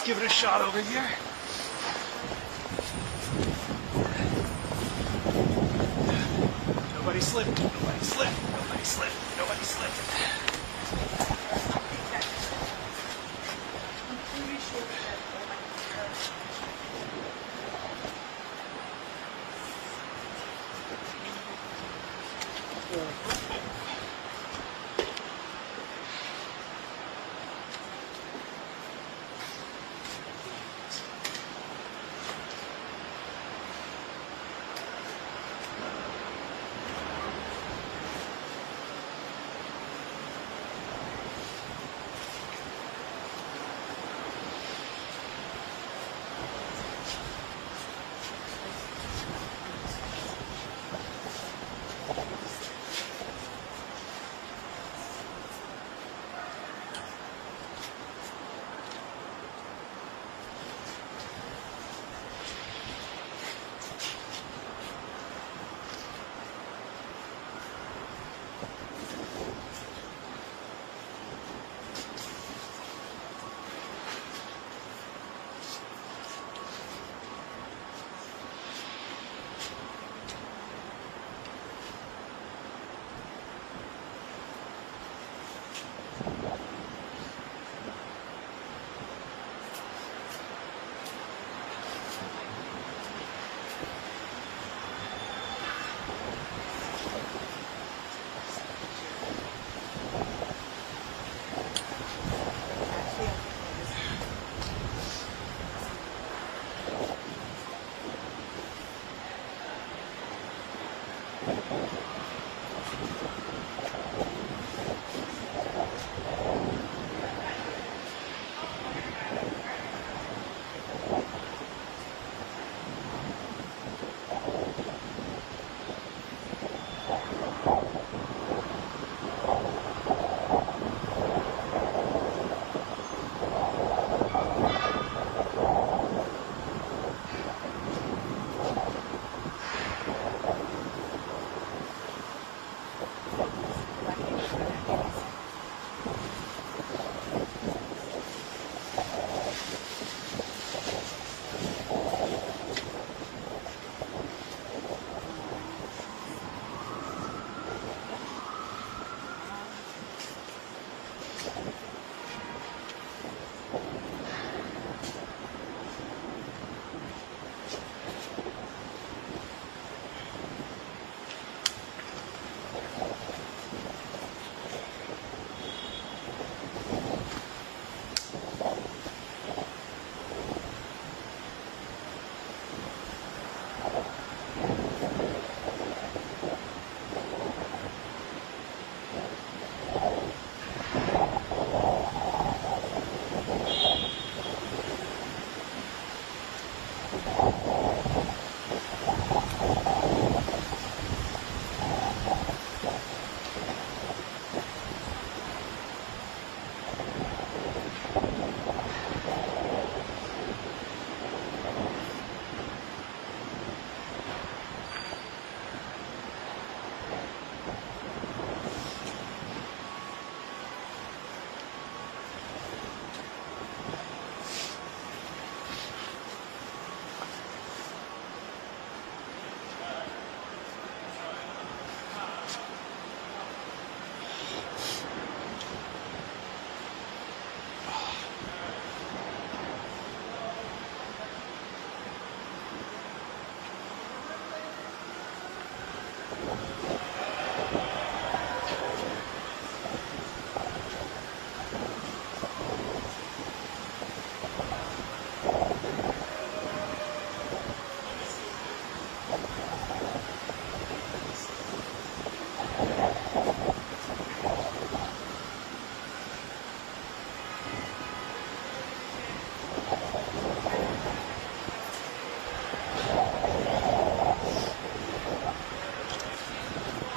Let's give it a shot over here. Nobody slipped. Nobody slipped. Nobody slipped. Nobody slipped.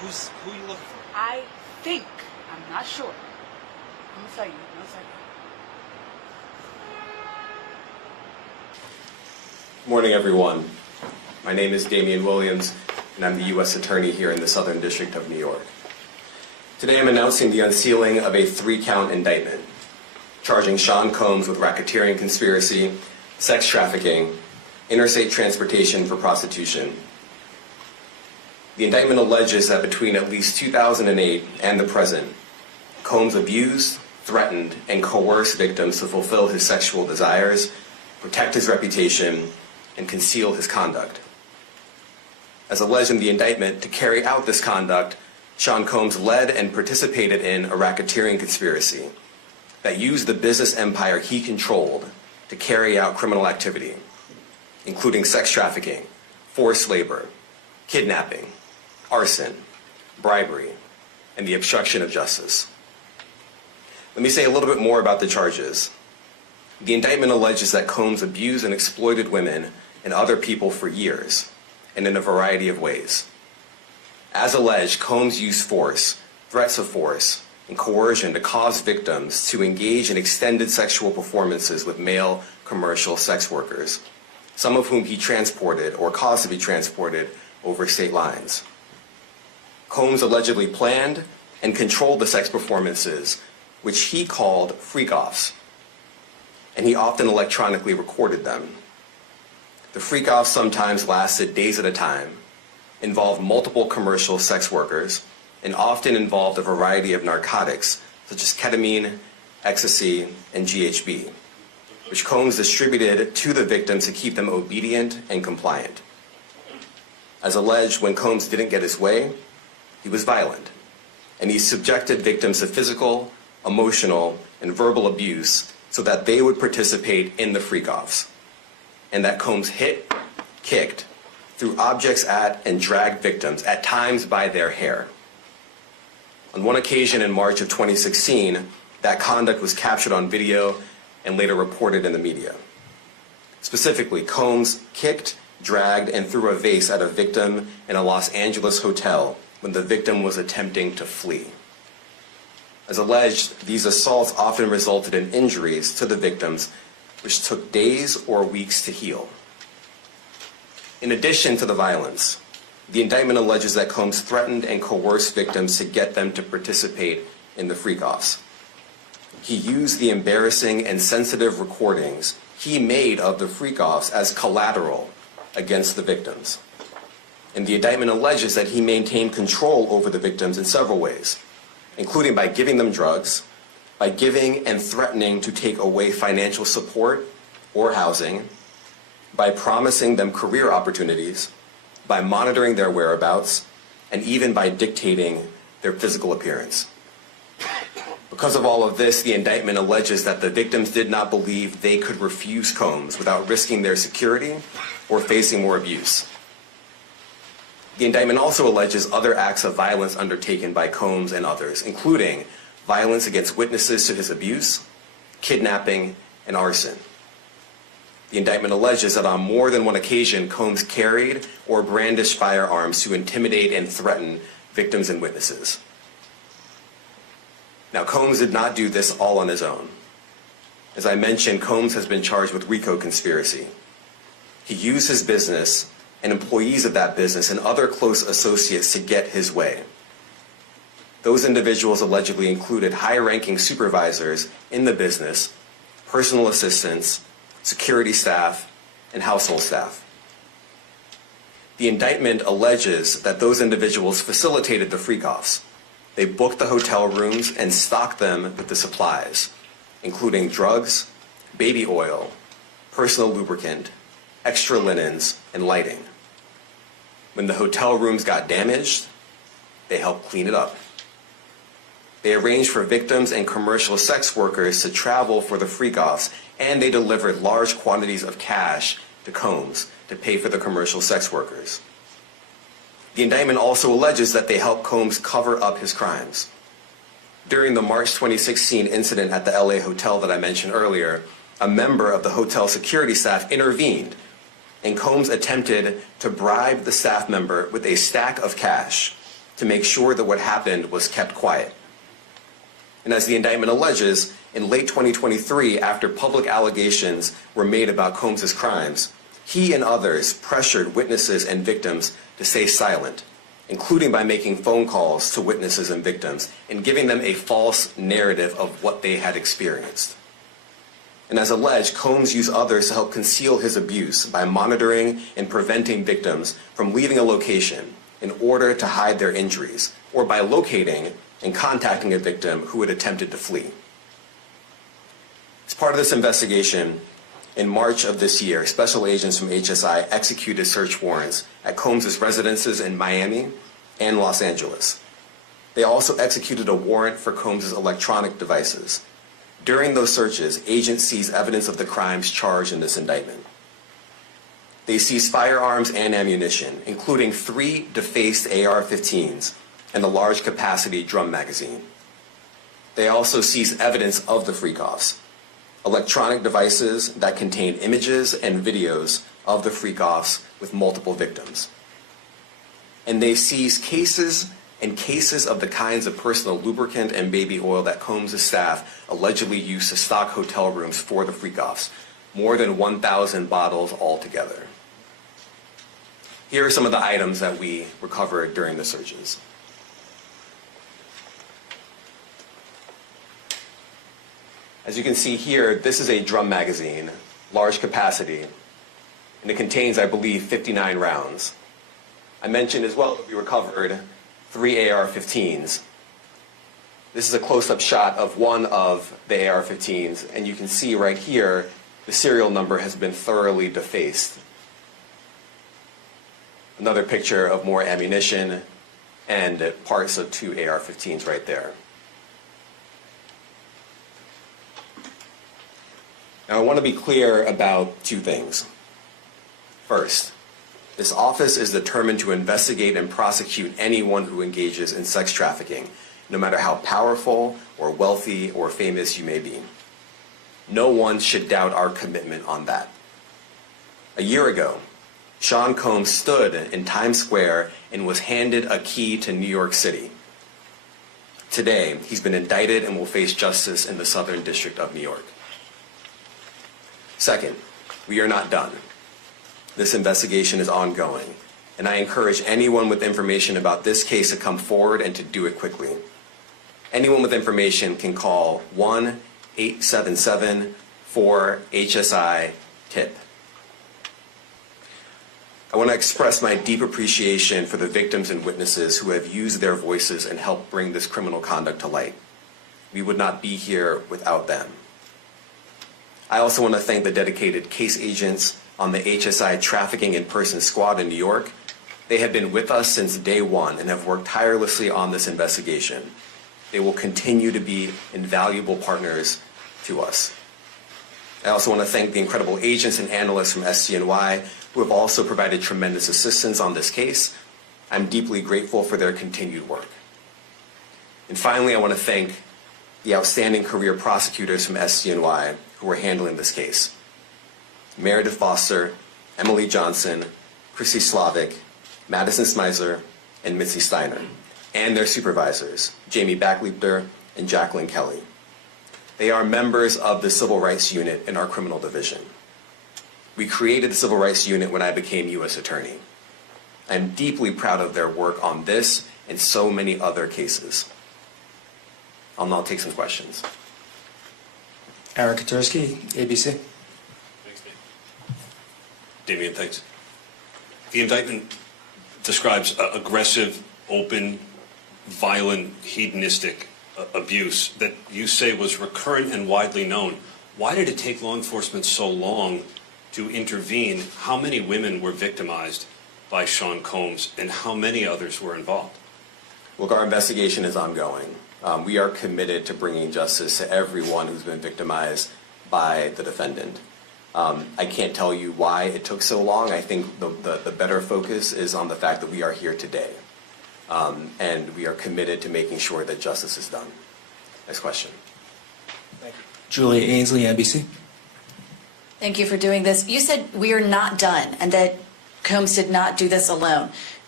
Who are you looking for? I think, I'm not sure. I'm gonna tell you, no second. Morning, everyone. My name is Damian Williams, and I'm the U.S. Attorney here in the Southern District of New York. Today I'm announcing the unsealing of a 3-count indictment, charging Sean Combs with racketeering conspiracy, sex trafficking, interstate transportation for prostitution. The indictment alleges that between at least 2008 and the present, Combs abused, threatened, and coerced victims to fulfill his sexual desires, protect his reputation, and conceal his conduct. As alleged in the indictment, to carry out this conduct, Sean Combs led and participated in a racketeering conspiracy that used the business empire he controlled to carry out criminal activity, including sex trafficking, forced labor, kidnapping, arson, bribery, and the obstruction of justice. Let me say a little bit more about the charges. The indictment alleges that Combs abused and exploited women and other people for years, and in a variety of ways. As alleged, Combs used force, threats of force, and coercion to cause victims to engage in extended sexual performances with male commercial sex workers, some of whom he transported or caused to be transported over state lines. Combs allegedly planned and controlled the sex performances, which he called freak-offs, and he often electronically recorded them. The freak-offs sometimes lasted days at a time, involved multiple commercial sex workers, and often involved a variety of narcotics such as ketamine, ecstasy, and GHB, which Combs distributed to the victims to keep them obedient and compliant. As alleged, when Combs didn't get his way, he was violent, and he subjected victims to physical, emotional, and verbal abuse so that they would participate in the freak-offs, and that Combs hit, kicked, threw objects at, and dragged victims, at times by their hair. On one occasion in March of 2016, that conduct was captured on video and later reported in the media. Specifically, Combs kicked, dragged, and threw a vase at a victim in a Los Angeles hotel when the victim was attempting to flee. As alleged, these assaults often resulted in injuries to the victims, which took days or weeks to heal. In addition to the violence, the indictment alleges that Combs threatened and coerced victims to get them to participate in the freak-offs. He used the embarrassing and sensitive recordings he made of the freak-offs as collateral against the victims. And the indictment alleges that he maintained control over the victims in several ways, including by giving them drugs, by giving and threatening to take away financial support or housing, by promising them career opportunities, by monitoring their whereabouts, and even by dictating their physical appearance. Because of all of this, the indictment alleges that the victims did not believe they could refuse Combs without risking their security or facing more abuse. The indictment also alleges other acts of violence undertaken by Combs and others, including violence against witnesses to his abuse, kidnapping, and arson. The indictment alleges that on more than one occasion, Combs carried or brandished firearms to intimidate and threaten victims and witnesses. Now, Combs did not do this all on his own. As I mentioned, Combs has been charged with RICO conspiracy. He used his business and employees of that business and other close associates to get his way. Those individuals allegedly included high-ranking supervisors in the business, personal assistants, security staff, and household staff. The indictment alleges that those individuals facilitated the freak-offs. They booked the hotel rooms and stocked them with the supplies, including drugs, baby oil, personal lubricant, extra linens, and lighting. When the hotel rooms got damaged, they helped clean it up. They arranged for victims and commercial sex workers to travel for the freak-offs, and they delivered large quantities of cash to Combs to pay for the commercial sex workers. The indictment also alleges that they helped Combs cover up his crimes. During the March 2016 incident at the LA hotel that I mentioned earlier, a member of the hotel security staff intervened, and Combs attempted to bribe the staff member with a stack of cash to make sure that what happened was kept quiet. And as the indictment alleges, in late 2023, after public allegations were made about Combs' crimes, he and others pressured witnesses and victims to stay silent, including by making phone calls to witnesses and victims and giving them a false narrative of what they had experienced. And as alleged, Combs used others to help conceal his abuse by monitoring and preventing victims from leaving a location in order to hide their injuries, or by locating and contacting a victim who had attempted to flee. As part of this investigation, in March of this year, special agents from HSI executed search warrants at Combs' residences in Miami and Los Angeles. They also executed a warrant for Combs' electronic devices. During those searches, agents seized evidence of the crimes charged in this indictment. They seized firearms and ammunition, including 3 defaced AR-15s and a large capacity drum magazine. They also seized evidence of the freak-offs, electronic devices that contained images and videos of the freak-offs with multiple victims. And they seized cases and cases of the kinds of personal lubricant and baby oil that Combs' staff allegedly used to stock hotel rooms for the freak-offs, more than 1,000 bottles altogether. Here are some of the items that we recovered during the searches. As you can see here, this is a drum magazine, large capacity, and it contains, I believe, 59 rounds. I mentioned as well that we recovered 3 AR-15s. This is a close-up shot of one of the AR-15s, and you can see right here the serial number has been thoroughly defaced. Another picture of more ammunition and parts of 2 AR-15s right there. Now, I want to be clear about 2 things. First, this office is determined to investigate and prosecute anyone who engages in sex trafficking, no matter how powerful or wealthy or famous you may be. No one should doubt our commitment on that. A year ago, Sean Combs stood in Times Square and was handed a key to New York City. Today, he's been indicted and will face justice in the Southern District of New York. Second, we are not done. This investigation is ongoing, and I encourage anyone with information about this case to come forward and to do it quickly. Anyone with information can call 1-877-4-HSI-TIP. I want to express my deep appreciation for the victims and witnesses who have used their voices and helped bring this criminal conduct to light. We would not be here without them. I also want to thank the dedicated case agents on the HSI Trafficking in Person Squad in New York. They have been with us since day one and have worked tirelessly on this investigation. They will continue to be invaluable partners to us. I also want to thank the incredible agents and analysts from SCNY who have also provided tremendous assistance on this case. I'm deeply grateful for their continued work. And finally, I want to thank the outstanding career prosecutors from SCNY who are handling this case. Meredith Foster, Emily Johnson, Chrissy Slavic, Madison Smizer, and Mitzi Steiner, and their supervisors, Jamie Backleiter and Jacqueline Kelly. They are members of the Civil Rights Unit in our criminal division. We created the Civil Rights Unit when I became U.S. Attorney. I'm deeply proud of their work on this and so many other cases. I'll now take some questions. Eric Katursky, ABC. Thanks, Damian, thanks. The indictment describes aggressive, open, violent, hedonistic abuse that you say was recurrent and widely known. Why did it take law enforcement so long to intervene? How many women were victimized by Sean Combs, and how many others were involved? Look, our investigation is ongoing. We are committed to bringing justice to everyone who's been victimized by the defendant. I can't tell you why it took so long. I think the better focus is on the fact that we are here today. And we are committed to making sure that justice is done. Next question. Thank you. Julia Ainsley, NBC. Thank you for doing this. You said we are not done and that Combs did not do this alone.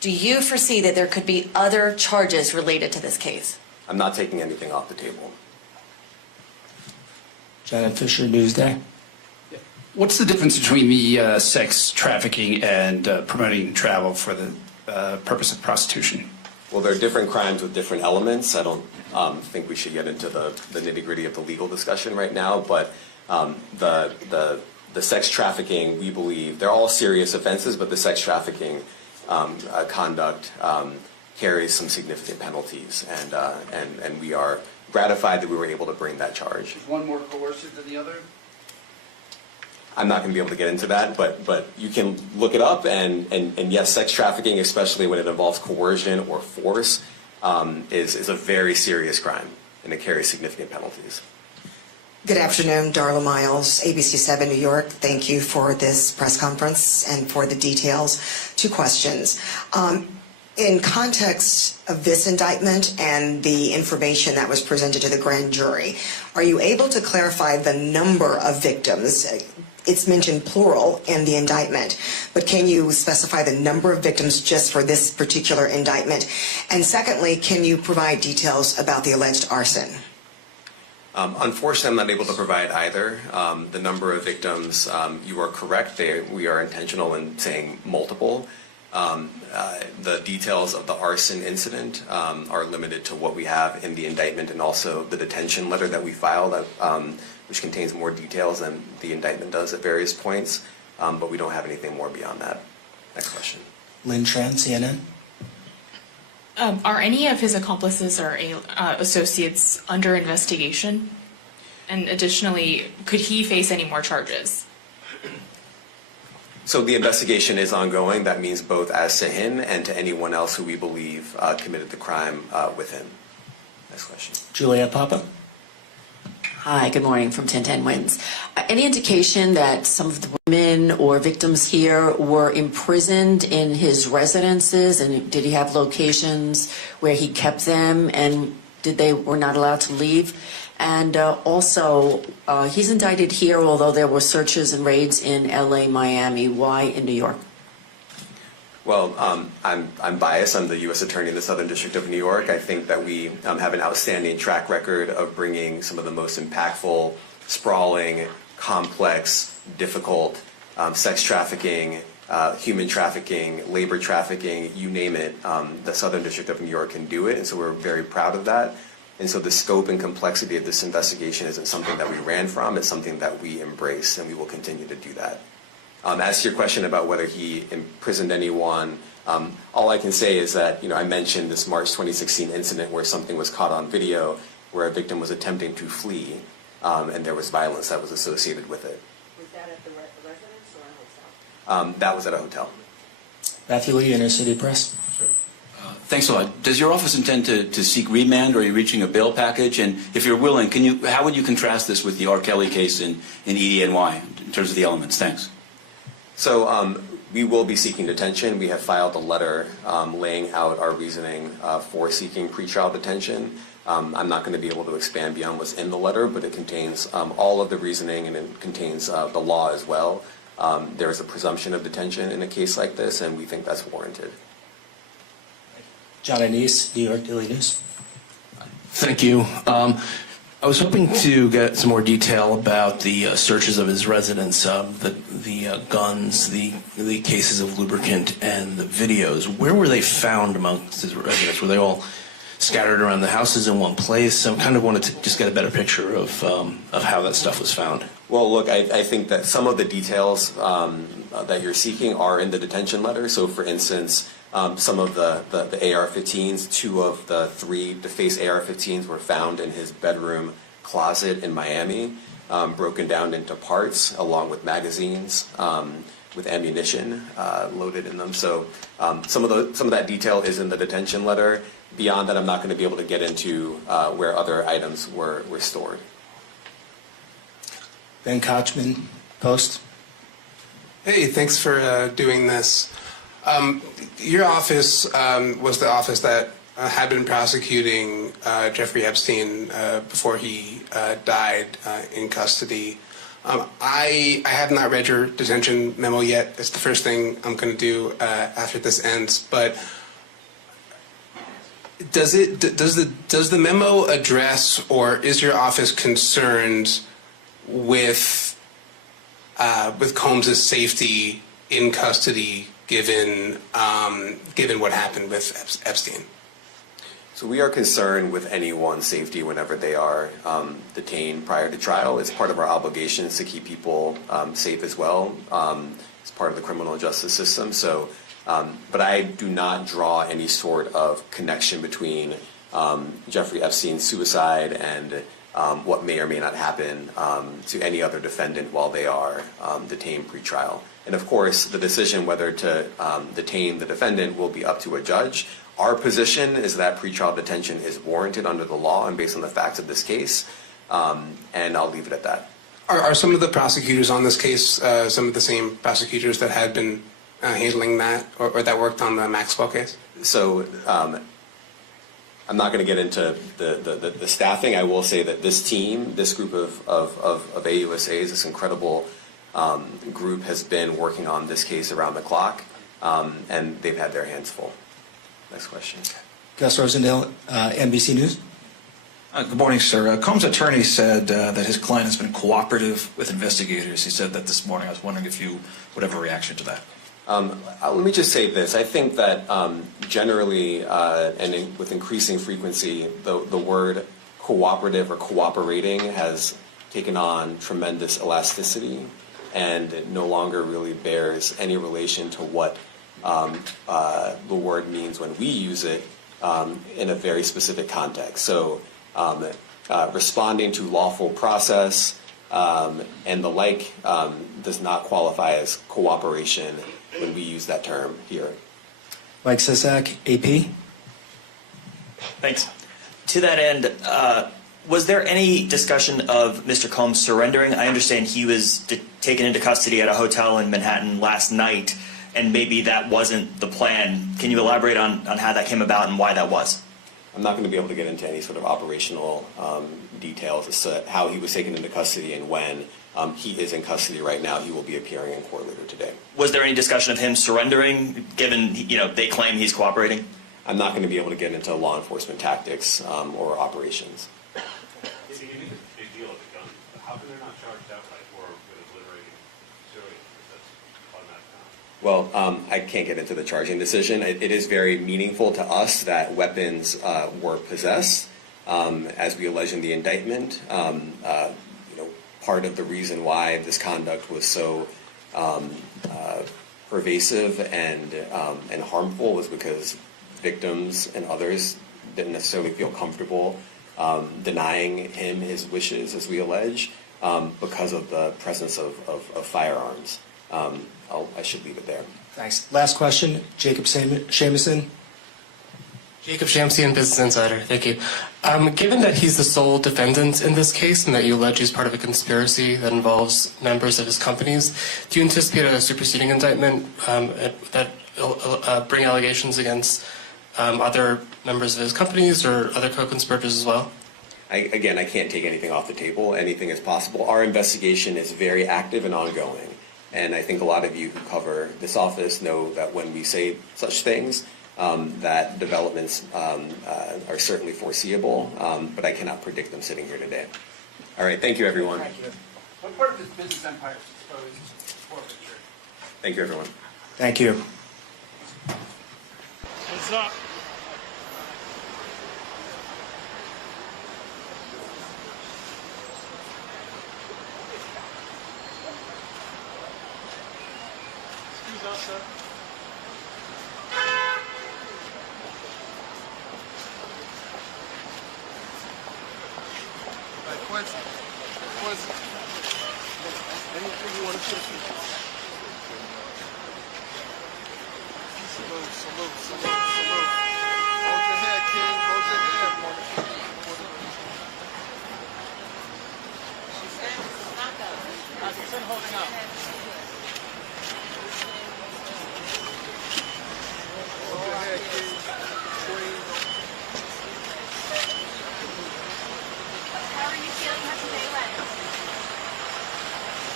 Do you foresee that there could be other charges related to this case? I'm not taking anything off the table. Janet Fisher, Newsday. What's the difference between the sex trafficking and promoting travel for the purpose of prostitution? Well, there are different crimes with different elements. I don't think we should get into the nitty-gritty of the legal discussion right now, but the sex trafficking, we believe, they're all serious offenses, but the sex trafficking conduct carries some significant penalties, and we are gratified that we were able to bring that charge. Is one more coercive than the other? I'm not going to be able to get into that, but you can look it up, and yes, sex trafficking, especially when it involves coercion or force, is a very serious crime, and it carries significant penalties. Good afternoon, Darla Miles, ABC 7 New York. Thank you for this press conference and for the details. 2 questions. In context of this indictment and the information that was presented to the grand jury, are you able to clarify the number of victims? It's mentioned plural in the indictment, but can you specify the number of victims just for this particular indictment? And secondly, can you provide details about the alleged arson? Unfortunately, I'm not able to provide either. The number of victims, you are correct. We are intentional in saying multiple. The details of the arson incident are limited to what we have in the indictment and also the detention letter that we filed, which contains more details than the indictment does at various points, but we don't have anything more beyond that. Next question. Lynn Tran, CNN. Are any of his accomplices or associates under investigation? And additionally, could he face any more charges? So the investigation is ongoing. That means both as to him and to anyone else who we believe committed the crime with him. Next question. Juliet Papa. Hi, good morning from 1010 Wins. Any indication that some of the women or victims here were imprisoned in his residences, and did he have locations where he kept them, and were not allowed to leave? And also, he's indicted here, although there were searches and raids in LA, Miami. Why in New York? Well, I'm biased. I'm the U.S. Attorney in the Southern District of New York. I think that we have an outstanding track record of bringing some of the most impactful, sprawling, complex, difficult sex trafficking, human trafficking, labor trafficking, you name it. The Southern District of New York can do it, and so we're very proud of that. And so the scope and complexity of this investigation isn't something that we ran from. It's something that we embrace, and we will continue to do that. As to your question about whether he imprisoned anyone, all I can say is that, I mentioned this March 2016 incident where something was caught on video where a victim was attempting to flee, and there was violence that was associated with it. Was that at the residence or a hotel? That was at a hotel. Matthew Lee, Inner City Press. Thanks a lot. Does your office intend to seek remand, or are you reaching a bail package? And if you're willing, how would you contrast this with the R. Kelly case in EDNY in terms of the elements? Thanks. So we will be seeking detention. We have filed a letter laying out our reasoning for seeking pretrial detention. I'm not going to be able to expand beyond what's in the letter, but it contains all of the reasoning, and it contains the law as well. There is a presumption of detention in a case like this, and we think that's warranted. John Anise, New York Daily News. Thank you. I was hoping to get some more detail about the searches of his residence, the guns, the cases of lubricant, and the videos. Where were they found amongst his residence? Were they all scattered around the houses in one place? I kind of wanted to just get a better picture of how that stuff was found. Well, look, I think that some of the details that you're seeking are in the detention letter. So, for instance, some of the AR-15s, 2 of the 3 DeFace AR-15s were found in his bedroom closet in Miami, broken down into parts along with magazines with ammunition loaded in them. So some of that detail is in the detention letter. Beyond that, I'm not going to be able to get into where other items were stored. Ben Kochman, Post. Hey, thanks for doing this. Your office was the office that had been prosecuting Jeffrey Epstein before he died in custody. I have not read your detention memo yet. It's the first thing I'm going to do after this ends. But does the memo address, or is your office concerned with Combs' safety in custody, given what happened with Epstein? So we are concerned with anyone's safety whenever they are detained prior to trial. It's part of our obligations to keep people safe as well. It's part of the criminal justice system. So, but I do not draw any sort of connection between Jeffrey Epstein's suicide and what may or may not happen to any other defendant while they are detained pre-trial. And of course, the decision whether to detain the defendant will be up to a judge. Our position is that pretrial detention is warranted under the law and based on the facts of this case, and I'll leave it at that. Are some of the prosecutors on this case some of the same prosecutors that had been handling that, or that worked on the Maxwell case? So I'm not going to get into the staffing. I will say that this team, this group of AUSAs, this incredible group has been working on this case around the clock, and they've had their hands full. Next question. Gus Rosendale, NBC News. Good morning, sir. Combs' attorney said that his client has been cooperative with investigators. He said that this morning. I was wondering if you would have a reaction to that. Let me just say this. I think that generally and with increasing frequency, the word cooperative or cooperating has taken on tremendous elasticity and it no longer really bears any relation to what the word means when we use it in a very specific context. So responding to lawful process and the like does not qualify as cooperation when we use that term here. Mike Sisak, AP. Thanks. To that end, was there any discussion of Mr. Combs surrendering? I understand he was taken into custody at a hotel in Manhattan last night, and maybe that wasn't the plan. Can you elaborate on how that came about and why that was? I'm not going to be able to get into any sort of operational details as to how he was taken into custody and when. He is in custody right now. He will be appearing in court later today. Was there any discussion of him surrendering, given they claim he's cooperating? I'm not going to be able to get into law enforcement tactics or operations. If you make a big deal of the gun, how come they're not charged outright or with obliterating Syria? That's automatic. Well, I can't get into the charging decision. It is very meaningful to us that weapons were possessed, as we allege in the indictment. Part of the reason why this conduct was so pervasive and harmful was because victims and others didn't necessarily feel comfortable denying him his wishes, as we allege, because of the presence of firearms. I should leave it there. Thanks. Last question, Jacob Shamison. Jacob Shamsian, Business Insider. Thank you. Given that he's the sole defendant in this case and that you allege he's part of a conspiracy that involves members of his companies, do you anticipate a superseding indictment that bring allegations against other members of his companies or other co-conspirators as well? I can't take anything off the table. Anything is possible. Our investigation is very active and ongoing. And I think a lot of you who cover this office know that when we say such things, that developments are certainly foreseeable, but I cannot predict them sitting here today. All right, thank you, everyone. Thank you. What part of his business empire is exposed to forfeiture? Thank you, everyone. Thank you. What's up? Excuse us, sir. Quincy, anything you want to say? Salute. Hold your head, King. Hold your head. She said holding up. Hold your head, King. Queen. How are you feeling? How's your day went?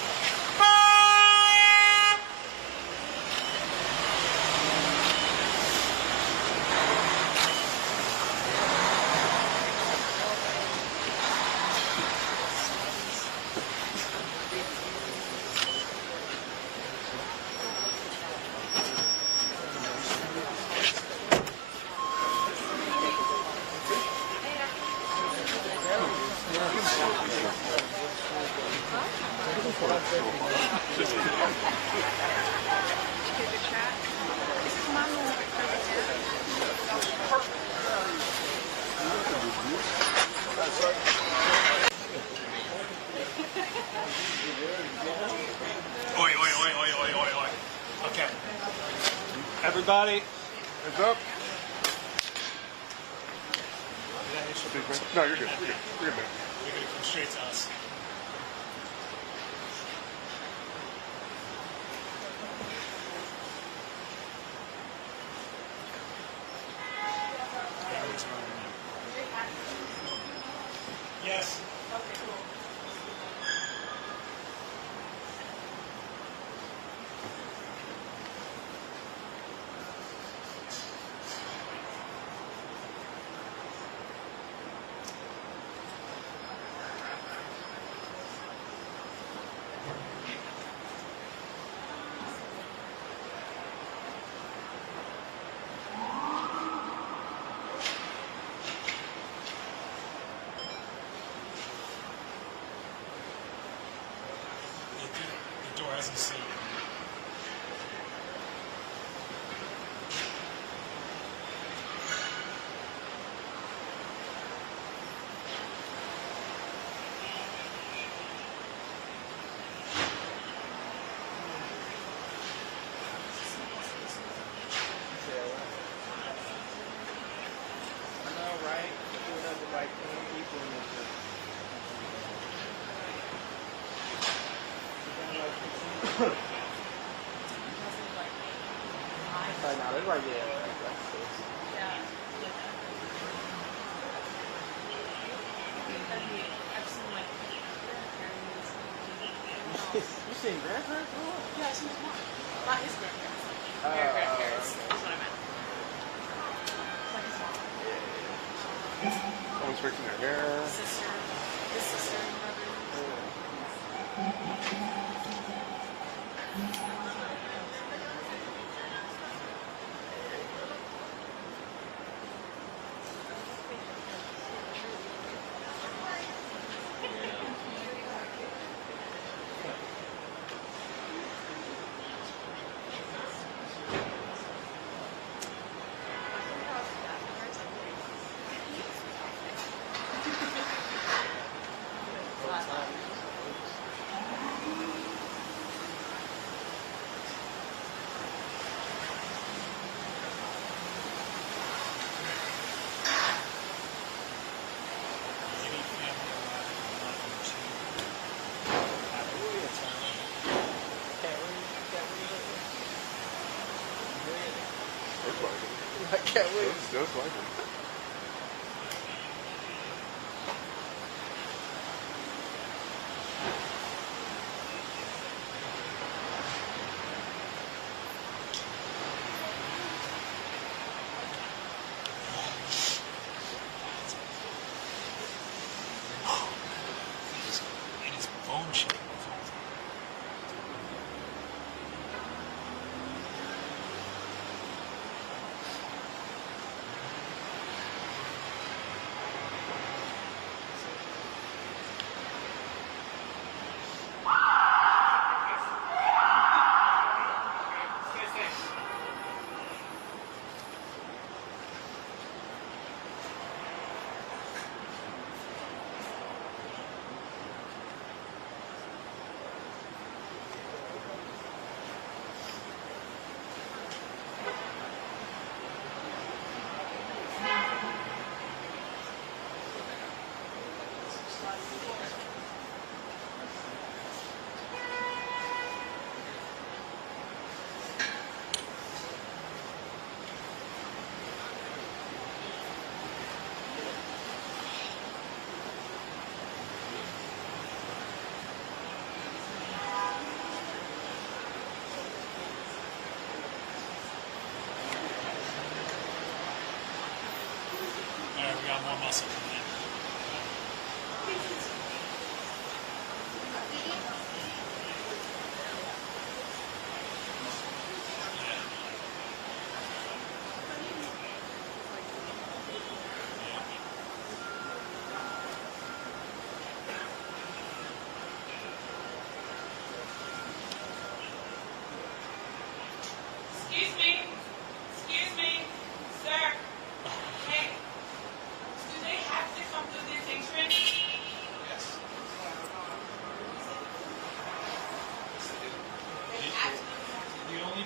Everybody. Hands up. No, you're good. You're good. You're good, man. You're going to come straight to us. Yes. Okay, cool. The door has a seat. You seen grandparents? Yeah, she was mom. Not his grandparents. Their grandparents. That's what I meant. Like his mom. Someone's fixing their hair. Sister. His sister and brother. I can't wait. Just like it. It is bone shape.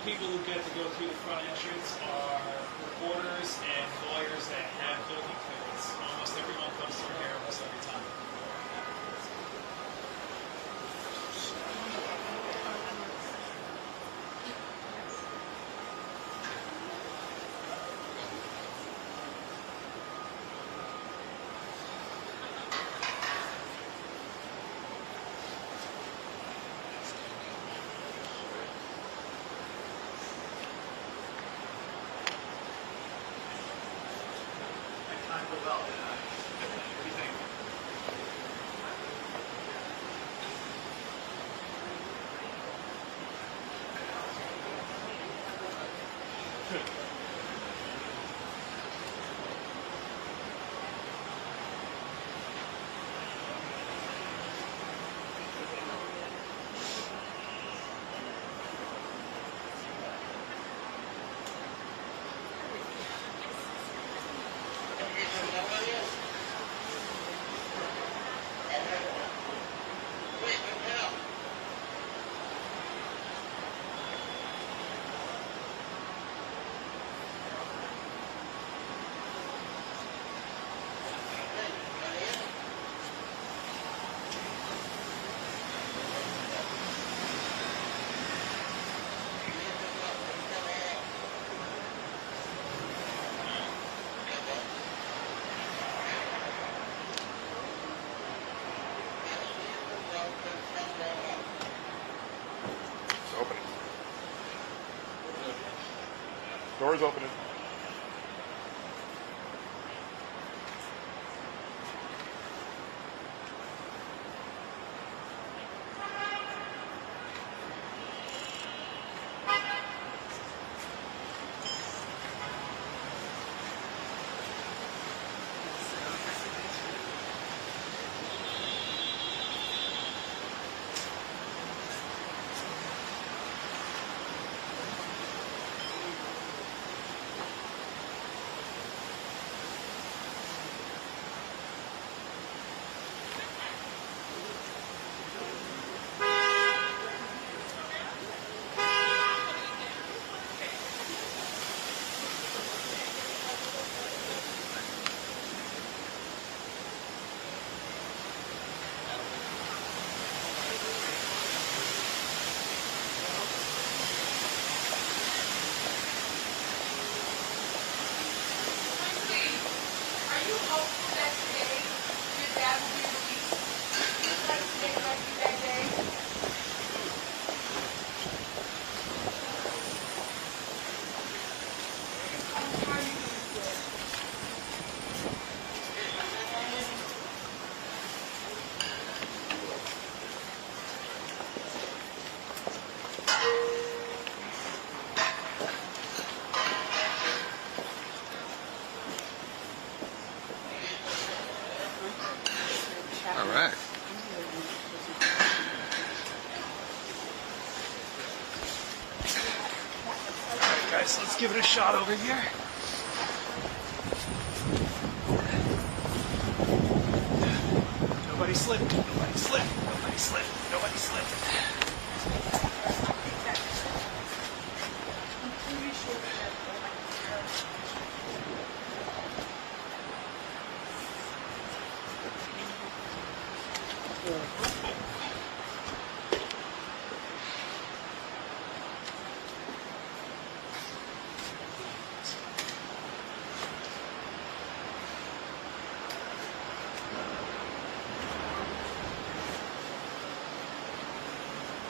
people who get to go through the front entrance are reporters and lawyers that have building clearance. Almost everyone comes through here almost every time. Doors opening. All right. Guys, let's give it a shot over here. Nobody slipped. Nobody slipped. Nobody slipped. Nobody slipped.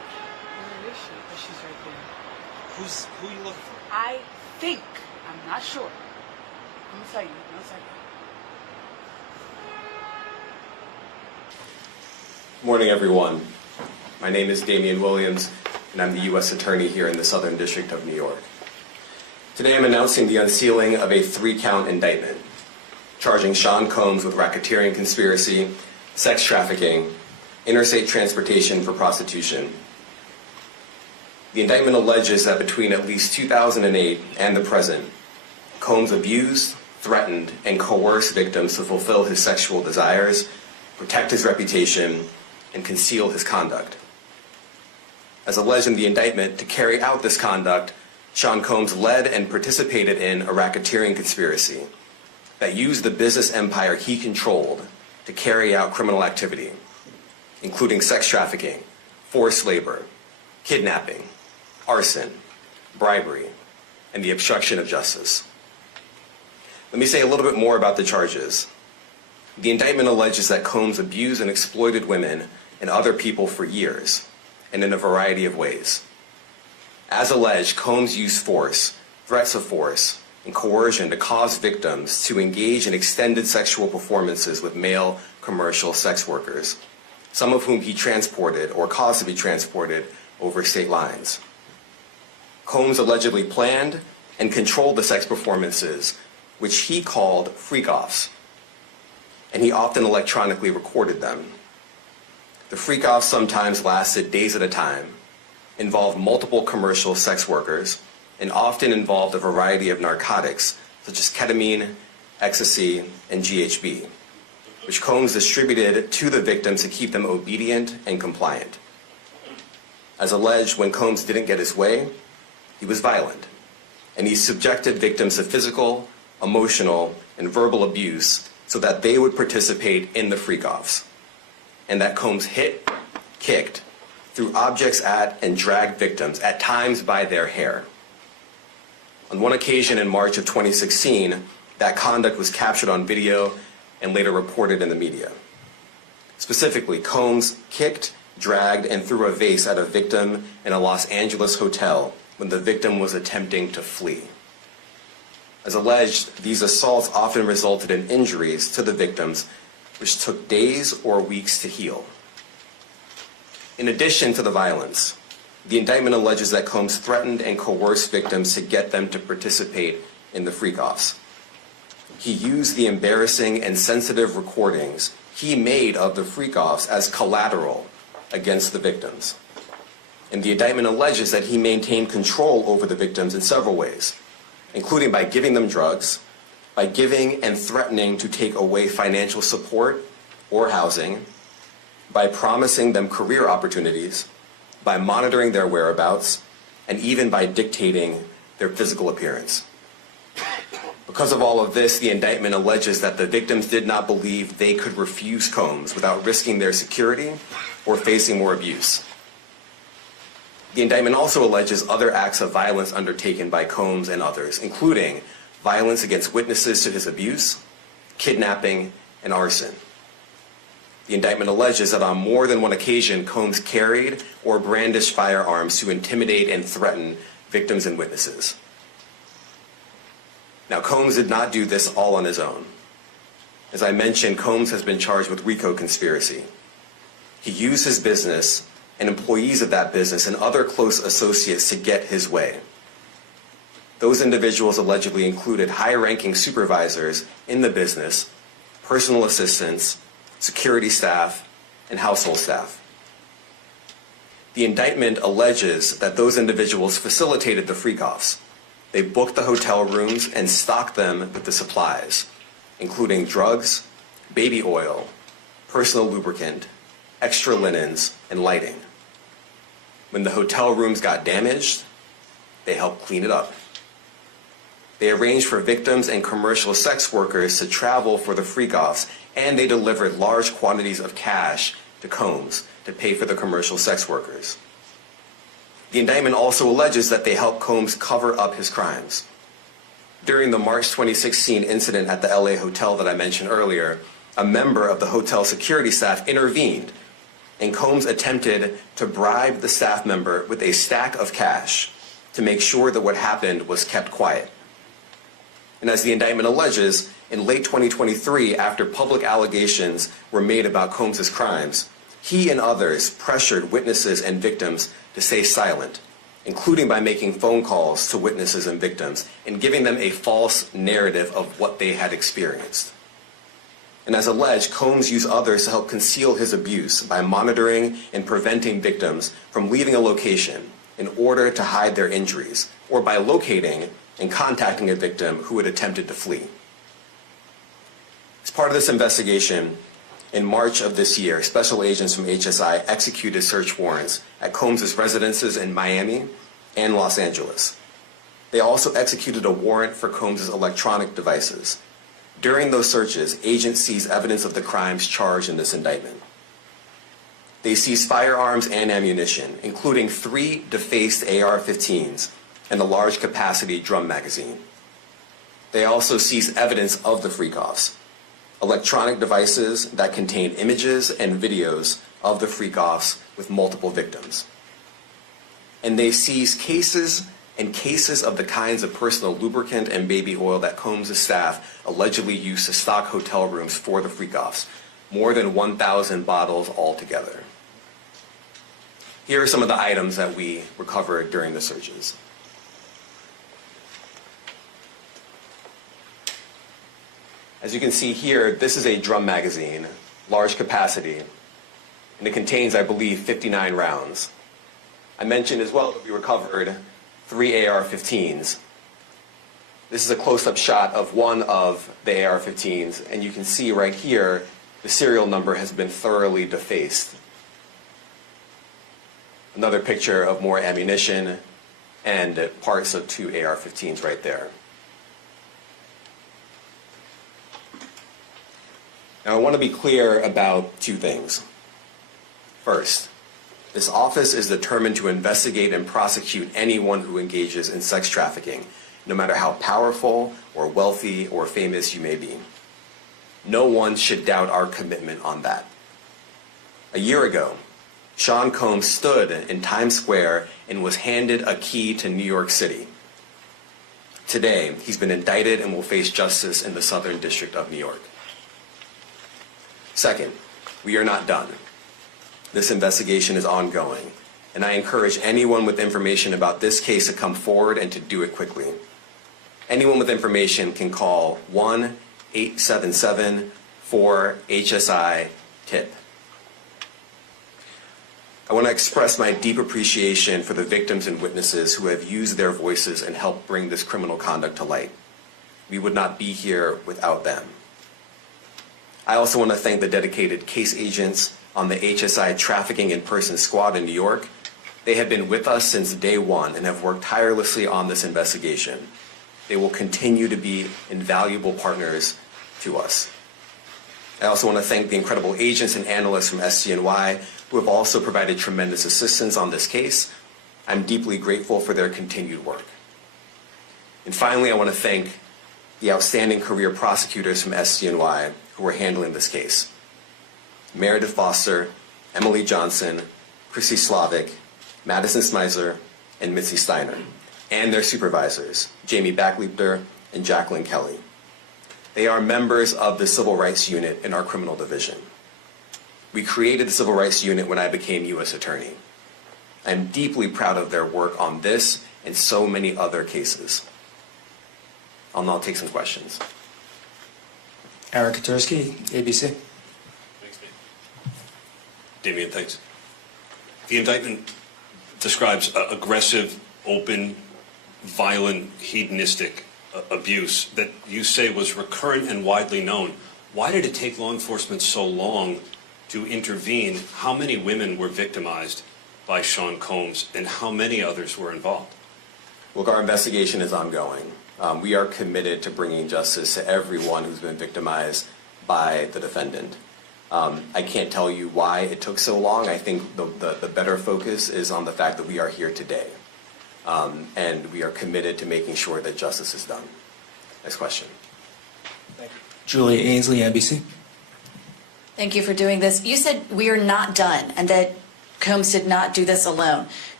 Who are you looking for? I think, I'm not sure. I'm gonna tell you in a second. Good morning, everyone. My name is Damian Williams, and I'm the U.S. Attorney here in the Southern District of New York. Today I'm announcing the unsealing of a 3-count indictment, charging Sean Combs with racketeering conspiracy, sex trafficking, interstate transportation for prostitution. The indictment alleges that between at least 2008 and the present, Combs abused, threatened, and coerced victims to fulfill his sexual desires, protect his reputation, and conceal his conduct. As alleged in the indictment, to carry out this conduct, Sean Combs led and participated in a racketeering conspiracy that used the business empire he controlled to carry out criminal activity, including sex trafficking, forced labor, kidnapping, arson, bribery, and the obstruction of justice. Let me say a little bit more about the charges. The indictment alleges that Combs abused and exploited women and other people for years, and in a variety of ways. As alleged, Combs used force, threats of force, and coercion to cause victims to engage in extended sexual performances with male commercial sex workers, some of whom he transported or caused to be transported over state lines. Combs allegedly planned and controlled the sex performances, which he called freak-offs, and he often electronically recorded them. The freak-offs sometimes lasted days at a time, involved multiple commercial sex workers, and often involved a variety of narcotics such as ketamine, ecstasy, and GHB, which Combs distributed to the victims to keep them obedient and compliant. As alleged, when Combs didn't get his way, he was violent, and he subjected victims to physical, emotional, and verbal abuse so that they would participate in the freak-offs, and that Combs hit, kicked, threw objects at, and dragged victims, at times by their hair. On one occasion in March of 2016, that conduct was captured on video and later reported in the media. Specifically, Combs kicked, dragged, and threw a vase at a victim in a Los Angeles hotel when the victim was attempting to flee. As alleged, these assaults often resulted in injuries to the victims, which took days or weeks to heal. In addition to the violence, the indictment alleges that Combs threatened and coerced victims to get them to participate in the freak-offs. He used the embarrassing and sensitive recordings he made of the freak-offs as collateral against the victims. And the indictment alleges that he maintained control over the victims in several ways, including by giving them drugs, by giving and threatening to take away financial support or housing, by promising them career opportunities, by monitoring their whereabouts, and even by dictating their physical appearance. Because of all of this, the indictment alleges that the victims did not believe they could refuse Combs without risking their security or facing more abuse. The indictment also alleges other acts of violence undertaken by Combs and others, including violence against witnesses to his abuse, kidnapping, and arson. The indictment alleges that on more than one occasion, Combs carried or brandished firearms to intimidate and threaten victims and witnesses. Now, Combs did not do this all on his own. As I mentioned, Combs has been charged with RICO conspiracy. He used his business and employees of that business and other close associates to get his way. Those individuals allegedly included high-ranking supervisors in the business, personal assistants, security staff, and household staff. The indictment alleges that those individuals facilitated the freak-offs. They booked the hotel rooms and stocked them with the supplies, including drugs, baby oil, personal lubricant, extra linens, and lighting. When the hotel rooms got damaged, they helped clean it up. They arranged for victims and commercial sex workers to travel for the freak-offs, and they delivered large quantities of cash to Combs to pay for the commercial sex workers. The indictment also alleges that they helped Combs cover up his crimes. During the March 2016 incident at the LA hotel that I mentioned earlier, a member of the hotel security staff intervened, and Combs attempted to bribe the staff member with a stack of cash to make sure that what happened was kept quiet. And as the indictment alleges, in late 2023, after public allegations were made about Combs' crimes, he and others pressured witnesses and victims to stay silent, including by making phone calls to witnesses and victims and giving them a false narrative of what they had experienced. And as alleged, Combs used others to help conceal his abuse by monitoring and preventing victims from leaving a location in order to hide their injuries, or by locating and contacting a victim who had attempted to flee. As part of this investigation, in March of this year, special agents from HSI executed search warrants at Combs' residences in Miami and Los Angeles. They also executed a warrant for Combs' electronic devices. During those searches, agents seized evidence of the crimes charged in this indictment. They seized firearms and ammunition, including 3 defaced AR-15s and a large capacity drum magazine. They also seized evidence of the freak-offs, electronic devices that contained images and videos of the freak-offs with multiple victims. And they seized cases and cases of the kinds of personal lubricant and baby oil that Combs' staff allegedly used to stock hotel rooms for the freak-offs, more than 1,000 bottles altogether. Here are some of the items that we recovered during the searches. As you can see here, this is a drum magazine, large capacity, and it contains, I believe, 59 rounds. I mentioned as well that we recovered 3 AR-15s. This is a close-up shot of one of the AR-15s, and you can see right here the serial number has been thoroughly defaced. Another picture of more ammunition and parts of 2 AR-15s right there. Now, I want to be clear about 2 things. First, this office is determined to investigate and prosecute anyone who engages in sex trafficking, no matter how powerful or wealthy or famous you may be. No one should doubt our commitment on that. A year ago, Sean Combs stood in Times Square and was handed a key to New York City. Today, he's been indicted and will face justice in the Southern District of New York. Second, we are not done. This investigation is ongoing, and I encourage anyone with information about this case to come forward and to do it quickly. Anyone with information can call 1-877-4HSI-TIP. I want to express my deep appreciation for the victims and witnesses who have used their voices and helped bring this criminal conduct to light. We would not be here without them. I also want to thank the dedicated case agents on the HSI Trafficking in Person Squad in New York. They have been with us since day one and have worked tirelessly on this investigation. They will continue to be invaluable partners to us. I also want to thank the incredible agents and analysts from SCNY who have also provided tremendous assistance on this case. I'm deeply grateful for their continued work. And finally, I want to thank the outstanding career prosecutors from SCNY who are handling this case. Meredith Foster, Emily Johnson, Chrissy Slavic, Madison Smizer, and Mitzi Steiner, and their supervisors, Jamie Backleiter and Jacqueline Kelly. They are members of the Civil Rights Unit in our criminal division. We created the Civil Rights Unit when I became U.S. Attorney. I'm deeply proud of their work on this and so many other cases. I'll now take some questions. Eric Katursky, ABC. Thanks, Damien, thanks. The indictment describes aggressive, open, violent, hedonistic abuse that you say was recurrent and widely known. Why did it take law enforcement so long to intervene? How many women were victimized by Sean Combs, and how many others were involved? Look, our investigation is ongoing. We are committed to bringing justice to everyone who's been victimized by the defendant. I can't tell you why it took so long. I think the better focus is on the fact that we are here today. And we are committed to making sure that justice is done. Next question. Thank you. Julia Ainsley, NBC. Thank you for doing this. You said we are not done and that Combs did not do this alone.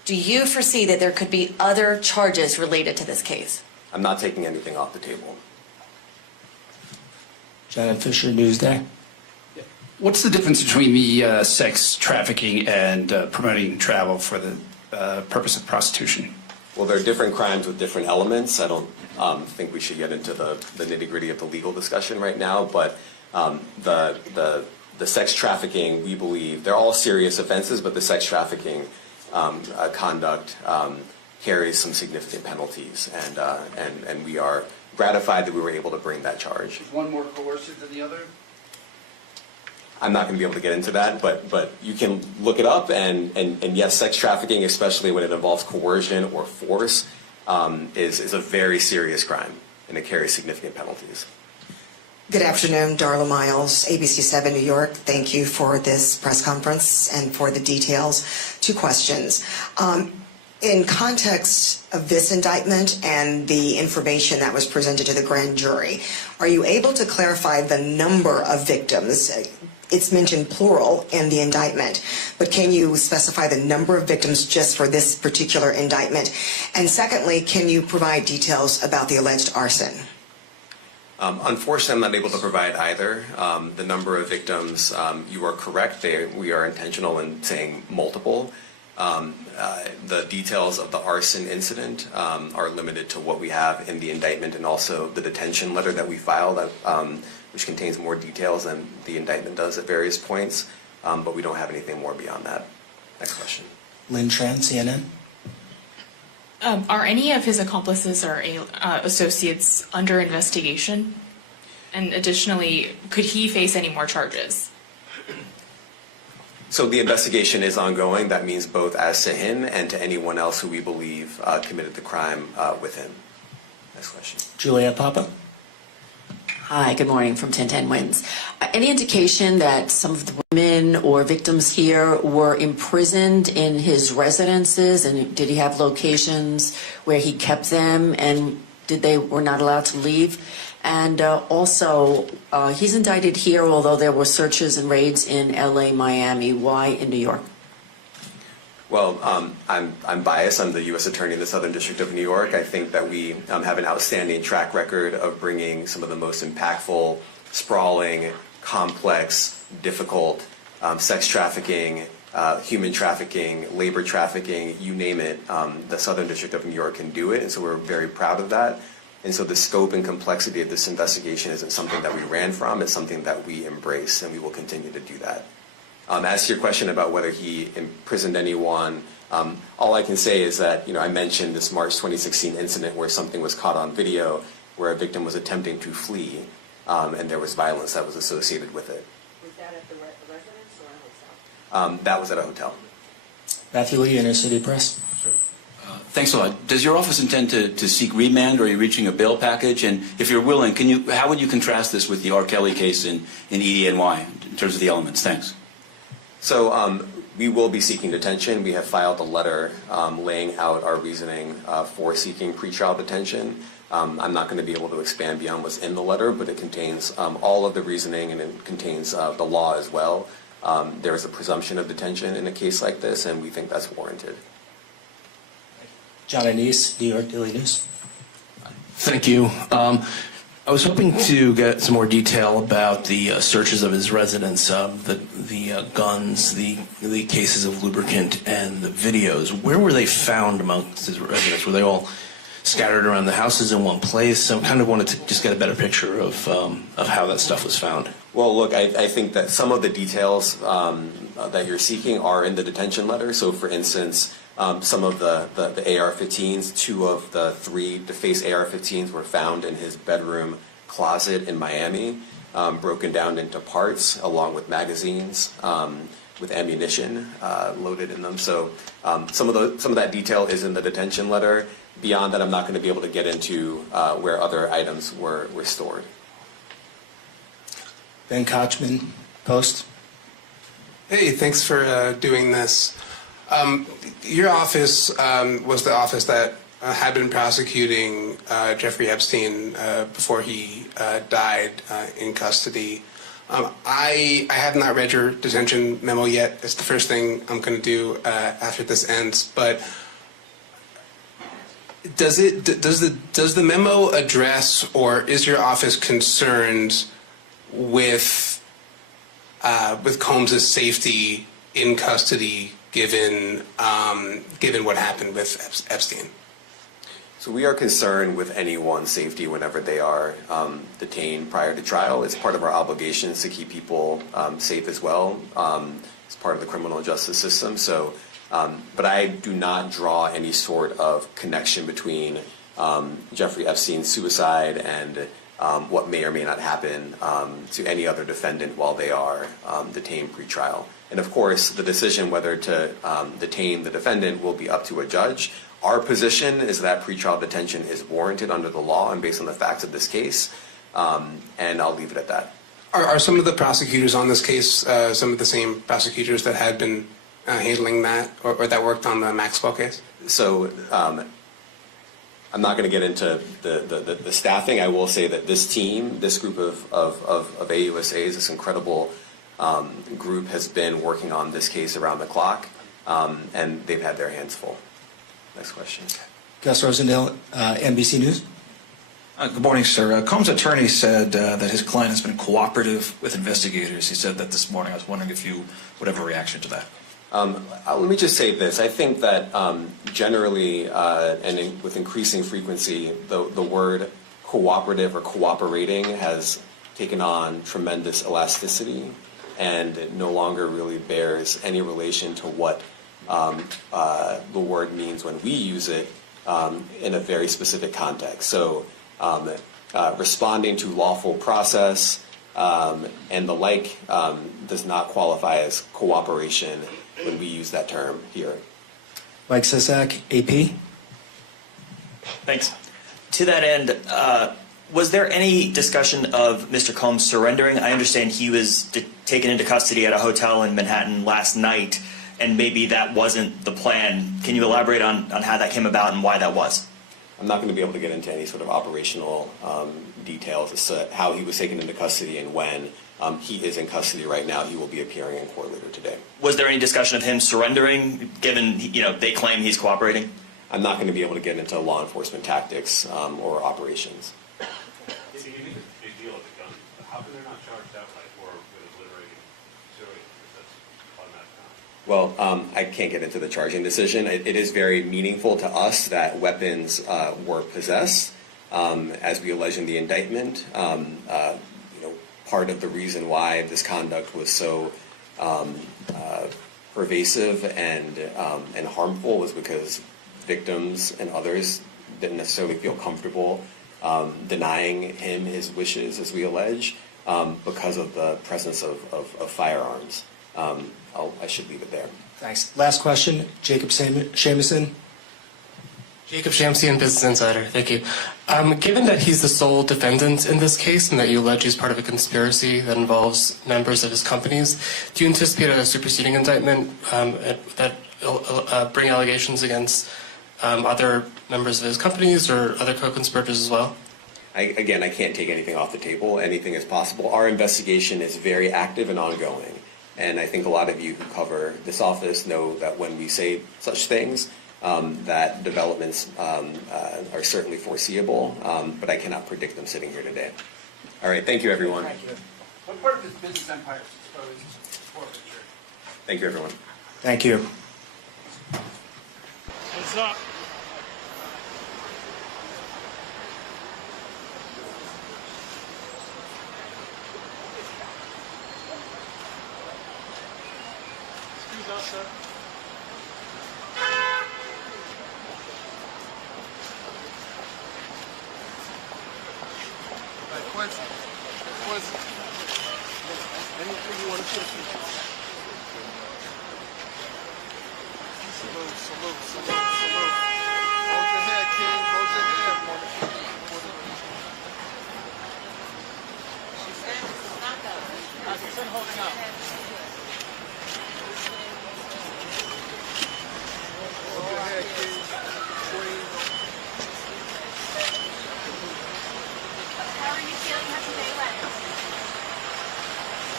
Do you foresee that there could be other charges related to this case? I'm not taking anything off the table. Janet Fisher, Newsday. What's the difference between the sex trafficking and promoting travel for the purpose of prostitution? Well, there are different crimes with different elements. I don't think we should get into the nitty-gritty of the legal discussion right now, but the sex trafficking, we believe, they're all serious offenses, but the sex trafficking conduct carries some significant penalties, and we are gratified that we were able to bring that charge. Is one more coercive than the other? I'm not going to be able to get into that, but you can look it up, and yes, sex trafficking, especially when it involves coercion or force, is a very serious crime, and it carries significant penalties. Good afternoon, Darla Miles, ABC 7 New York. Thank you for this press conference and for the details. Two questions. In context of this indictment and the information that was presented to the grand jury, are you able to clarify the number of victims? It's mentioned plural in the indictment, but can you specify the number of victims just for this particular indictment? And secondly, can you provide details about the alleged arson? Unfortunately, I'm not able to provide either. The number of victims, you are correct. We are intentional in saying multiple. The details of the arson incident are limited to what we have in the indictment and also the detention letter that we filed, which contains more details than the indictment does at various points, but we don't have anything more beyond that. Next question. Lynn Tran, CNN. Are any of his accomplices or associates under investigation? And additionally, could he face any more charges? So the investigation is ongoing. That means both as to him and to anyone else who we believe committed the crime with him. Next question. Juliet Papa. Hi, good morning from 1010 Wins. Any indication that some of the women or victims here were imprisoned in his residences, and did he have locations where he kept them, and were not allowed to leave? And also, he's indicted here, although there were searches and raids in LA, Miami. Why in New York? Well, I'm biased. I'm the U.S. Attorney in the Southern District of New York. I think that we have an outstanding track record of bringing some of the most impactful, sprawling, complex, difficult sex trafficking, human trafficking, labor trafficking, you name it. The Southern District of New York can do it, and so we're very proud of that. And so the scope and complexity of this investigation isn't something that we ran from. It's something that we embrace, and we will continue to do that. As to your question about whether he imprisoned anyone, all I can say is that, I mentioned this March 2016 incident where something was caught on video where a victim was attempting to flee, and there was violence that was associated with it. Was that at the residence or a hotel? That was at a hotel. Matthew Lee, Inner City Press. Thanks a lot. Does your office intend to seek remand, or are you reaching a bail package? And if you're willing, how would you contrast this with the R. Kelly case in EDNY in terms of the elements? Thanks. So we will be seeking detention. We have filed a letter laying out our reasoning for seeking pretrial detention. I'm not going to be able to expand beyond what's in the letter, but it contains all of the reasoning, and it contains the law as well. There is a presumption of detention in a case like this, and we think that's warranted. John Anise, New York Daily News. Thank you. I was hoping to get some more detail about the searches of his residence, the guns, the cases of lubricant, and the videos. Where were they found amongst his residence? Were they all scattered around the houses in one place? I kind of wanted to just get a better picture of how that stuff was found. Well, look, I think that some of the details that you're seeking are in the detention letter. So, for instance, some of the AR-15s, 2 of the 3 DeFace AR-15s were found in his bedroom closet in Miami, broken down into parts along with magazines with ammunition loaded in them. So some of that detail is in the detention letter. Beyond that, I'm not going to be able to get into where other items were stored. Ben Kochman, Post. Hey, thanks for doing this. Your office was the office that had been prosecuting Jeffrey Epstein before he died in custody. I have not read your detention memo yet. It's the first thing I'm going to do after this ends. But does the memo address, or is your office concerned with Combs' safety in custody, given what happened with Epstein? So we are concerned with anyone's safety whenever they are detained prior to trial. It's part of our obligations to keep people safe as well. It's part of the criminal justice system. So, but I do not draw any sort of connection between Jeffrey Epstein's suicide and what may or may not happen to any other defendant while they are detained pre-trial. And of course, the decision whether to detain the defendant will be up to a judge. Our position is that pretrial detention is warranted under the law and based on the facts of this case, and I'll leave it at that. Are some of the prosecutors on this case some of the same prosecutors that had been handling that, or that worked on the Maxwell case? So I'm not going to get into the staffing. I will say that this team, this group of AUSAs, this incredible group has been working on this case around the clock, and they've had their hands full. Next question. Gus Rosendale, NBC News. Good morning, sir. Combs' attorney said that his client has been cooperative with investigators. He said that this morning. I was wondering if you would have a reaction to that. Let me just say this. I think that generally and with increasing frequency, the word cooperative or cooperating has taken on tremendous elasticity, and it no longer really bears any relation to what the word means when we use it in a very specific context. So responding to lawful process and the like does not qualify as cooperation when we use that term here. Mike Sisak, AP. Thanks. To that end, was there any discussion of Mr. Combs surrendering? I understand he was taken into custody at a hotel in Manhattan last night, and maybe that wasn't the plan. Can you elaborate on how that came about and why that was? I'm not going to be able to get into any sort of operational details as to how he was taken into custody and when. He is in custody right now. He will be appearing in court later today. Was there any discussion of him surrendering, given they claim he's cooperating? I'm not going to be able to get into law enforcement tactics or operations. It's a big deal with the gun. How come they're not charged outright or with liberating Syria? Because that's automatic. Well, I can't get into the charging decision. It is very meaningful to us that weapons were possessed, as we allege in the indictment. Part of the reason why this conduct was so pervasive and harmful was because victims and others didn't necessarily feel comfortable denying him his wishes, as we allege, because of the presence of firearms. I should leave it there. Thanks. Last question, Jacob Shamison. Jacob Shamsian, Business Insider. Thank you. Given that he's the sole defendant in this case and that you allege he's part of a conspiracy that involves members of his companies, do you anticipate a superseding indictment that bring allegations against other members of his companies or other co-conspirators as well? I can't take anything off the table. Anything is possible. Our investigation is very active and ongoing. And I think a lot of you who cover this office know that when we say such things, that developments are certainly foreseeable, but I cannot predict them sitting here today. All right, thank you, everyone. Thank you. What part of his business empire is exposed to forfeiture? Thank you, everyone. Thank you. What's up? Excuse us, sir. Quincy, anything you want to put? Salute. Hold your head, King. Hold your head, motherfucker. She's holding up. Hold your head, King. Queen. How are you feeling? How's your day went?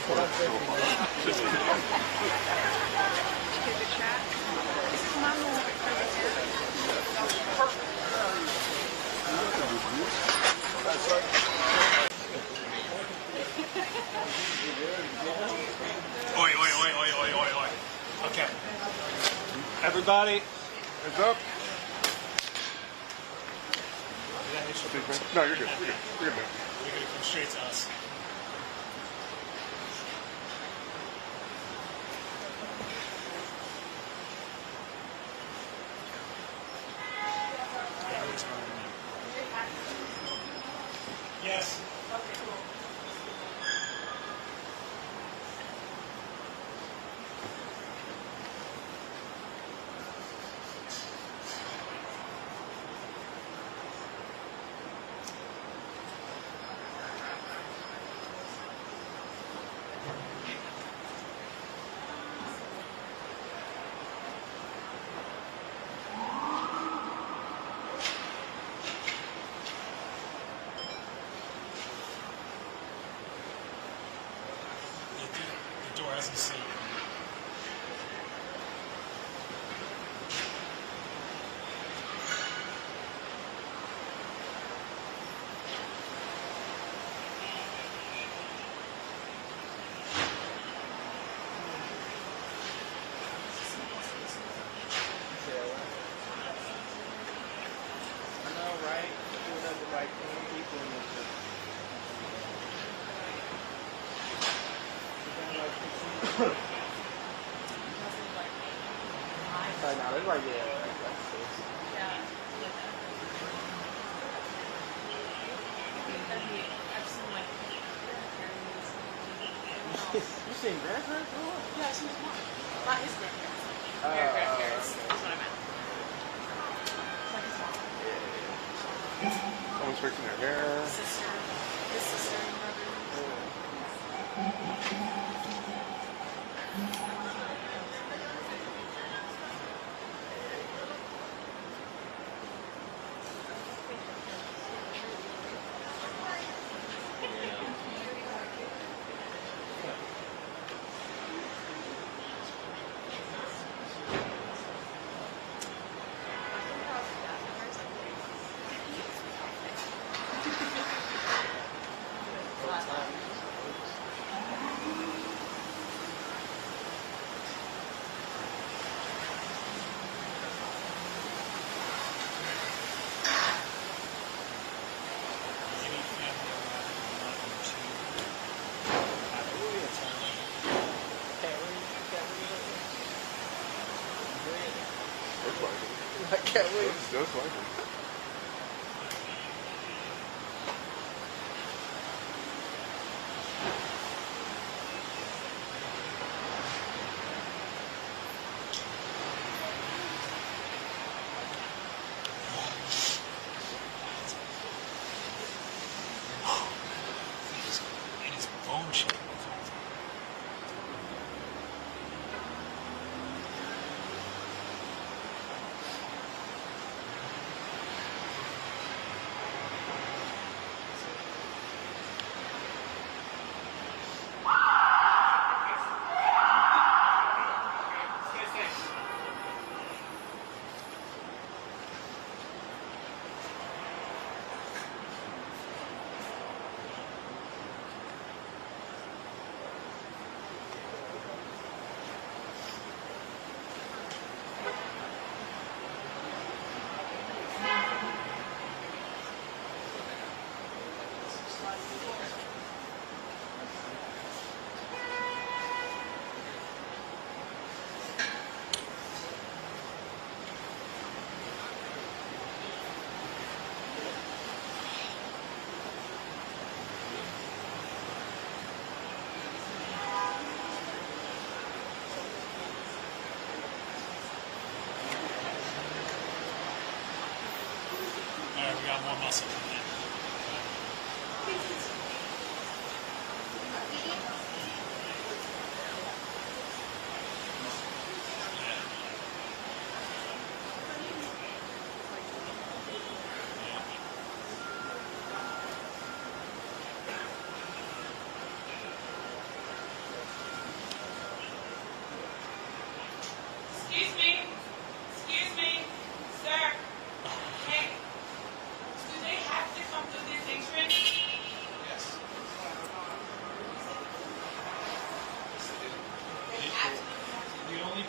Oi, oi, oi, oi, oi, oi, oi. Okay. Everybody. Heads up. No, you're good. You're good. You're good, man. You're going to come straight to us. Yes. Okay, cool. The door hasn't seen. I know, right? Doing the right thing, people in this. Right now, it's like, yeah. You seen grandparents? Yeah, I seen his mom. Not his grandparents. Their grandparents. Okay. That's what I meant. Like his mom. Someone's fixing their hair. Sister. His sister and brother. I can't wait. That's like it. And his bone shape.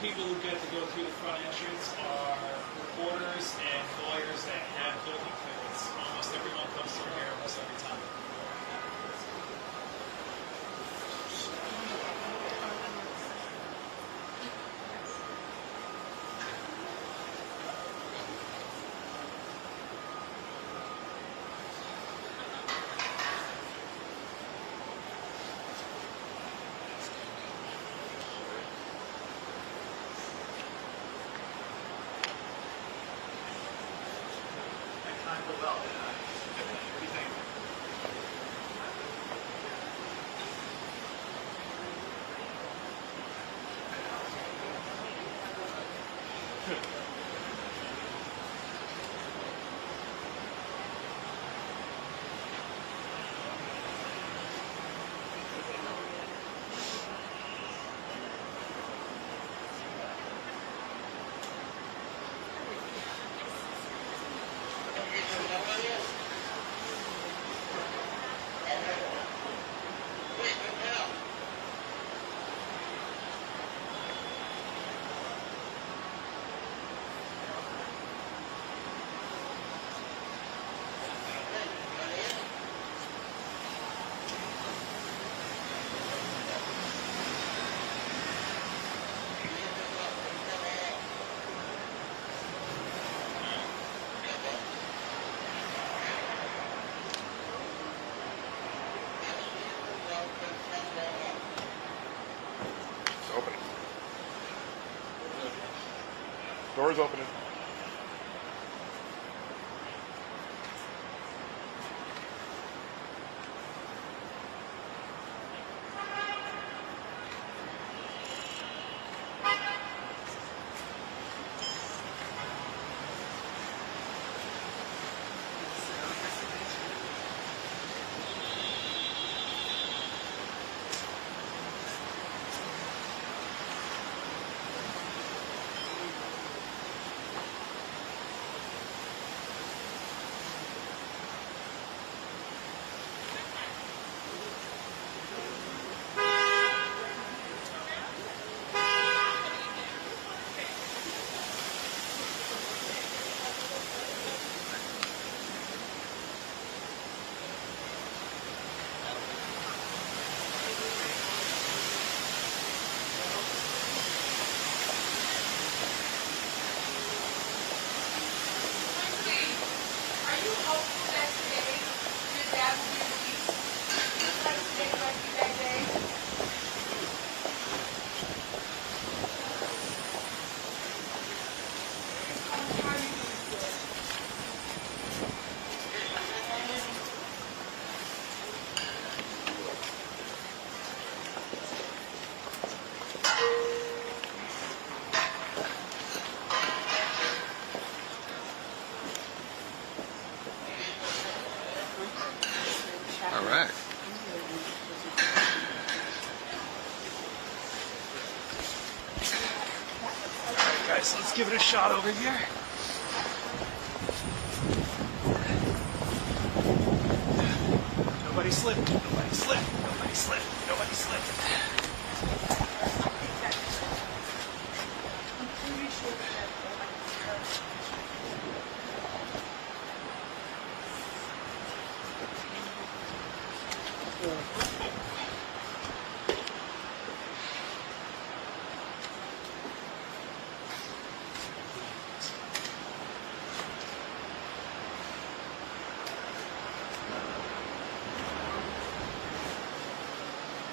people who get to go through the front entrance are reporters and lawyers that have building clearance. Almost everyone comes through here almost every time. Doors opening. All right. Guys, let's give it a shot over here. Nobody slip, nobody slip, nobody slip, nobody slip.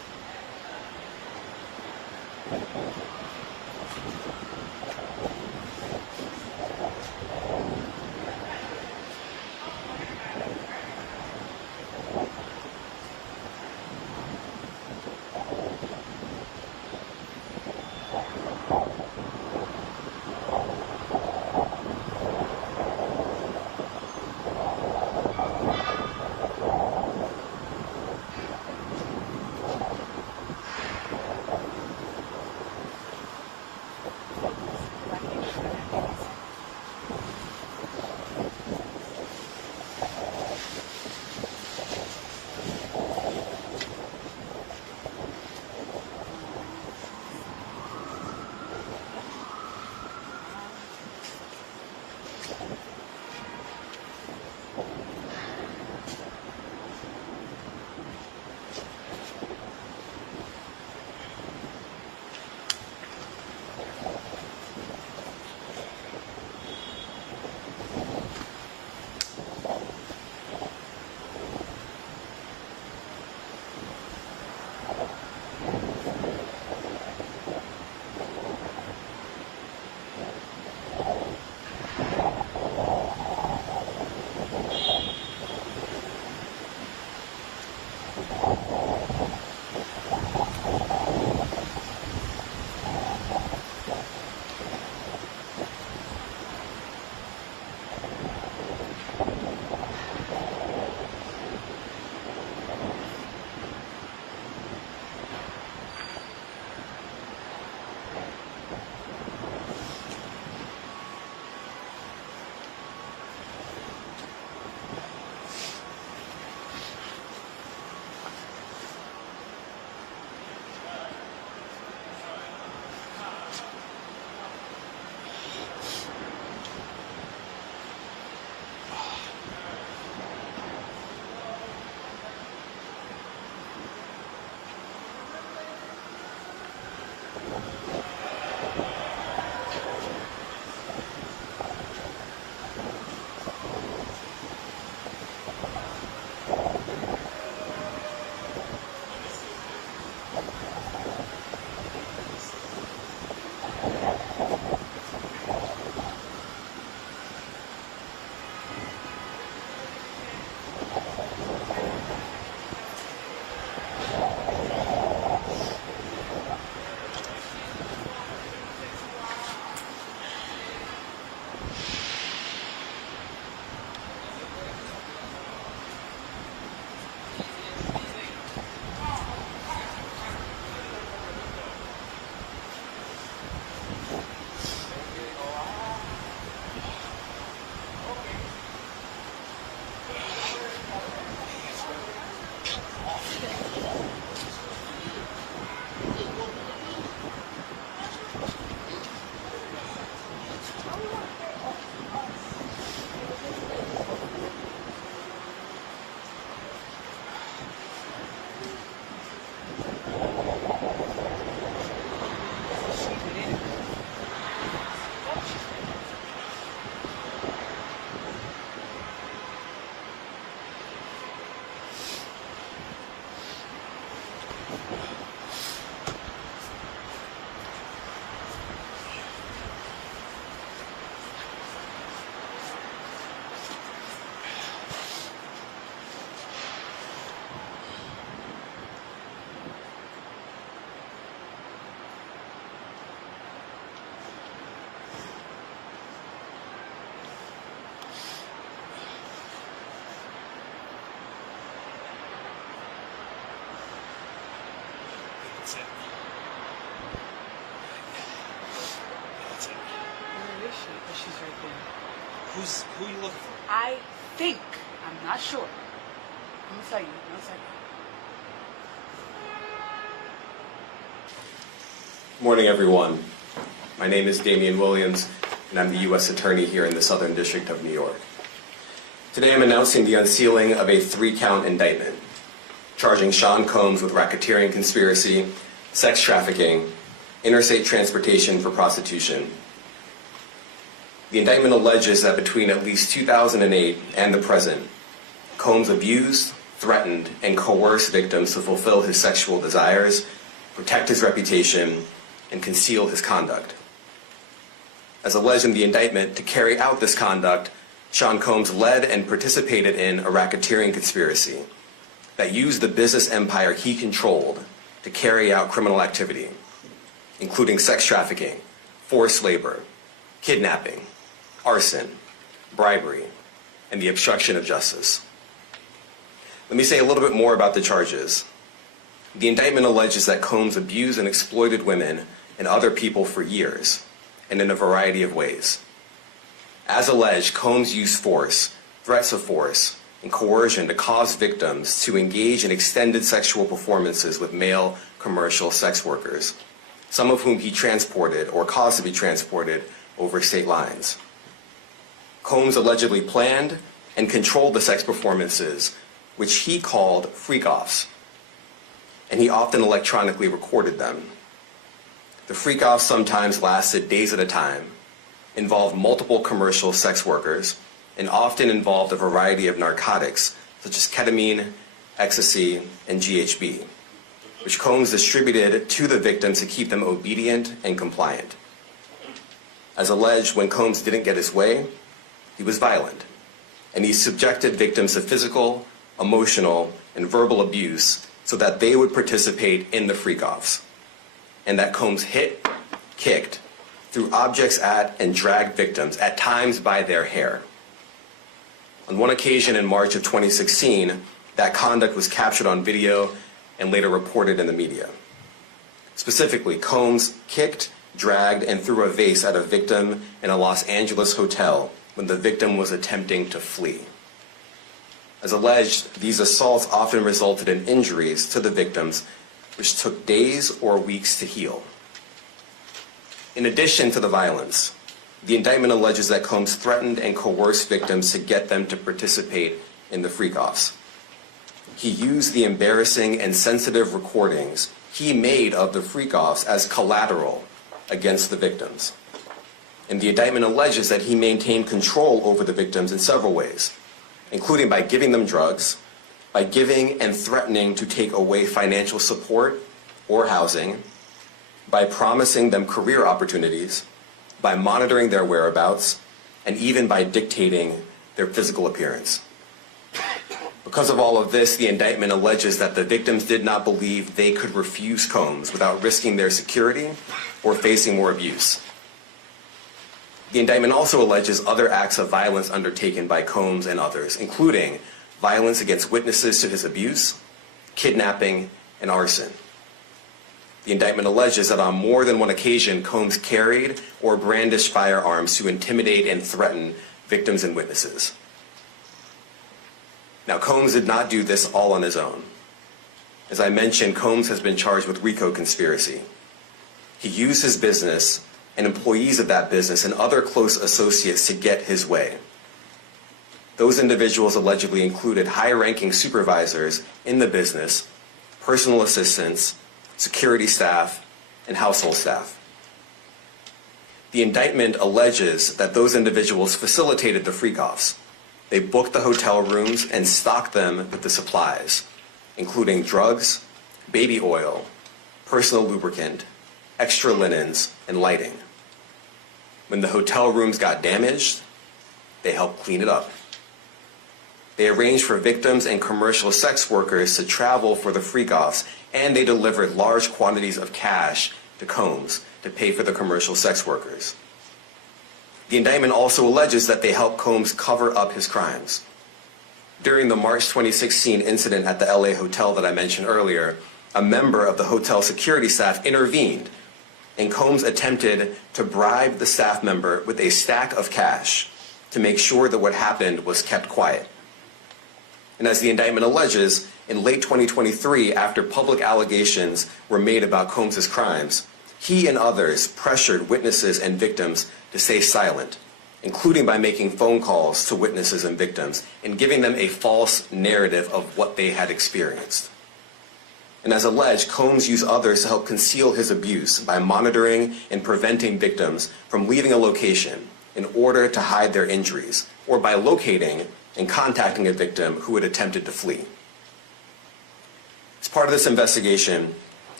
She's right there. Who are you looking for? I think. I'm not sure. I'm gonna tell you. No second. Morning, everyone. My name is Damian Williams, and I'm the U.S. Attorney here in the Southern District of New York. Today I'm announcing the unsealing of a 3-count indictment, charging Sean Combs with racketeering conspiracy, sex trafficking, interstate transportation for prostitution. The indictment alleges that between at least 2008 and the present, Combs abused, threatened, and coerced victims to fulfill his sexual desires, protect his reputation, and conceal his conduct. As alleged in the indictment, to carry out this conduct, Sean Combs led and participated in a racketeering conspiracy that used the business empire he controlled to carry out criminal activity, including sex trafficking, forced labor, kidnapping, arson, bribery, and the obstruction of justice. Let me say a little bit more about the charges. The indictment alleges that Combs abused and exploited women and other people for years, and in a variety of ways. As alleged, Combs used force, threats of force, and coercion to cause victims to engage in extended sexual performances with male commercial sex workers, some of whom he transported or caused to be transported over state lines. Combs allegedly planned and controlled the sex performances, which he called freak-offs, and he often electronically recorded them. The freak-offs sometimes lasted days at a time, involved multiple commercial sex workers, and often involved a variety of narcotics, such as ketamine, ecstasy, and GHB, which Combs distributed to the victims to keep them obedient and compliant. As alleged, when Combs didn't get his way, he was violent, and he subjected victims to physical, emotional, and verbal abuse so that they would participate in the freak-offs, and that Combs hit, kicked, threw objects at, and dragged victims, at times by their hair. On one occasion in March of 2016, that conduct was captured on video and later reported in the media. Specifically, Combs kicked, dragged, and threw a vase at a victim in a Los Angeles hotel when the victim was attempting to flee. As alleged, these assaults often resulted in injuries to the victims, which took days or weeks to heal. In addition to the violence, the indictment alleges that Combs threatened and coerced victims to get them to participate in the freak-offs. He used the embarrassing and sensitive recordings he made of the freak-offs as collateral against the victims. And the indictment alleges that he maintained control over the victims in several ways, including by giving them drugs, by giving and threatening to take away financial support or housing, by promising them career opportunities, by monitoring their whereabouts, and even by dictating their physical appearance. Because of all of this, the indictment alleges that the victims did not believe they could refuse Combs without risking their security or facing more abuse. The indictment also alleges other acts of violence undertaken by Combs and others, including violence against witnesses to his abuse, kidnapping, and arson. The indictment alleges that on more than one occasion, Combs carried or brandished firearms to intimidate and threaten victims and witnesses. Now, Combs did not do this all on his own. As I mentioned, Combs has been charged with RICO conspiracy. He used his business and employees of that business and other close associates to get his way. Those individuals allegedly included high-ranking supervisors in the business, personal assistants, security staff, and household staff. The indictment alleges that those individuals facilitated the freak-offs. They booked the hotel rooms and stocked them with the supplies, including drugs, baby oil, personal lubricant, extra linens, and lighting. When the hotel rooms got damaged, they helped clean it up. They arranged for victims and commercial sex workers to travel for the freak-offs, and they delivered large quantities of cash to Combs to pay for the commercial sex workers. The indictment also alleges that they helped Combs cover up his crimes. During the March 2016 incident at the LA hotel that I mentioned earlier, a member of the hotel security staff intervened, and Combs attempted to bribe the staff member with a stack of cash to make sure that what happened was kept quiet. And as the indictment alleges, in late 2023, after public allegations were made about Combs' crimes, he and others pressured witnesses and victims to stay silent, including by making phone calls to witnesses and victims and giving them a false narrative of what they had experienced. And as alleged, Combs used others to help conceal his abuse by monitoring and preventing victims from leaving a location in order to hide their injuries, or by locating and contacting a victim who had attempted to flee. As part of this investigation,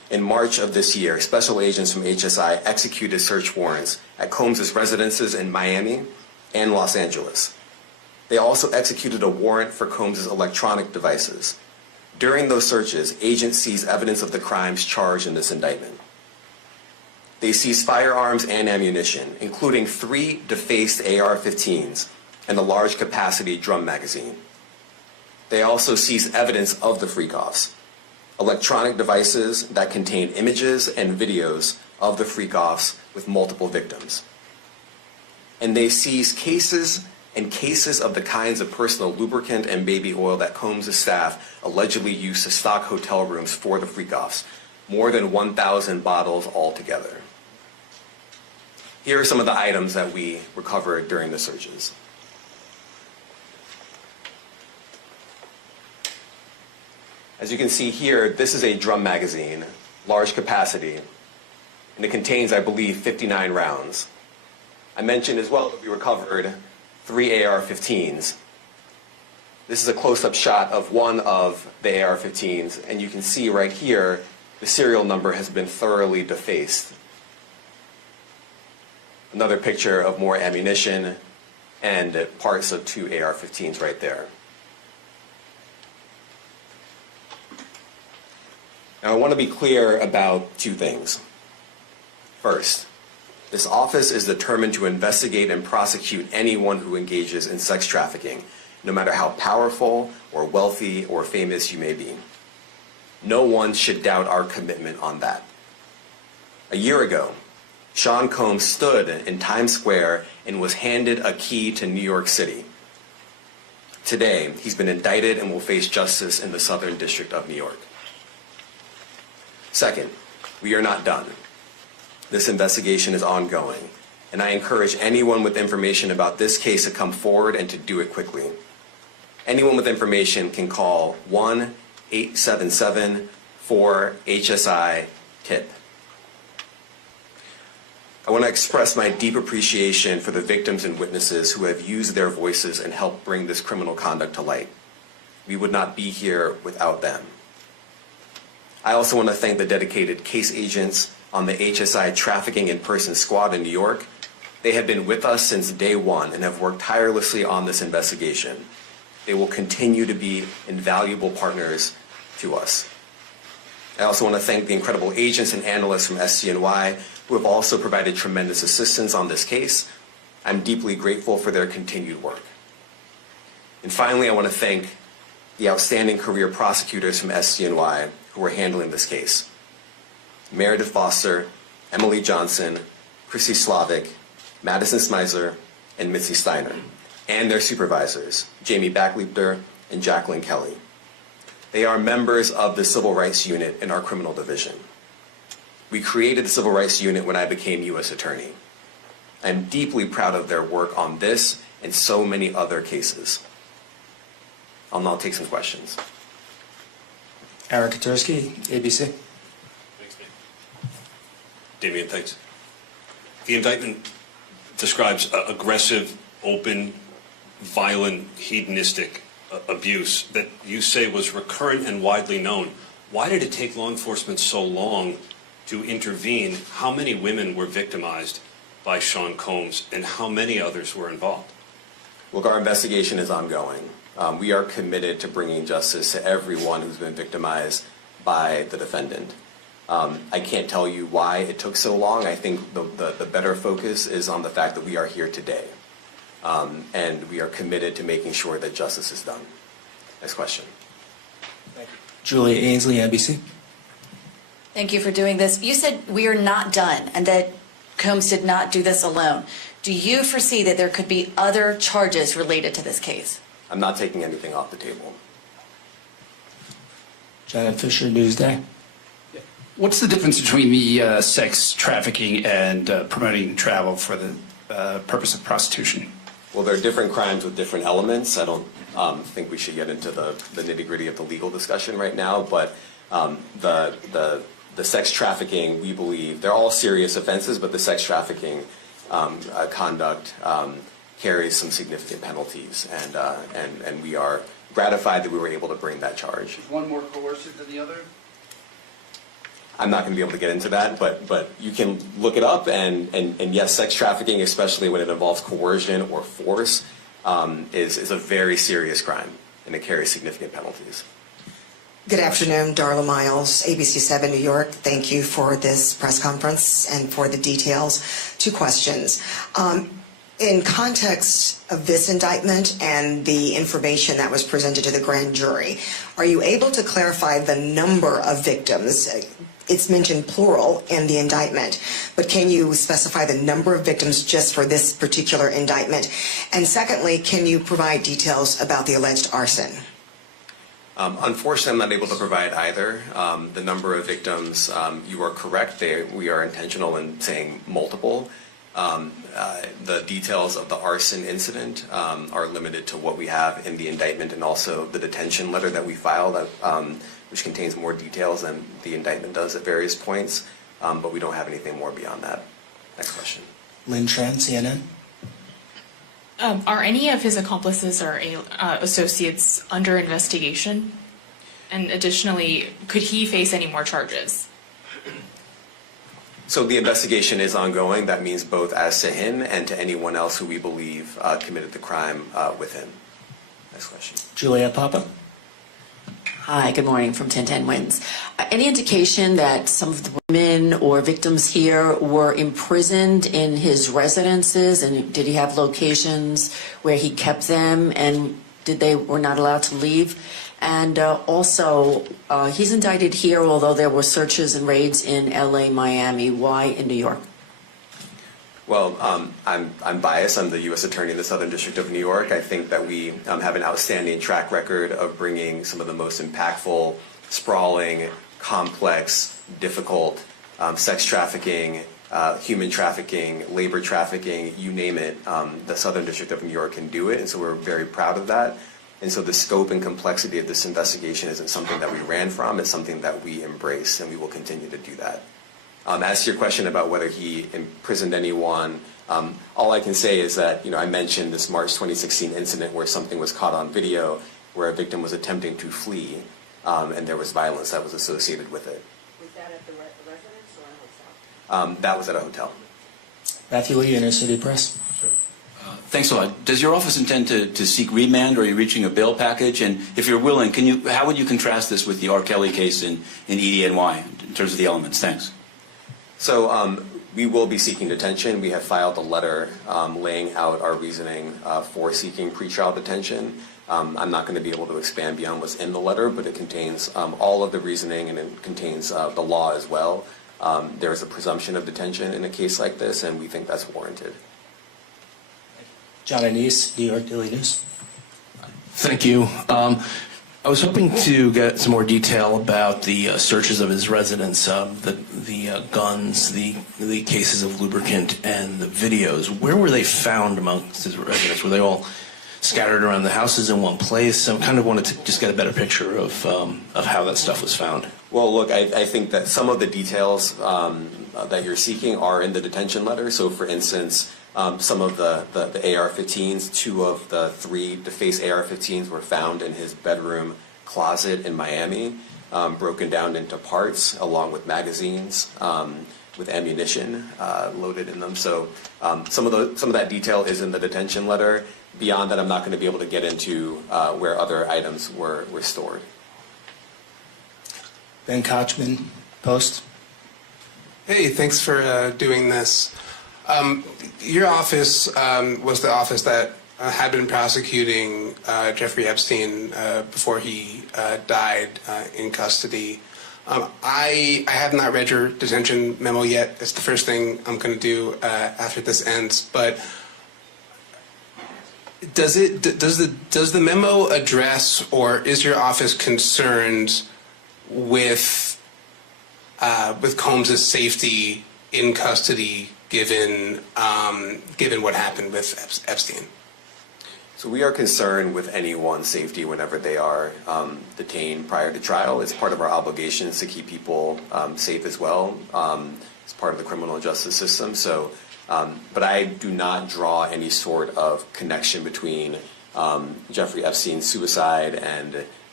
In March of this year, special agents from HSI executed search warrants at Combs' residences in Miami and Los Angeles. They also executed a warrant for Combs' electronic devices. During those searches, agents seized evidence of the crimes charged in this indictment. They seized firearms and ammunition, including 3 defaced AR-15s and a large capacity drum magazine. They also seized evidence of the freak-offs, electronic devices that contain images and videos of the freak-offs with multiple victims. And they seized cases and cases of the kinds of personal lubricant and baby oil that Combs' staff allegedly used to stock hotel rooms for the freak-offs, more than 1,000 bottles altogether. Here are some of the items that we recovered during the searches. As you can see here, this is a drum magazine, large capacity, and it contains, I believe, 59 rounds. I mentioned as well that we recovered 3 AR-15s. This is a close-up shot of one of the AR-15s, and you can see right here the serial number has been thoroughly defaced. Another picture of more ammunition and parts of 2 AR-15s right there. Now, I want to be clear about 2 things. First, this office is determined to investigate and prosecute anyone who engages in sex trafficking, no matter how powerful or wealthy or famous you may be. No one should doubt our commitment on that. A year ago, Sean Combs stood in Times Square and was handed a key to New York City. Today, he's been indicted and will face justice in the Southern District of New York. Second, we are not done. This investigation is ongoing, and I encourage anyone with information about this case to come forward and to do it quickly. Anyone with information can call 1-877-4-HSI-TIP. I want to express my deep appreciation for the victims and witnesses who have used their voices and helped bring this criminal conduct to light. We would not be here without them. I also want to thank the dedicated case agents on the HSI Trafficking in Person Squad in New York. They have been with us since day one and have worked tirelessly on this investigation. They will continue to be invaluable partners to us. I also want to thank the incredible agents and analysts from SCNY who have also provided tremendous assistance on this case. I'm deeply grateful for their continued work. And finally, I want to thank the outstanding career prosecutors from SCNY who are handling this case. Meredith Foster, Emily Johnson, Chrissy Slavic, Madison Smizer, and Mitzi Steiner, and their supervisors, Jamie Backleiter and Jacqueline Kelly. They are members of the Civil Rights Unit in our criminal division. We created the Civil Rights Unit when I became U.S. Attorney. I'm deeply proud of their work on this and so many other cases. I'll now take some questions. Eric Katursky, ABC. Thanks, Damien, thanks. The indictment describes aggressive, open, violent, hedonistic abuse that you say was recurrent and widely known. Why did it take law enforcement so long to intervene? How many women were victimized by Sean Combs, and how many others were involved? Look, our investigation is ongoing. We are committed to bringing justice to everyone who's been victimized by the defendant. I can't tell you why it took so long. I think the better focus is on the fact that we are here today. And we are committed to making sure that justice is done. Next question. Thank you. Julia Ainsley, NBC. Thank you for doing this. You said we are not done and that Combs did not do this alone. Do you foresee that there could be other charges related to this case? I'm not taking anything off the table. Janet Fisher, Newsday. What's the difference between the sex trafficking and promoting travel for the purpose of prostitution? Well, there are different crimes with different elements. I don't think we should get into the nitty-gritty of the legal discussion right now, but the sex trafficking, we believe, they're all serious offenses, but the sex trafficking conduct carries some significant penalties, and we are gratified that we were able to bring that charge. Is one more coercive than the other? I'm not going to be able to get into that, but you can look it up, and yes, sex trafficking, especially when it involves coercion or force, is a very serious crime, and it carries significant penalties. Good afternoon, Darla Miles, ABC 7 New York. Thank you for this press conference and for the details. 2 questions. In context of this indictment and the information that was presented to the grand jury, are you able to clarify the number of victims? It's mentioned plural in the indictment, but can you specify the number of victims just for this particular indictment? And secondly, can you provide details about the alleged arson? Unfortunately, I'm not able to provide either. The number of victims, you are correct. We are intentional in saying multiple. The details of the arson incident are limited to what we have in the indictment and also the detention letter that we filed, which contains more details than the indictment does at various points. But we don't have anything more beyond that. Next question. Lynn Tran, CNN. Are any of his accomplices or associates under investigation? And additionally, could he face any more charges? So the investigation is ongoing. That means both as to him and to anyone else who we believe committed the crime with him. Next question. Juliet Papa. Hi, good morning from 1010 Wins. Any indication that some of the women or victims here were imprisoned in his residences, and did he have locations where he kept them, and were not allowed to leave? And also, he's indicted here, although there were searches and raids in LA, Miami. Why in New York? Well, I'm biased. I'm the U.S. Attorney in the Southern District of New York. I think that we have an outstanding track record of bringing some of the most impactful, sprawling, complex, difficult sex trafficking, human trafficking, labor trafficking, you name it. The Southern District of New York can do it, and so we're very proud of that. And so the scope and complexity of this investigation isn't something that we ran from. It's something that we embrace, and we will continue to do that. As to your question about whether he imprisoned anyone, all I can say is that, I mentioned this March 2016 incident where something was caught on video where a victim was attempting to flee, and there was violence that was associated with it. Was that at the residence or a hotel? That was at a hotel. Matthew Lee, Inner City Press. Thanks a lot. Does your office intend to seek remand, or are you reaching a bail package? And if you're willing, how would you contrast this with the R. Kelly case in EDNY in terms of the elements? Thanks. So we will be seeking detention. We have filed a letter laying out our reasoning for seeking pretrial detention. I'm not going to be able to expand beyond what's in the letter, but it contains all of the reasoning, and it contains the law as well. There is a presumption of detention in a case like this, and we think that's warranted. John Anise, New York Daily News. Thank you. I was hoping to get some more detail about the searches of his residence, the guns, the cases of lubricant, and the videos. Where were they found amongst his residence? Were they all scattered around the houses in one place? I kind of wanted to just get a better picture of how that stuff was found. Well, look, I think that some of the details that you're seeking are in the detention letter. So, for instance, some of the AR-15s, 2 of the 3 DeFace AR-15s were found in his bedroom closet in Miami, broken down into parts along with magazines with ammunition loaded in them. So some of that detail is in the detention letter. Beyond that, I'm not going to be able to get into where other items were stored. Ben Kochman, Post. Hey, thanks for doing this. Your office was the office that had been prosecuting Jeffrey Epstein before he died in custody. I have not read your detention memo yet. It's the first thing I'm going to do after this ends. But does the memo address, or is your office concerned with Combs' safety in custody, given what happened with Epstein? So we are concerned with anyone's safety whenever they are detained prior to trial. It's part of our obligations to keep people safe as well. It's part of the criminal justice system. So, but I do not draw any sort of connection between Jeffrey Epstein's suicide and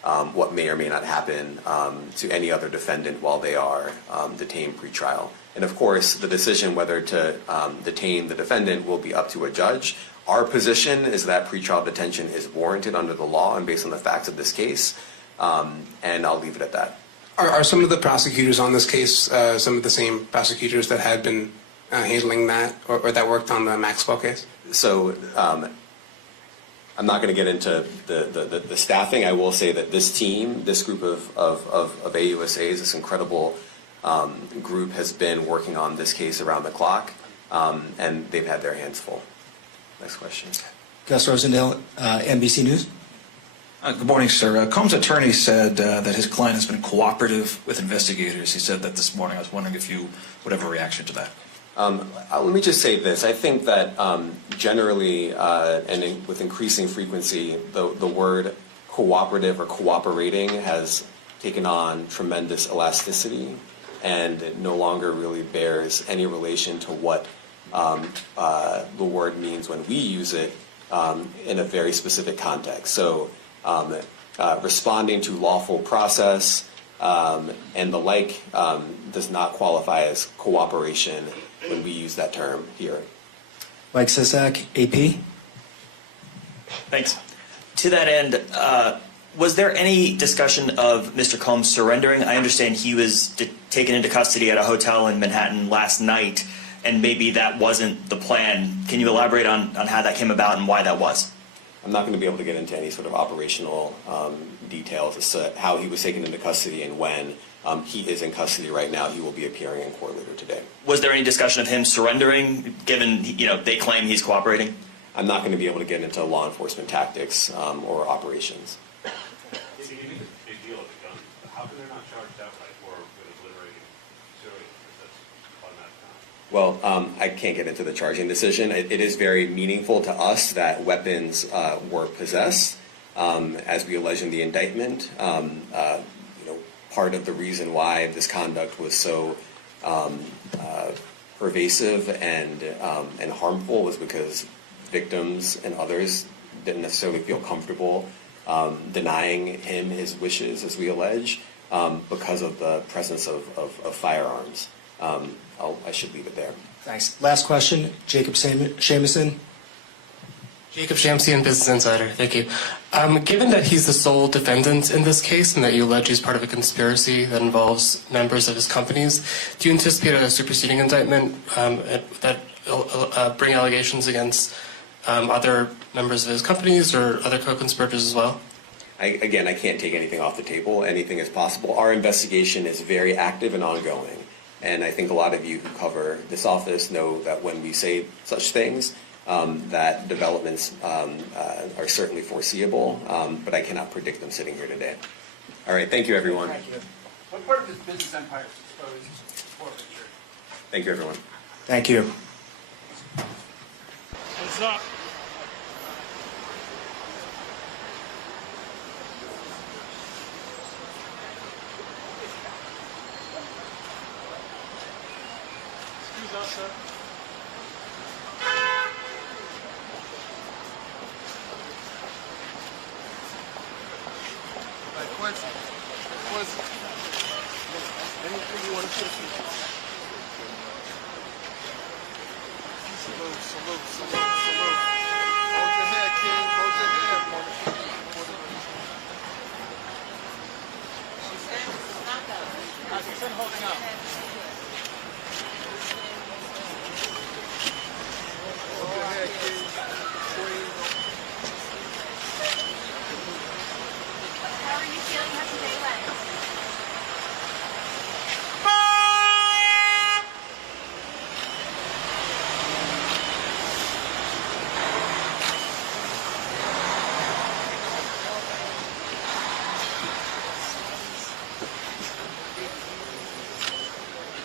what may or may not happen to any other defendant while they are detained pretrial. And of course, the decision whether to detain the defendant will be up to a judge. Our position is that pretrial detention is warranted under the law and based on the facts of this case, and I'll leave it at that. Are some of the prosecutors on this case some of the same prosecutors that had been handling that or that worked on the Maxwell case? So I'm not going to get into the staffing. I will say that this team, this group of AUSAs, this incredible group has been working on this case around the clock, and they've had their hands full. Next question. Gus Rosendale, NBC News. Good morning, sir. Combs' attorney said that his client has been cooperative with investigators. He said that this morning. I was wondering if you would have a reaction to that. Let me just say this. I think that generally and with increasing frequency, the word cooperative or cooperating has taken on tremendous elasticity and it no longer really bears any relation to what the word means when we use it in a very specific context. So responding to lawful process and the like does not qualify as cooperation when we use that term here. Mike Sisak, AP. Thanks. To that end, was there any discussion of Mr. Combs surrendering? I understand he was taken into custody at a hotel in Manhattan last night, and maybe that wasn't the plan. Can you elaborate on how that came about and why that was? I'm not going to be able to get into any sort of operational details as to how he was taken into custody and when. He is in custody right now. He will be appearing in court later today. Was there any discussion of him surrendering, given they claim he's cooperating? I'm not going to be able to get into law enforcement tactics or operations. You make a big deal of the gun. How come they're not charged outright for liberating civilians? That's automatic. Well, I can't get into the charging decision. It is very meaningful to us that weapons were possessed, as we allege in the indictment. Part of the reason why this conduct was so pervasive and harmful was because victims and others didn't necessarily feel comfortable denying him his wishes, as we allege, because of the presence of firearms. I should leave it there. Thanks. Last question, Jacob Shamison. Jacob Shamsian, Business Insider. Thank you. Given that he's the sole defendant in this case and that you allege he's part of a conspiracy that involves members of his companies, do you anticipate a superseding indictment that bring allegations against other members of his companies or other co-conspirators as well? I can't take anything off the table. Anything is possible. Our investigation is very active and ongoing. And I think a lot of you who cover this office know that when we say such things, that developments are certainly foreseeable, but I cannot predict them sitting here today. All right, thank you, everyone. Thank you. What part of his business empire is exposed to forfeiture? Thank you, everyone. Thank you. What's up? Excuse us, sir. Quincy. Anything you want to say? Salute. Hold your head, King. Hold your head. She's in holding up. Hold your head, King. Queen. How are you feeling? How's your day went?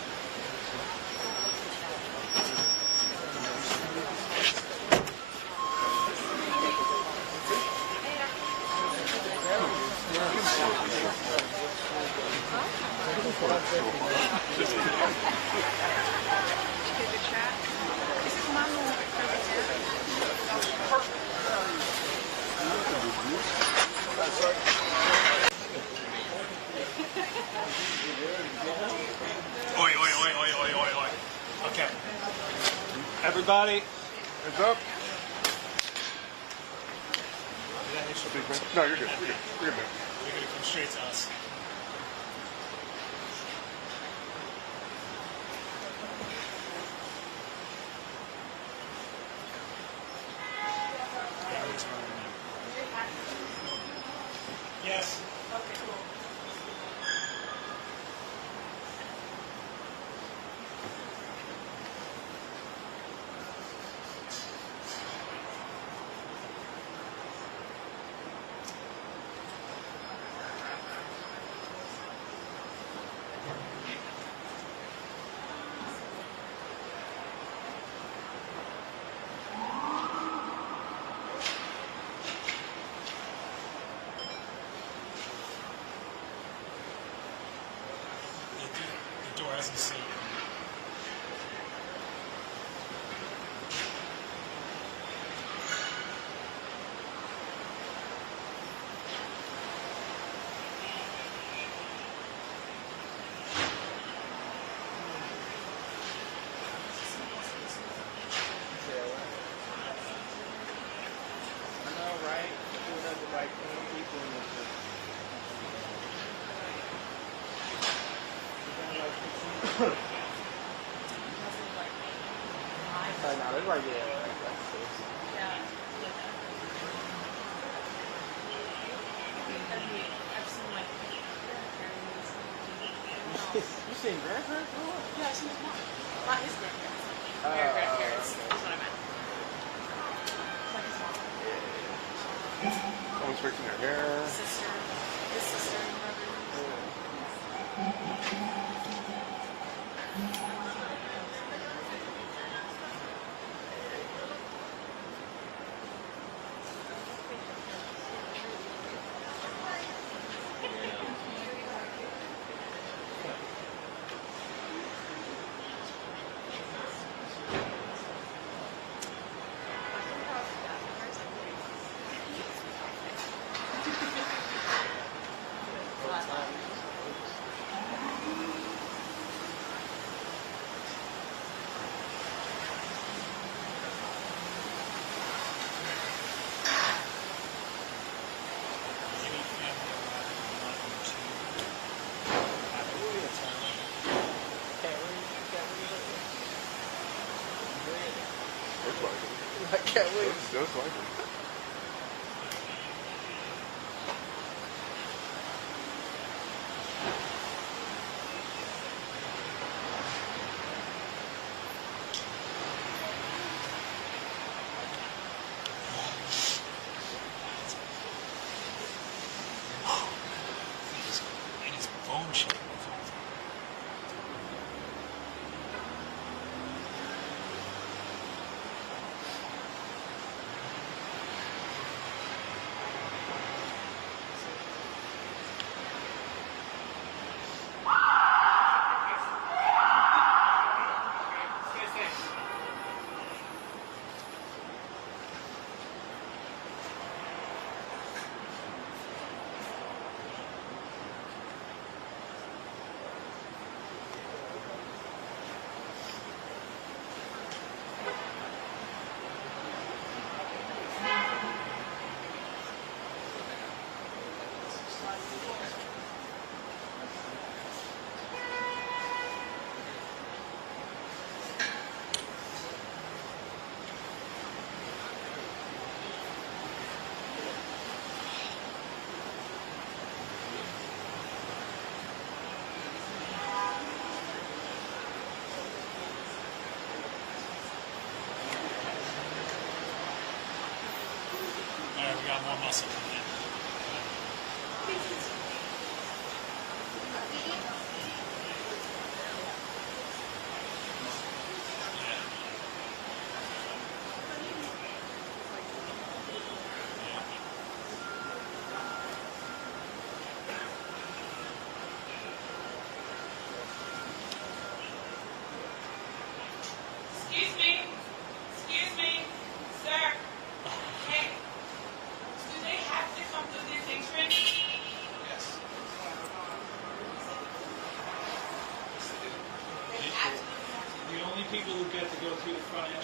Everybody. Hands up. No, you're good. You're good. You're good, man. We're going to come straight to us. Yes. Okay, cool. The door hasn't seen. I know, right? Doing that the right thing, people in this thing. No, that's right there. You seen grandparents? Yeah, she was mom. Not his grandparents. Their grandparents. That's what I meant. Like his mom. Someone's fixing their hair. Sister. His sister and brother. I can't wait. Just like it. And his bone shape. Alright, we got more muscle coming in. Excuse me, sir. Hey, do they have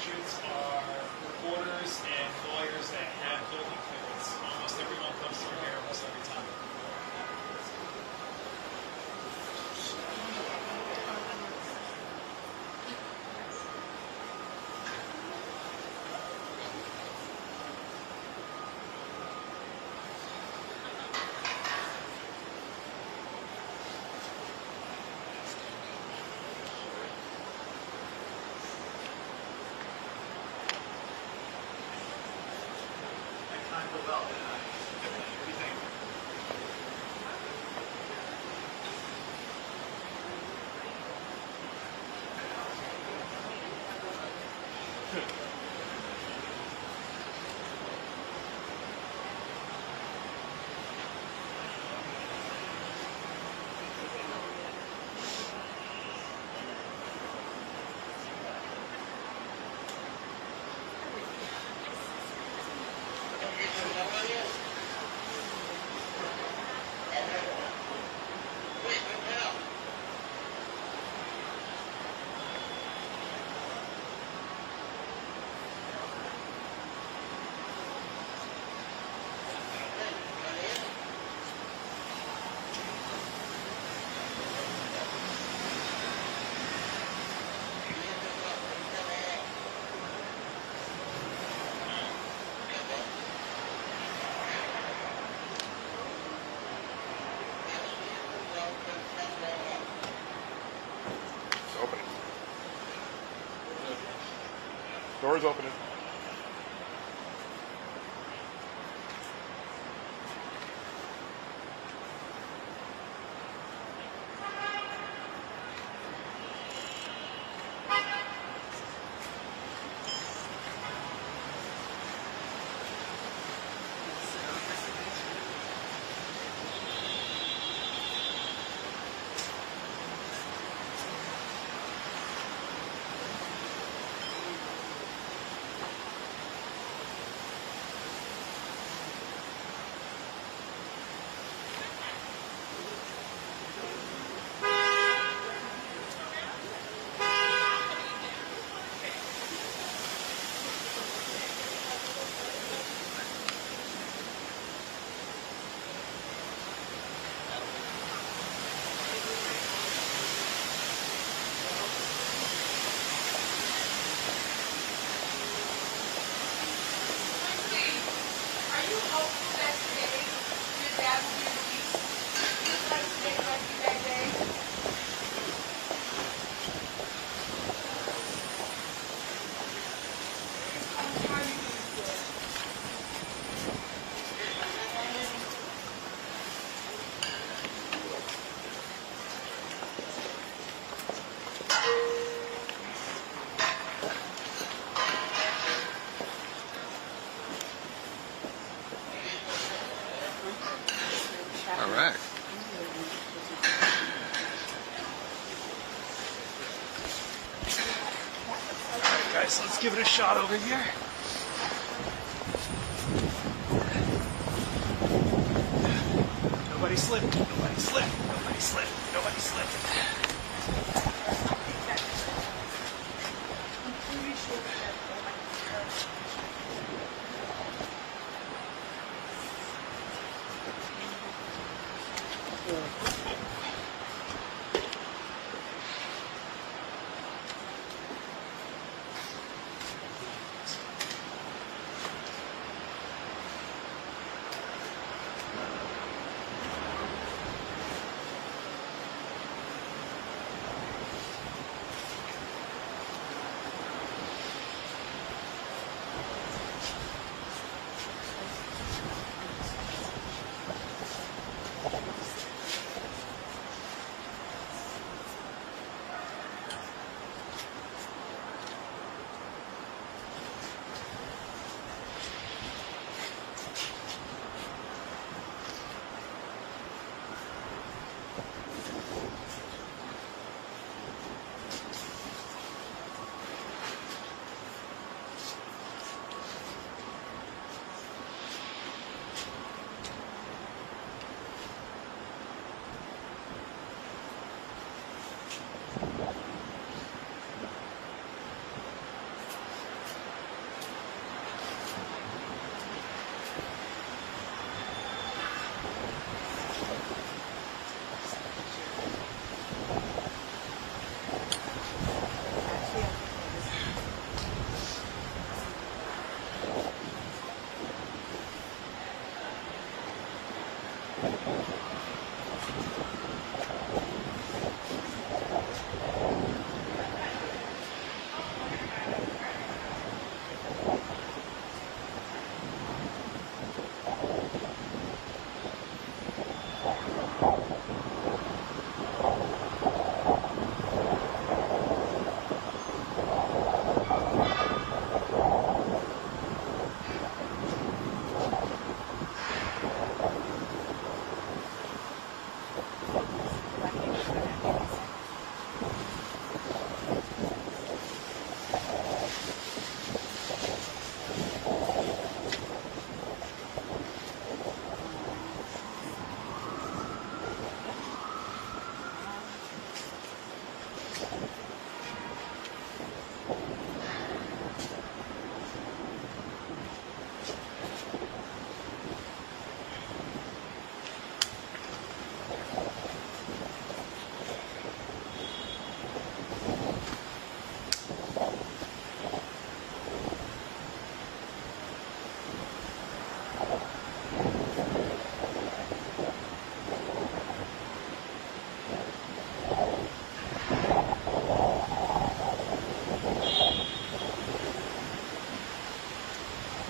entrance are reporters and lawyers that have building clearance. Almost everyone comes through here almost every time. Doors opening. All right. Guys, let's give it a shot over here. Nobody slipped. Nobody slipped. Nobody slipped. Nobody slipped.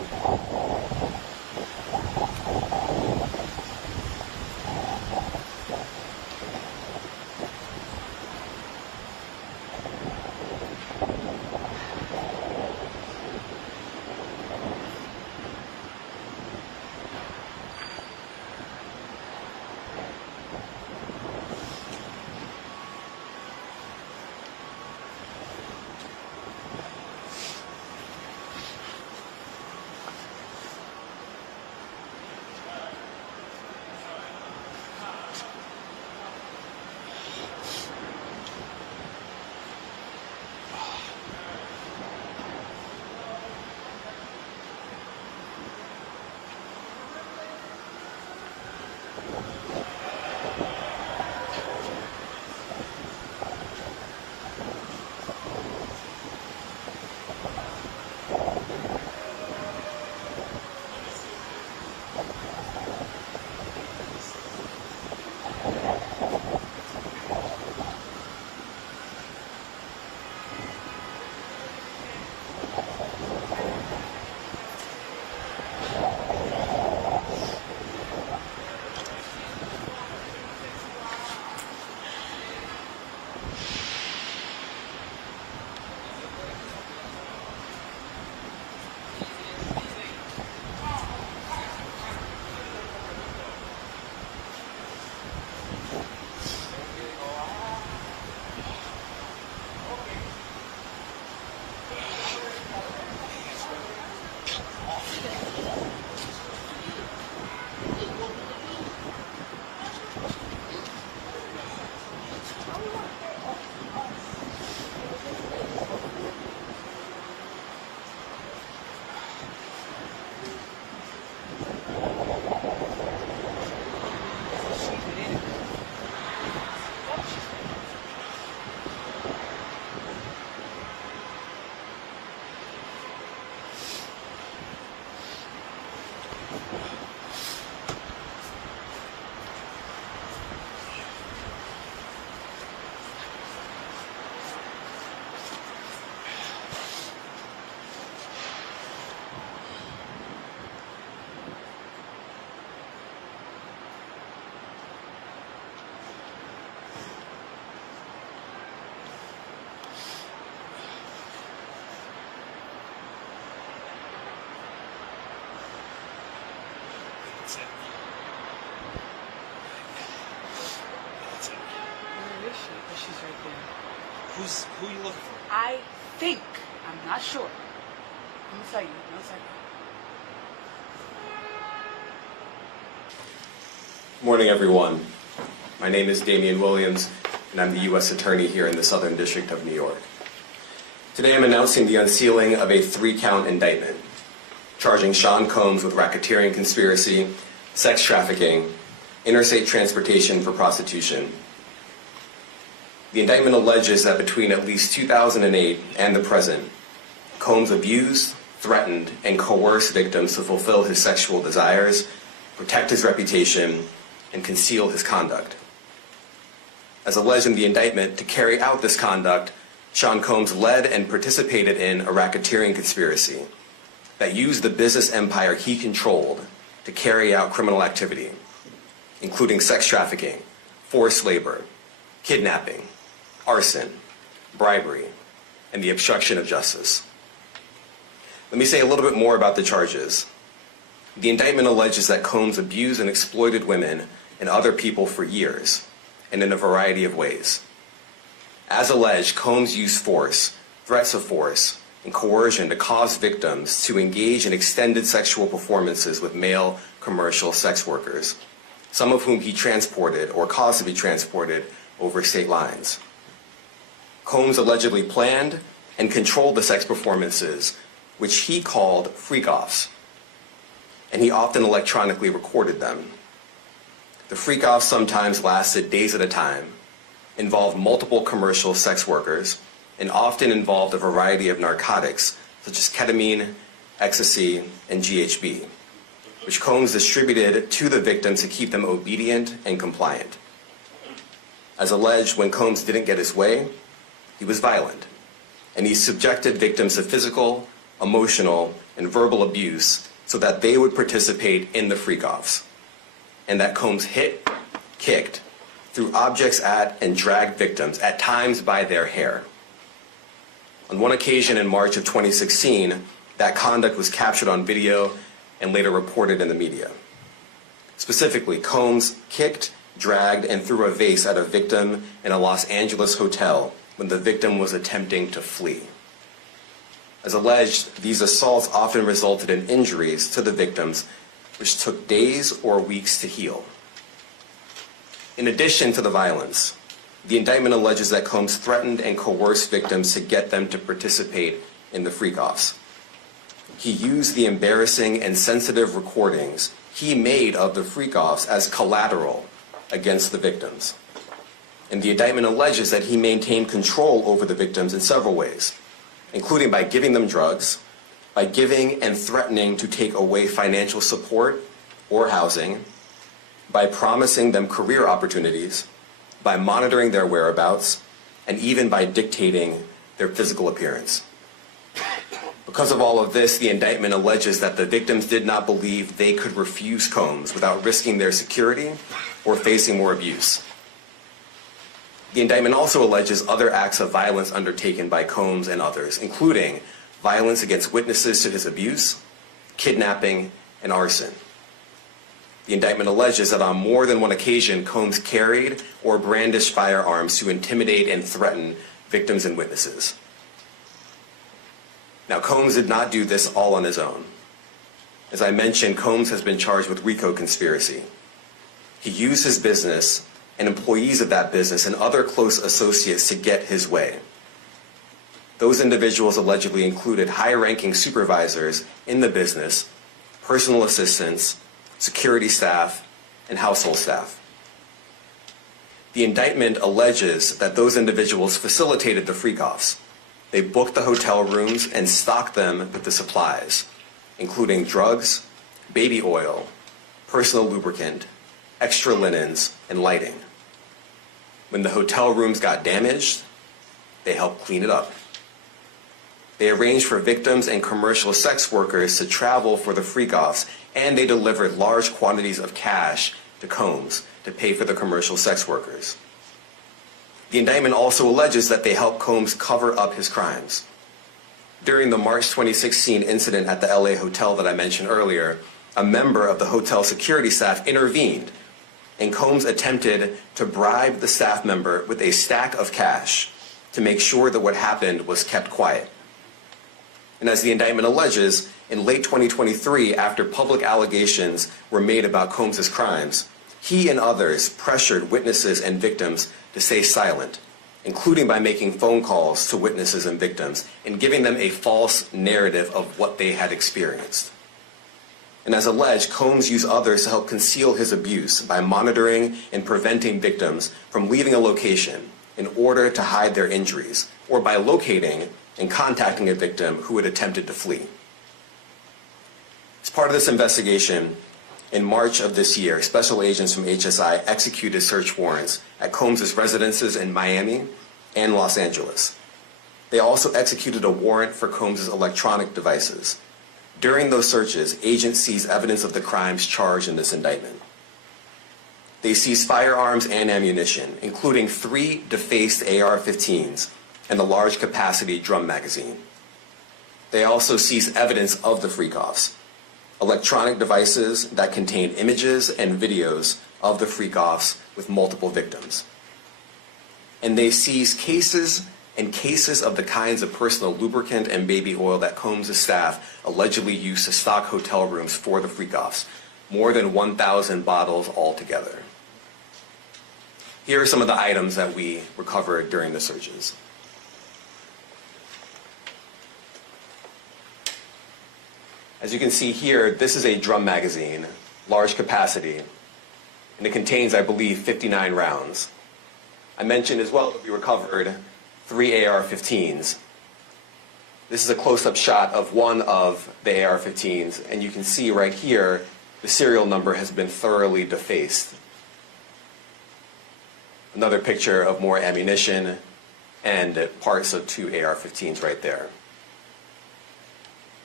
She's right there. Who are you looking for? I think. I'm not sure. I'm gonna tell you. No second. Morning, everyone. My name is Damian Williams, and I'm the U.S. Attorney here in the Southern District of New York. Today I'm announcing the unsealing of a 3-count indictment, charging Sean Combs with racketeering conspiracy, sex trafficking, interstate transportation for prostitution. The indictment alleges that between at least 2008 and the present, Combs abused, threatened, and coerced victims to fulfill his sexual desires, protect his reputation, and conceal his conduct. As alleged in the indictment, to carry out this conduct, Sean Combs led and participated in a racketeering conspiracy that used the business empire he controlled to carry out criminal activity, including sex trafficking, forced labor, kidnapping, arson, bribery, and the obstruction of justice. Let me say a little bit more about the charges. The indictment alleges that Combs abused and exploited women and other people for years, and in a variety of ways. As alleged, Combs used force, threats of force, and coercion to cause victims to engage in extended sexual performances with male commercial sex workers, some of whom he transported or caused to be transported over state lines. Combs allegedly planned and controlled the sex performances, which he called freak-offs, and he often electronically recorded them. The freak-offs sometimes lasted days at a time, involved multiple commercial sex workers, and often involved a variety of narcotics such as ketamine, ecstasy, and GHB, which Combs distributed to the victims to keep them obedient and compliant. As alleged, when Combs didn't get his way, he was violent, and he subjected victims to physical, emotional, and verbal abuse so that they would participate in the freak-offs, and that Combs hit, kicked, threw objects at, and dragged victims, at times by their hair. On one occasion in March of 2016, that conduct was captured on video and later reported in the media. Specifically, Combs kicked, dragged, and threw a vase at a victim in a Los Angeles hotel when the victim was attempting to flee. As alleged, these assaults often resulted in injuries to the victims, which took days or weeks to heal. In addition to the violence, the indictment alleges that Combs threatened and coerced victims to get them to participate in the freak-offs. He used the embarrassing and sensitive recordings he made of the freak-offs as collateral against the victims. And the indictment alleges that he maintained control over the victims in several ways, including by giving them drugs, by giving and threatening to take away financial support or housing, by promising them career opportunities, by monitoring their whereabouts, and even by dictating their physical appearance. Because of all of this, the indictment alleges that the victims did not believe they could refuse Combs without risking their security or facing more abuse. The indictment also alleges other acts of violence undertaken by Combs and others, including violence against witnesses to his abuse, kidnapping, and arson. The indictment alleges that on more than one occasion, Combs carried or brandished firearms to intimidate and threaten victims and witnesses. Now, Combs did not do this all on his own. As I mentioned, Combs has been charged with RICO conspiracy. He used his business and employees of that business and other close associates to get his way. Those individuals allegedly included high-ranking supervisors in the business, personal assistants, security staff, and household staff. The indictment alleges that those individuals facilitated the freak-offs. They booked the hotel rooms and stocked them with the supplies, including drugs, baby oil, personal lubricant, extra linens, and lighting. When the hotel rooms got damaged, they helped clean it up. They arranged for victims and commercial sex workers to travel for the freak-offs, and they delivered large quantities of cash to Combs to pay for the commercial sex workers. The indictment also alleges that they helped Combs cover up his crimes. During the March 2016 incident at the LA hotel that I mentioned earlier, a member of the hotel security staff intervened, and Combs attempted to bribe the staff member with a stack of cash to make sure that what happened was kept quiet. And as the indictment alleges, in late 2023, after public allegations were made about Combs' crimes, he and others pressured witnesses and victims to stay silent, including by making phone calls to witnesses and victims and giving them a false narrative of what they had experienced. And as alleged, Combs used others to help conceal his abuse by monitoring and preventing victims from leaving a location in order to hide their injuries, or by locating and contacting a victim who had attempted to flee. As part of this investigation, in March of this year, special agents from HSI executed search warrants at Combs' residences in Miami and Los Angeles. They also executed a warrant for Combs' electronic devices. During those searches, agents seized evidence of the crimes charged in this indictment. They seized firearms and ammunition, including 3 defaced AR-15s and a large capacity drum magazine. They also seized evidence of the freak-offs, electronic devices that contained images and videos of the freak-offs with multiple victims. And they seized cases and cases of the kinds of personal lubricant and baby oil that Combs' staff allegedly used to stock hotel rooms for the freak-offs, more than 1,000 bottles altogether. Here are some of the items that we recovered during the searches. As you can see here, this is a drum magazine, large capacity, and it contains, I believe, 59 rounds. I mentioned as well that we recovered 3 AR-15s. This is a close-up shot of one of the AR-15s, and you can see right here the serial number has been thoroughly defaced. Another picture of more ammunition and parts of 2 AR-15s right there.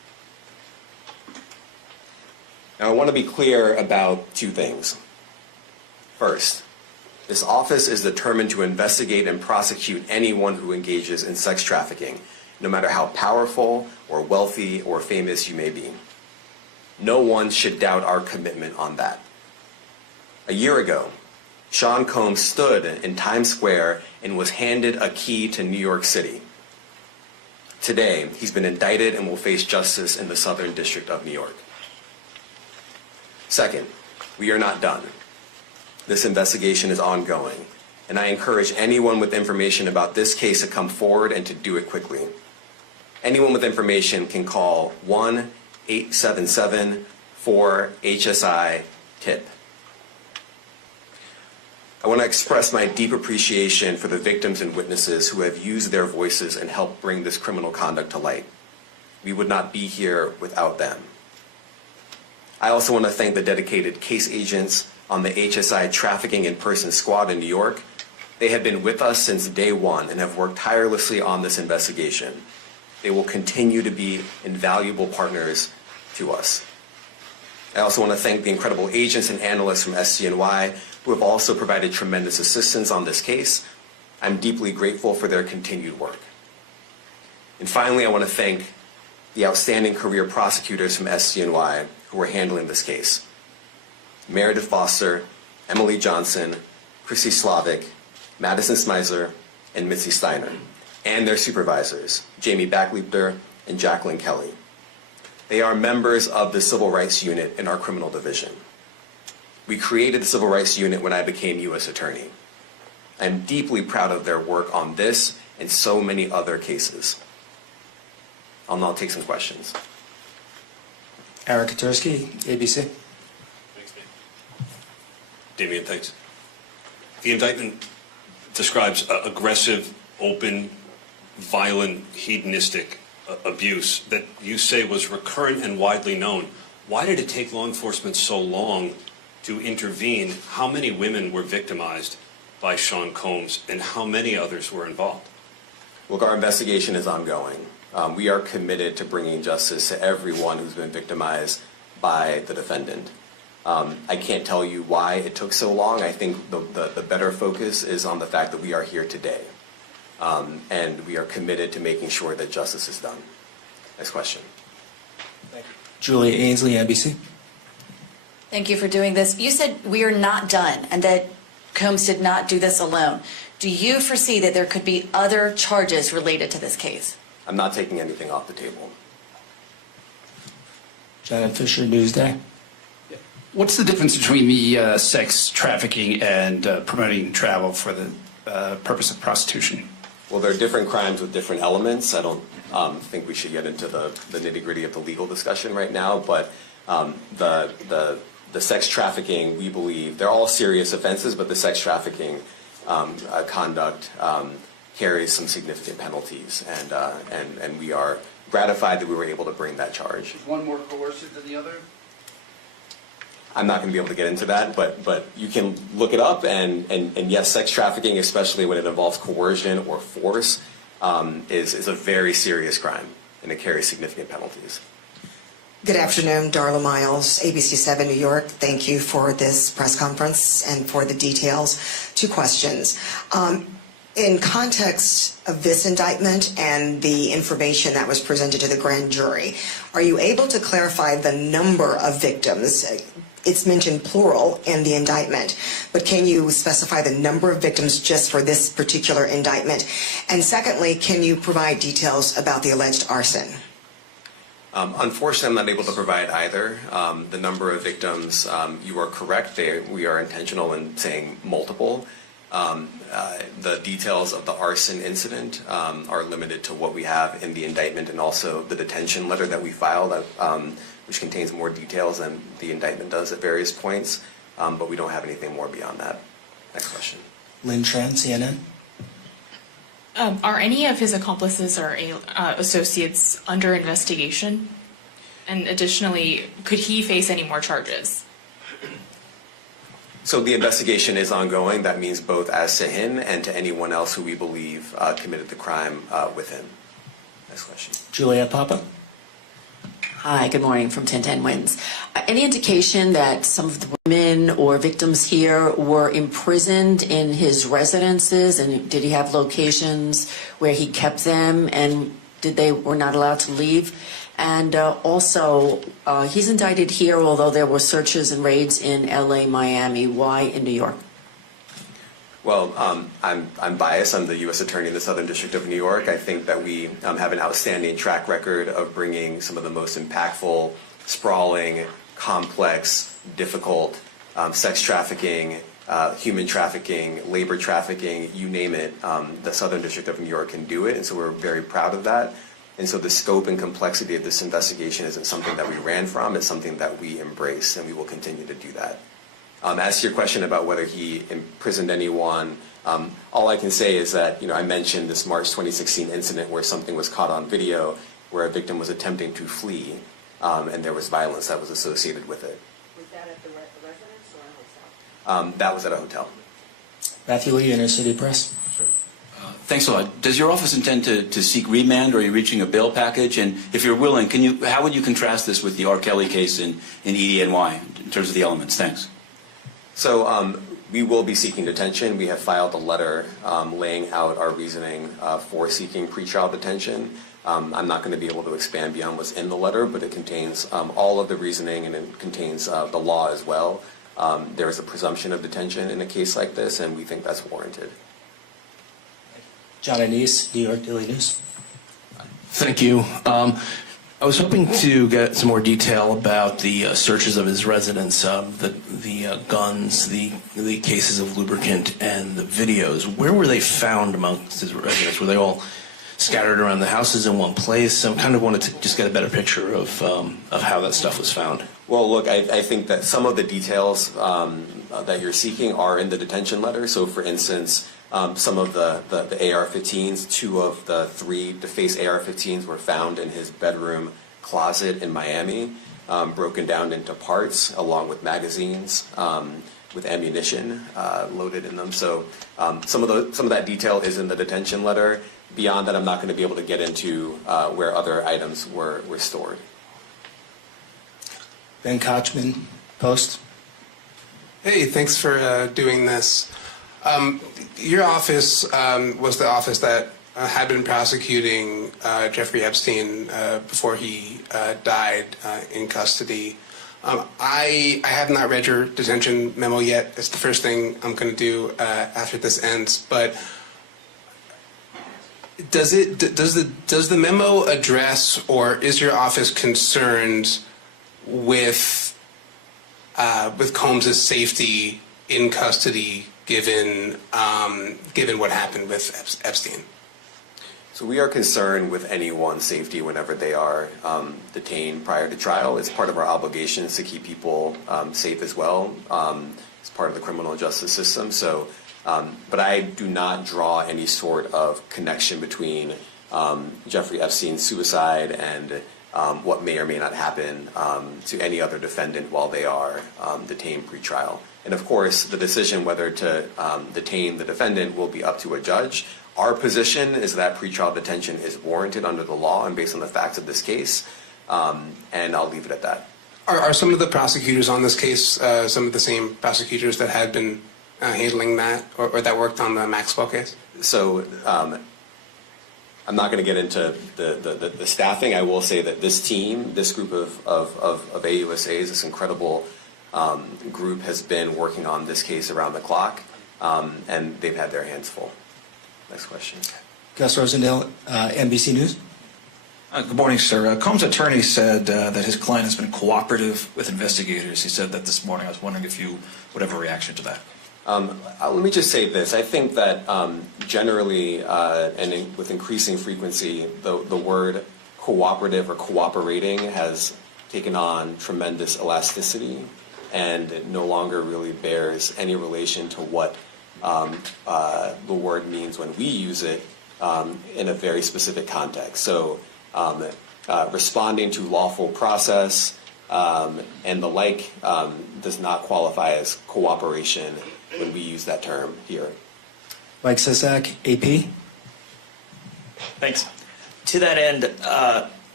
Now, I want to be clear about two things. First, this office is determined to investigate and prosecute anyone who engages in sex trafficking, no matter how powerful or wealthy or famous you may be. No one should doubt our commitment on that. A year ago, Sean Combs stood in Times Square and was handed a key to New York City. Today, he's been indicted and will face justice in the Southern District of New York. Second, we are not done. This investigation is ongoing, and I encourage anyone with information about this case to come forward and to do it quickly. Anyone with information can call 1-877-4-HSI-TIP. I want to express my deep appreciation for the victims and witnesses who have used their voices and helped bring this criminal conduct to light. We would not be here without them. I also want to thank the dedicated case agents on the HSI Trafficking in Person Squad in New York. They have been with us since day one and have worked tirelessly on this investigation. They will continue to be invaluable partners to us. I also want to thank the incredible agents and analysts from SCNY who have also provided tremendous assistance on this case. I'm deeply grateful for their continued work. And finally, I want to thank the outstanding career prosecutors from SCNY who are handling this case. Meredith Foster, Emily Johnson, Chrissy Slavic, Madison Smeisler, and Mitzi Steiner, and their supervisors, Jamie Backleiter and Jacqueline Kelly. They are members of the Civil Rights Unit in our criminal division. We created the Civil Rights Unit when I became U.S. Attorney. I'm deeply proud of their work on this and so many other cases. I'll now take some questions. Eric Katursky, ABC. Thanks, Damien, thanks. The indictment describes aggressive, open, violent, hedonistic abuse that you say was recurrent and widely known. Why did it take law enforcement so long to intervene? How many women were victimized by Sean Combs, and how many others were involved? Look, our investigation is ongoing. We are committed to bringing justice to everyone who's been victimized by the defendant. I can't tell you why it took so long. I think the better focus is on the fact that we are here today. And we are committed to making sure that justice is done. Next question. Thank you. Julia Ainsley, NBC. Thank you for doing this. You said we are not done and that Combs did not do this alone. Do you foresee that there could be other charges related to this case? I'm not taking anything off the table. Janet Fisher, Newsday. What's the difference between the sex trafficking and promoting travel for the purpose of prostitution? Well, there are different crimes with different elements. I don't think we should get into the nitty-gritty of the legal discussion right now, but the sex trafficking, we believe, they're all serious offenses, but the sex trafficking conduct carries some significant penalties, and we are gratified that we were able to bring that charge. Is one more coercive than the other? I'm not going to be able to get into that, but you can look it up, and yes, sex trafficking, especially when it involves coercion or force, is a very serious crime, and it carries significant penalties. Good afternoon, Darla Miles, ABC 7 New York. Thank you for this press conference and for the details. Two questions. In context of this indictment and the information that was presented to the grand jury, are you able to clarify the number of victims? It's mentioned plural in the indictment, but can you specify the number of victims just for this particular indictment? And secondly, can you provide details about the alleged arson? Unfortunately, I'm not able to provide either. The number of victims, you are correct. We are intentional in saying multiple. The details of the arson incident are limited to what we have in the indictment and also the detention letter that we filed, which contains more details than the indictment does at various points, but we don't have anything more beyond that. Next question. Lynn Tran, CNN. Are any of his accomplices or associates under investigation? And additionally, could he face any more charges? So the investigation is ongoing. That means both as to him and to anyone else who we believe committed the crime with him. Next question. Juliet Papa. Hi, good morning from 1010 Wins. Any indication that some of the women or victims here were imprisoned in his residences, and did he have locations where he kept them, and were not allowed to leave? And also, he's indicted here, although there were searches and raids in LA, Miami. Why in New York? Well, I'm biased. I'm the U.S. Attorney in the Southern District of New York. I think that we have an outstanding track record of bringing some of the most impactful, sprawling, complex, difficult sex trafficking, human trafficking, labor trafficking, you name it. The Southern District of New York can do it, and so we're very proud of that. And so the scope and complexity of this investigation isn't something that we ran from. It's something that we embrace, and we will continue to do that. As to your question about whether he imprisoned anyone, all I can say is that, I mentioned this March 2016 incident where something was caught on video where a victim was attempting to flee, and there was violence that was associated with it. Was that at the residence or a hotel? That was at a hotel. Matthew Lee, Inner City Press. Thanks a lot. Does your office intend to seek remand, or are you reaching a bail package? And if you're willing, how would you contrast this with the R. Kelly case in EDNY in terms of the elements? Thanks. So we will be seeking detention. We have filed a letter laying out our reasoning for seeking pretrial detention. I'm not going to be able to expand beyond what's in the letter, but it contains all of the reasoning, and it contains the law as well. There is a presumption of detention in a case like this, and we think that's warranted. John Anise, New York Daily News. Thank you. I was hoping to get some more detail about the searches of his residence, the guns, the cases of lubricant, and the videos. Where were they found amongst his residence? Were they all scattered around the houses in one place? I kind of wanted to just get a better picture of how that stuff was found. Well, look, I think that some of the details that you're seeking are in the detention letter. So, for instance, some of the AR-15s, 2 of the 3 DeFace AR-15s were found in his bedroom closet in Miami, broken down into parts along with magazines with ammunition loaded in them. So some of that detail is in the detention letter. Beyond that, I'm not going to be able to get into where other items were stored. Ben Kochman, Post. Hey, thanks for doing this. Your office was the office that had been prosecuting Jeffrey Epstein before he died in custody. I have not read your detention memo yet. It's the first thing I'm going to do after this ends. But does the memo address, or is your office concerned with Combs' safety in custody, given what happened with Epstein? So we are concerned with anyone's safety whenever they are detained prior to trial. It's part of our obligations to keep people safe as well. It's part of the criminal justice system. So, but I do not draw any sort of connection between Jeffrey Epstein's suicide and what may or may not happen to any other defendant while they are detained pre-trial. And of course, the decision whether to detain the defendant will be up to a judge. Our position is that pretrial detention is warranted under the law and based on the facts of this case, and I'll leave it at that. Are some of the prosecutors on this case some of the same prosecutors that had been handling that, or that worked on the Maxwell case? So I'm not going to get into the staffing. I will say that this team, this group of AUSAs, this incredible group has been working on this case around the clock, and they've had their hands full. Next question. Gus Rosendale, NBC News. Good morning, sir. Combs' attorney said that his client has been cooperative with investigators. He said that this morning. I was wondering if you would have a reaction to that. Let me just say this. I think that generally and with increasing frequency, the word cooperative or cooperating has taken on tremendous elasticity, and it no longer really bears any relation to what the word means when we use it in a very specific context. So responding to lawful process and the like does not qualify as cooperation when we use that term here. Mike Sisak, AP. Thanks. To that end,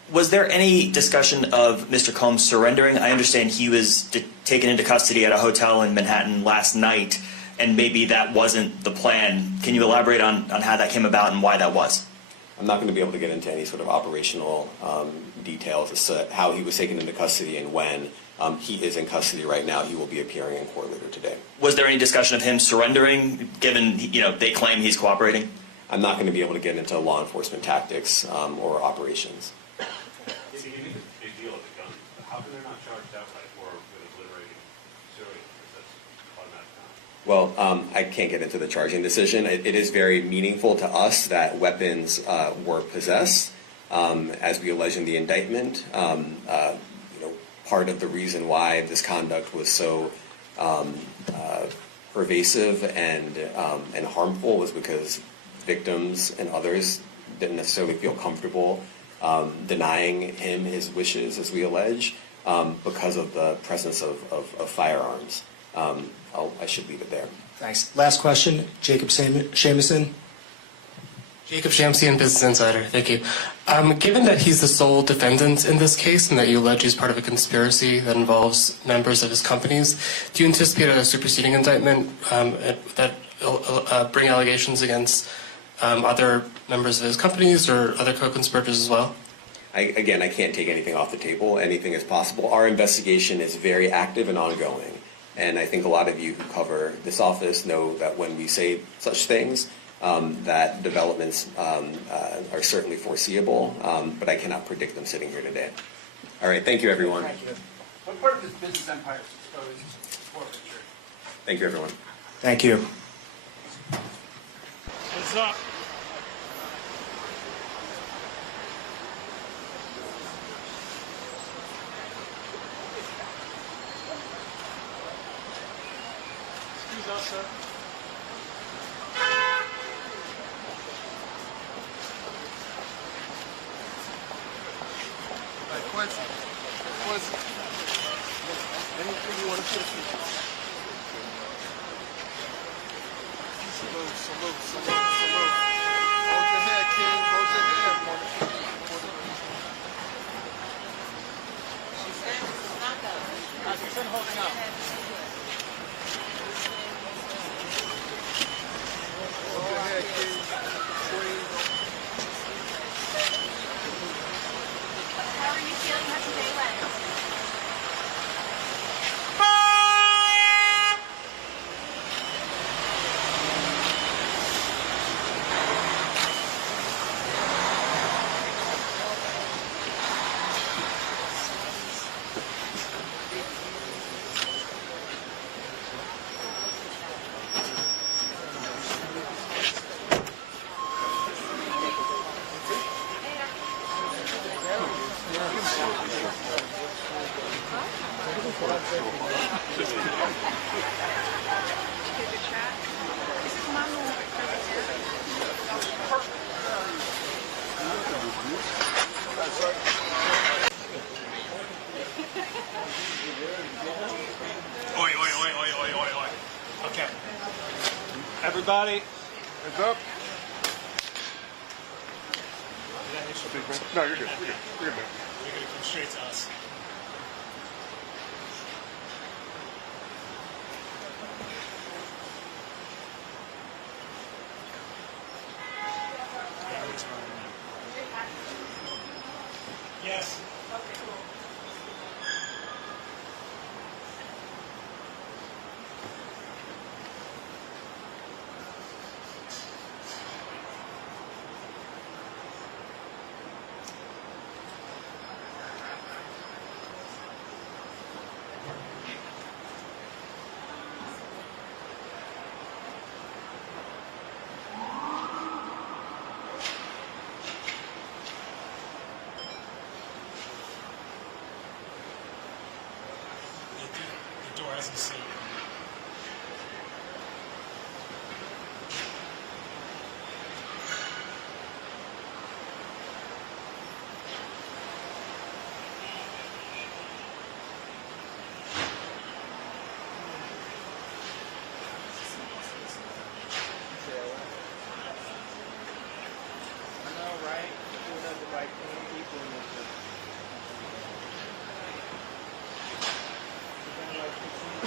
Was there any discussion of Mr. Combs surrendering? I understand he was taken into custody at a hotel in Manhattan last night, and maybe that wasn't the plan. Can you elaborate on how that came about and why that was? I'm not going to be able to get into any sort of operational details as to how he was taken into custody and when. He is in custody right now. He will be appearing in court later today. Was there any discussion of him surrendering, given they claim he's cooperating? I'm not going to be able to get into law enforcement tactics or operations. It's a big deal with the gun. How come they're not charged outright or with liberating Syria? Because that's automatic. Well, I can't get into the charging decision. It is very meaningful to us that weapons were possessed, as we allege in the indictment. Part of the reason why this conduct was so pervasive and harmful was because victims and others didn't necessarily feel comfortable denying him his wishes, as we allege, because of the presence of firearms. I should leave it there. Thanks. Last question, Jacob Shamison. Jacob Shamsian, Business Insider. Thank you. Given that he's the sole defendant in this case and that you allege he's part of a conspiracy that involves members of his companies, do you anticipate a superseding indictment that bring allegations against other members of his companies or other co-conspirators as well? I can't take anything off the table. Anything is possible. Our investigation is very active and ongoing. And I think a lot of you who cover this office know that when we say such things, that developments are certainly foreseeable, but I cannot predict them sitting here today. All right, thank you, everyone. Thank you. What part of this business empire is exposed forfeiture? Thank you, everyone. Thank you. What's up? Excuse us, sir. Quincy, anything you want to say? Salute. Hold your head, King. Hold your head, mother. She's holding up. Hold your head, King. Queen. How are you feeling? How's your day went? Oi. Okay. Everybody. Heads up. No, you're good. You're good, man. You're going to come straight to us. Yes. The door hasn't seen. I know, right? Doing the right thing, people in this.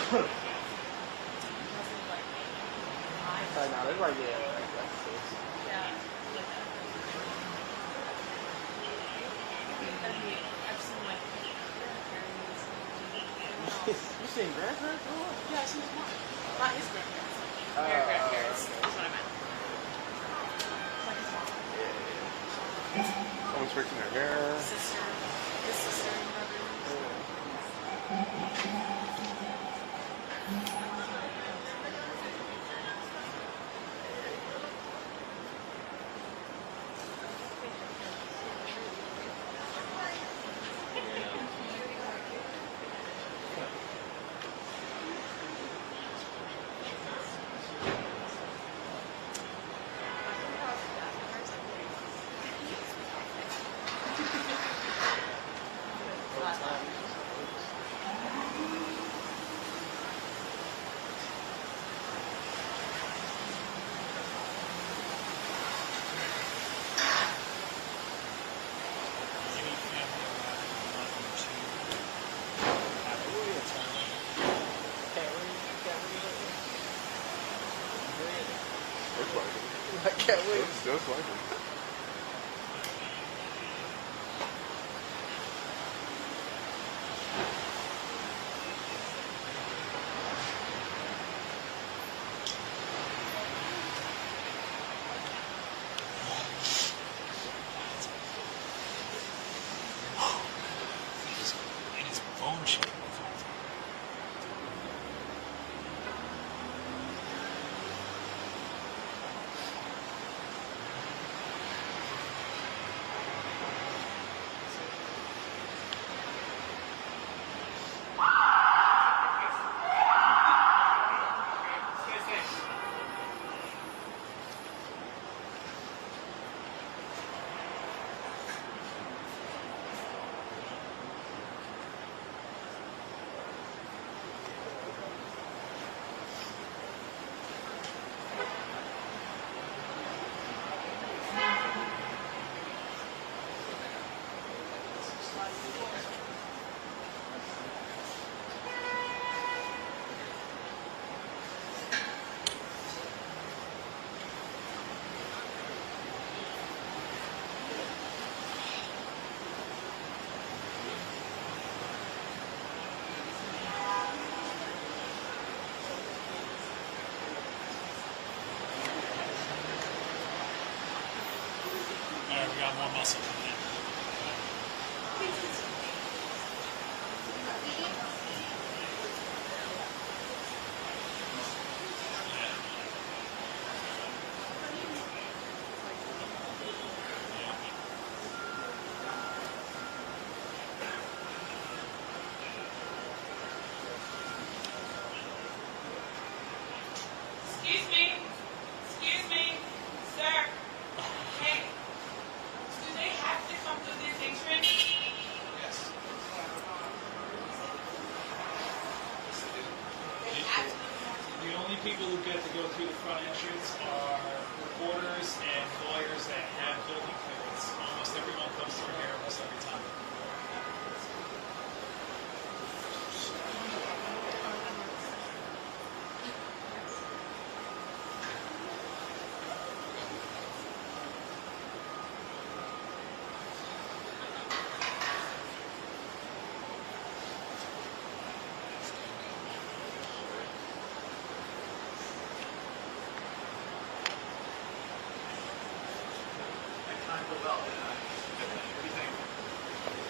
No, it's like, yeah, that's six. Yeah, like that. I've seen like You seen grandparents? yeah, I've seen his mom. Not his grandparents. Their grandparents. That's what I meant. Like his mom. Someone's fixing their hair. Sister. His sister and brother. I can't wait. Just like it. It's bone shit. Alright, we got more muscle coming in. Excuse me. Excuse me. Sir. Hey. Do they have to come to this entrance? Yes. The only people who get to go through the front entrance are reporters and lawyers that have building clearance. Almost everyone comes through here almost every time.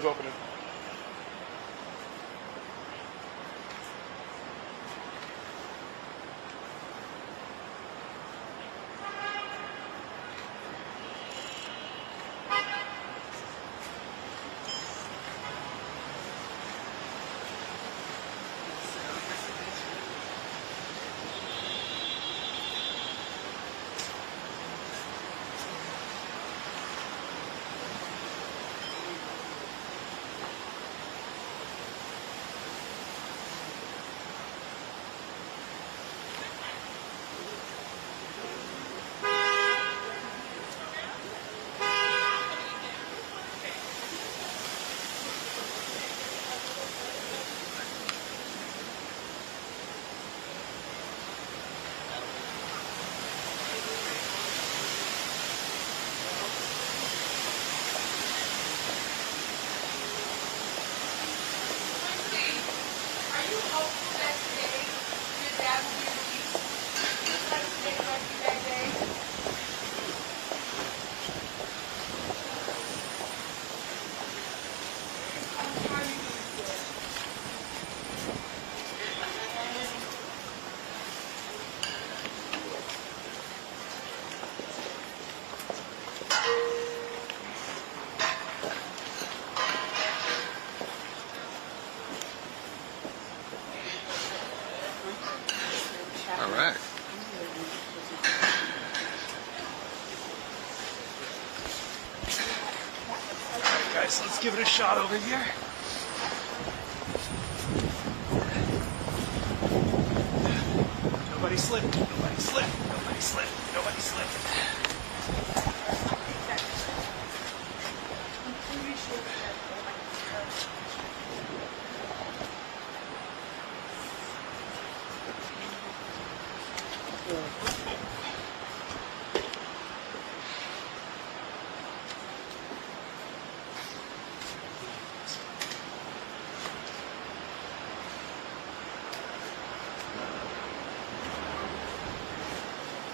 Doors opening. All right. Guys, let's give it a shot over here. Nobody slip. Nobody slip. Nobody slip. Nobody slip.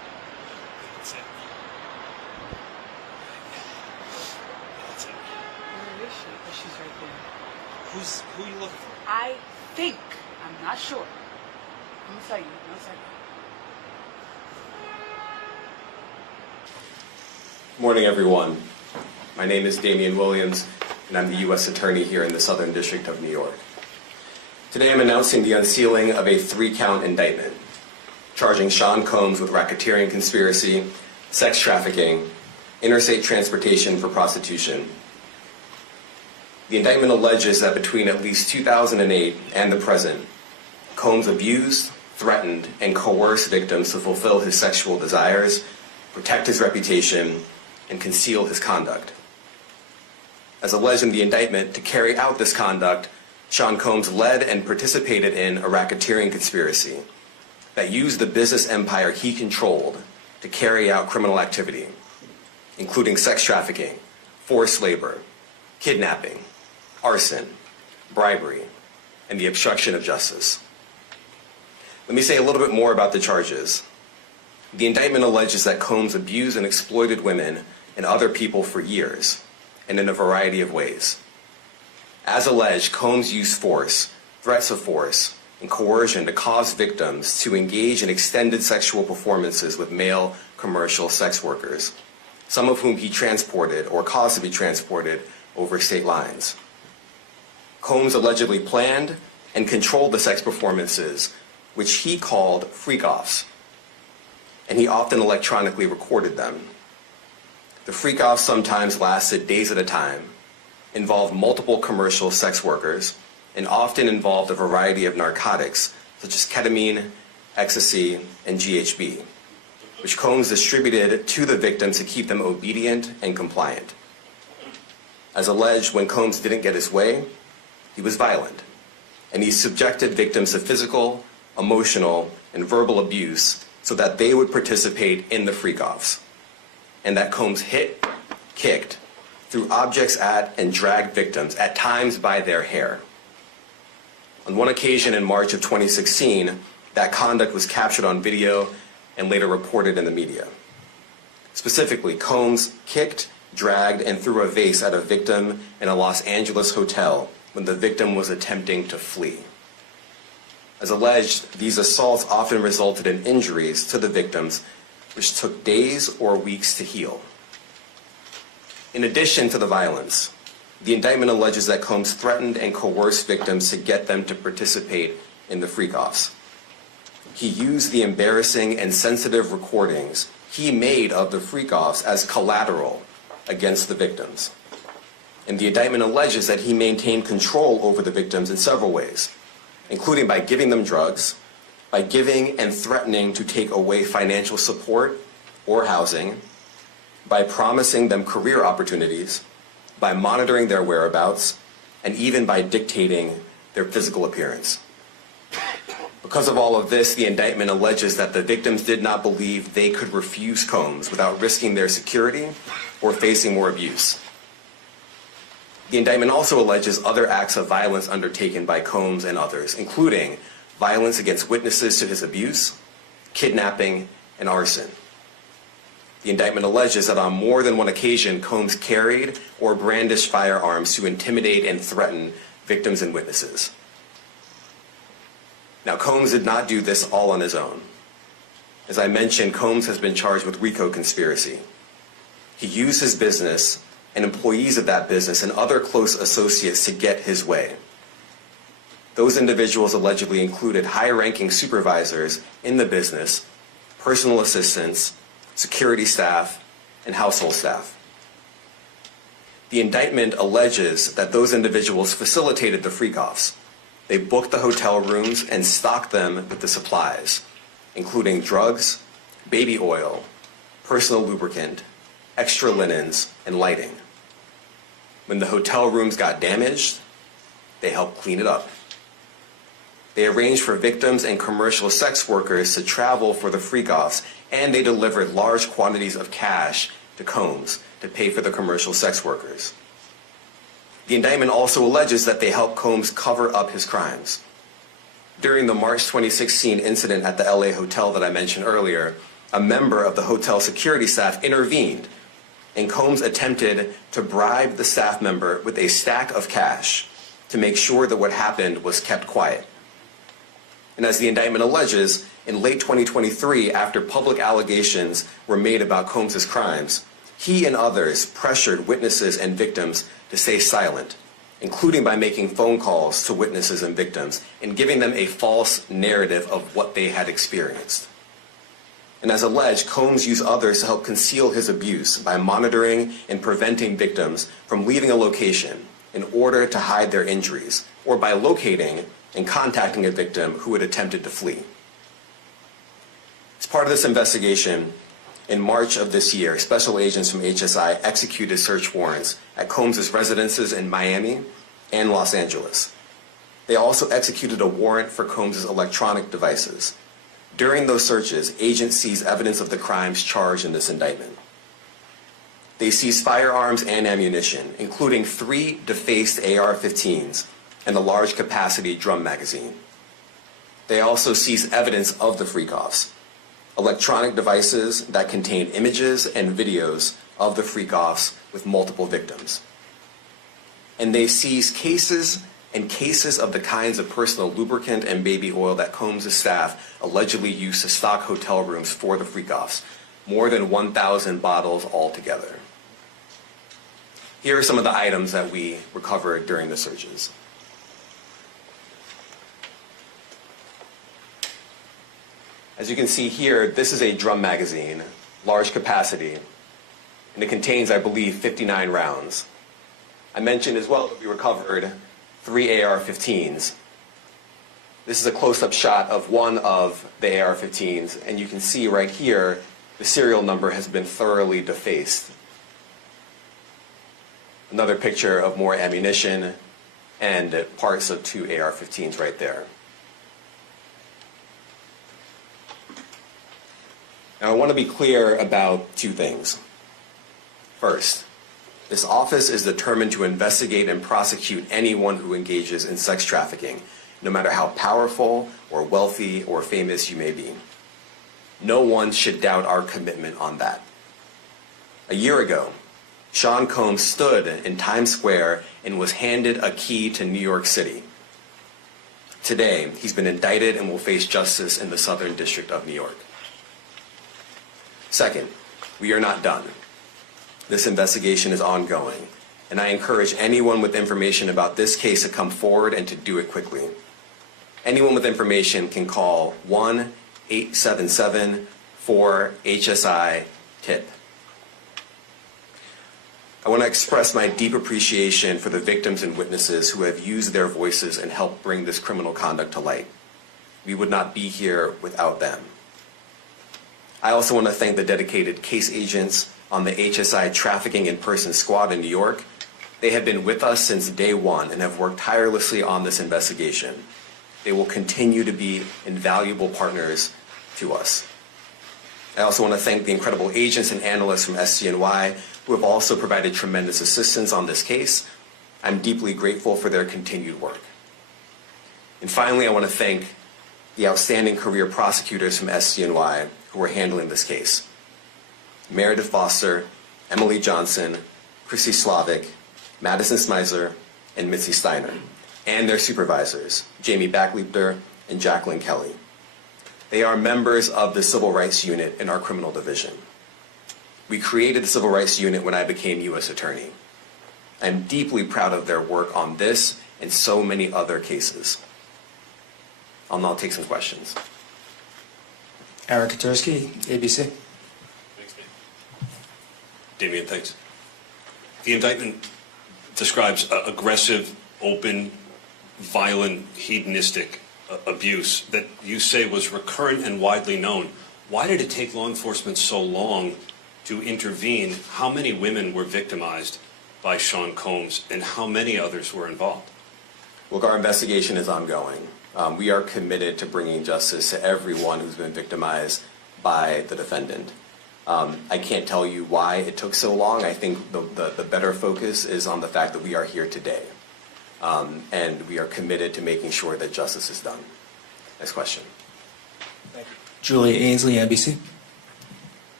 She's right there. Who are you looking for? I think. I'm not sure. I'm gonna tell you. No second. Morning, everyone. My name is Damian Williams, and I'm the U.S. Attorney here in the Southern District of New York. Today I'm announcing the unsealing of a 3-count indictment, charging Sean Combs with racketeering conspiracy, sex trafficking, interstate transportation for prostitution. The indictment alleges that between at least 2008 and the present, Combs abused, threatened, and coerced victims to fulfill his sexual desires, protect his reputation, and conceal his conduct. As alleged in the indictment, to carry out this conduct, Sean Combs led and participated in a racketeering conspiracy that used the business empire he controlled to carry out criminal activity, including sex trafficking, forced labor, kidnapping, arson, bribery, and the obstruction of justice. Let me say a little bit more about the charges. The indictment alleges that Combs abused and exploited women and other people for years, and in a variety of ways. As alleged, Combs used force, threats of force, and coercion to cause victims to engage in extended sexual performances with male commercial sex workers, some of whom he transported or caused to be transported over state lines. Combs allegedly planned and controlled the sex performances, which he called freak-offs, and he often electronically recorded them. The freak-offs sometimes lasted days at a time, involved multiple commercial sex workers, and often involved a variety of narcotics such as ketamine, ecstasy, and GHB, which Combs distributed to the victims to keep them obedient and compliant. As alleged, when Combs didn't get his way, he was violent, and he subjected victims to physical, emotional, and verbal abuse so that they would participate in the freak-offs, and that Combs hit, kicked, threw objects at, and dragged victims, at times by their hair. On one occasion in March of 2016, that conduct was captured on video and later reported in the media. Specifically, Combs kicked, dragged, and threw a vase at a victim in a Los Angeles hotel when the victim was attempting to flee. As alleged, these assaults often resulted in injuries to the victims, which took days or weeks to heal. In addition to the violence, the indictment alleges that Combs threatened and coerced victims to get them to participate in the freak-offs. He used the embarrassing and sensitive recordings he made of the freak-offs as collateral against the victims. And the indictment alleges that he maintained control over the victims in several ways, including by giving them drugs, by giving and threatening to take away financial support or housing, by promising them career opportunities, by monitoring their whereabouts, and even by dictating their physical appearance. Because of all of this, the indictment alleges that the victims did not believe they could refuse Combs without risking their security or facing more abuse. The indictment also alleges other acts of violence undertaken by Combs and others, including violence against witnesses to his abuse, kidnapping, and arson. The indictment alleges that on more than one occasion, Combs carried or brandished firearms to intimidate and threaten victims and witnesses. Now, Combs did not do this all on his own. As I mentioned, Combs has been charged with RICO conspiracy. He used his business and employees of that business and other close associates to get his way. Those individuals allegedly included high-ranking supervisors in the business, personal assistants, security staff, and household staff. The indictment alleges that those individuals facilitated the freak-offs. They booked the hotel rooms and stocked them with the supplies, including drugs, baby oil, personal lubricant, extra linens, and lighting. When the hotel rooms got damaged, they helped clean it up. They arranged for victims and commercial sex workers to travel for the freak-offs, and they delivered large quantities of cash to Combs to pay for the commercial sex workers. The indictment also alleges that they helped Combs cover up his crimes. During the March 2016 incident at the LA hotel that I mentioned earlier, a member of the hotel security staff intervened and Combs attempted to bribe the staff member with a stack of cash to make sure that what happened was kept quiet. And as the indictment alleges, in late 2023, after public allegations were made about Combs' crimes, he and others pressured witnesses and victims to stay silent, including by making phone calls to witnesses and victims and giving them a false narrative of what they had experienced. And as alleged, Combs used others to help conceal his abuse by monitoring and preventing victims from leaving a location in order to hide their injuries, or by locating and contacting a victim who had attempted to flee. As part of this investigation, in March of this year, special agents from HSI executed search warrants at Combs' residences in Miami and Los Angeles. They also executed a warrant for Combs' electronic devices. During those searches, agents seized evidence of the crimes charged in this indictment. They seized firearms and ammunition, including 3 defaced AR-15s and a large capacity drum magazine. They also seized evidence of the freak-offs, electronic devices that contain images and videos of the freak-offs with multiple victims. And they seized cases and cases of the kinds of personal lubricant and baby oil that Combs' staff allegedly used to stock hotel rooms for the freak-offs, more than 1,000 bottles altogether. Here are some of the items that we recovered during the searches. As you can see here, this is a drum magazine, large capacity, and it contains, I believe, 59 rounds. I mentioned as well that we recovered 3 AR-15s. This is a close-up shot of one of the AR-15s, and you can see right here, the serial number has been thoroughly defaced. Another picture of more ammunition and parts of 2 AR-15s right there. Now, I want to be clear about 2 things. First, this office is determined to investigate and prosecute anyone who engages in sex trafficking, no matter how powerful or wealthy or famous you may be. No one should doubt our commitment on that. A year ago, Sean Combs stood in Times Square and was handed a key to New York City. Today, he's been indicted and will face justice in the Southern District of New York. Second, we are not done. This investigation is ongoing, and I encourage anyone with information about this case to come forward and to do it quickly. Anyone with information can call 1-877-4HSI-TIP. I want to express my deep appreciation for the victims and witnesses who have used their voices and helped bring this criminal conduct to light. We would not be here without them. I also want to thank the dedicated case agents on the HSI Trafficking in Person Squad in New York. They have been with us since day one and have worked tirelessly on this investigation. They will continue to be invaluable partners to us. I also want to thank the incredible agents and analysts from SCNY who have also provided tremendous assistance on this case. I'm deeply grateful for their continued work. And finally, I want to thank the outstanding career prosecutors from SCNY who are handling this case. Meredith Foster, Emily Johnson, Chrissy Slavic, Madison Smizer, and Mitzi Steiner, and their supervisors, Jamie Backleepter and Jacqueline Kelly. They are members of the Civil Rights Unit in our criminal division. We created the Civil Rights Unit when I became U.S. Attorney. I'm deeply proud of their work on this and so many other cases. I'll now take some questions. Eric Katursky, ABC. Damien, thanks. The indictment describes aggressive, open, violent, hedonistic abuse that you say was recurrent and widely known. Why did it take law enforcement so long to intervene? How many women were victimized by Sean Combs, and how many others were involved? Look, our investigation is ongoing. We are committed to bringing justice to everyone who's been victimized by the defendant. I can't tell you why it took so long. I think the better focus is on the fact that we are here today. And we are committed to making sure that justice is done. Next question. Julia Ainsley, NBC.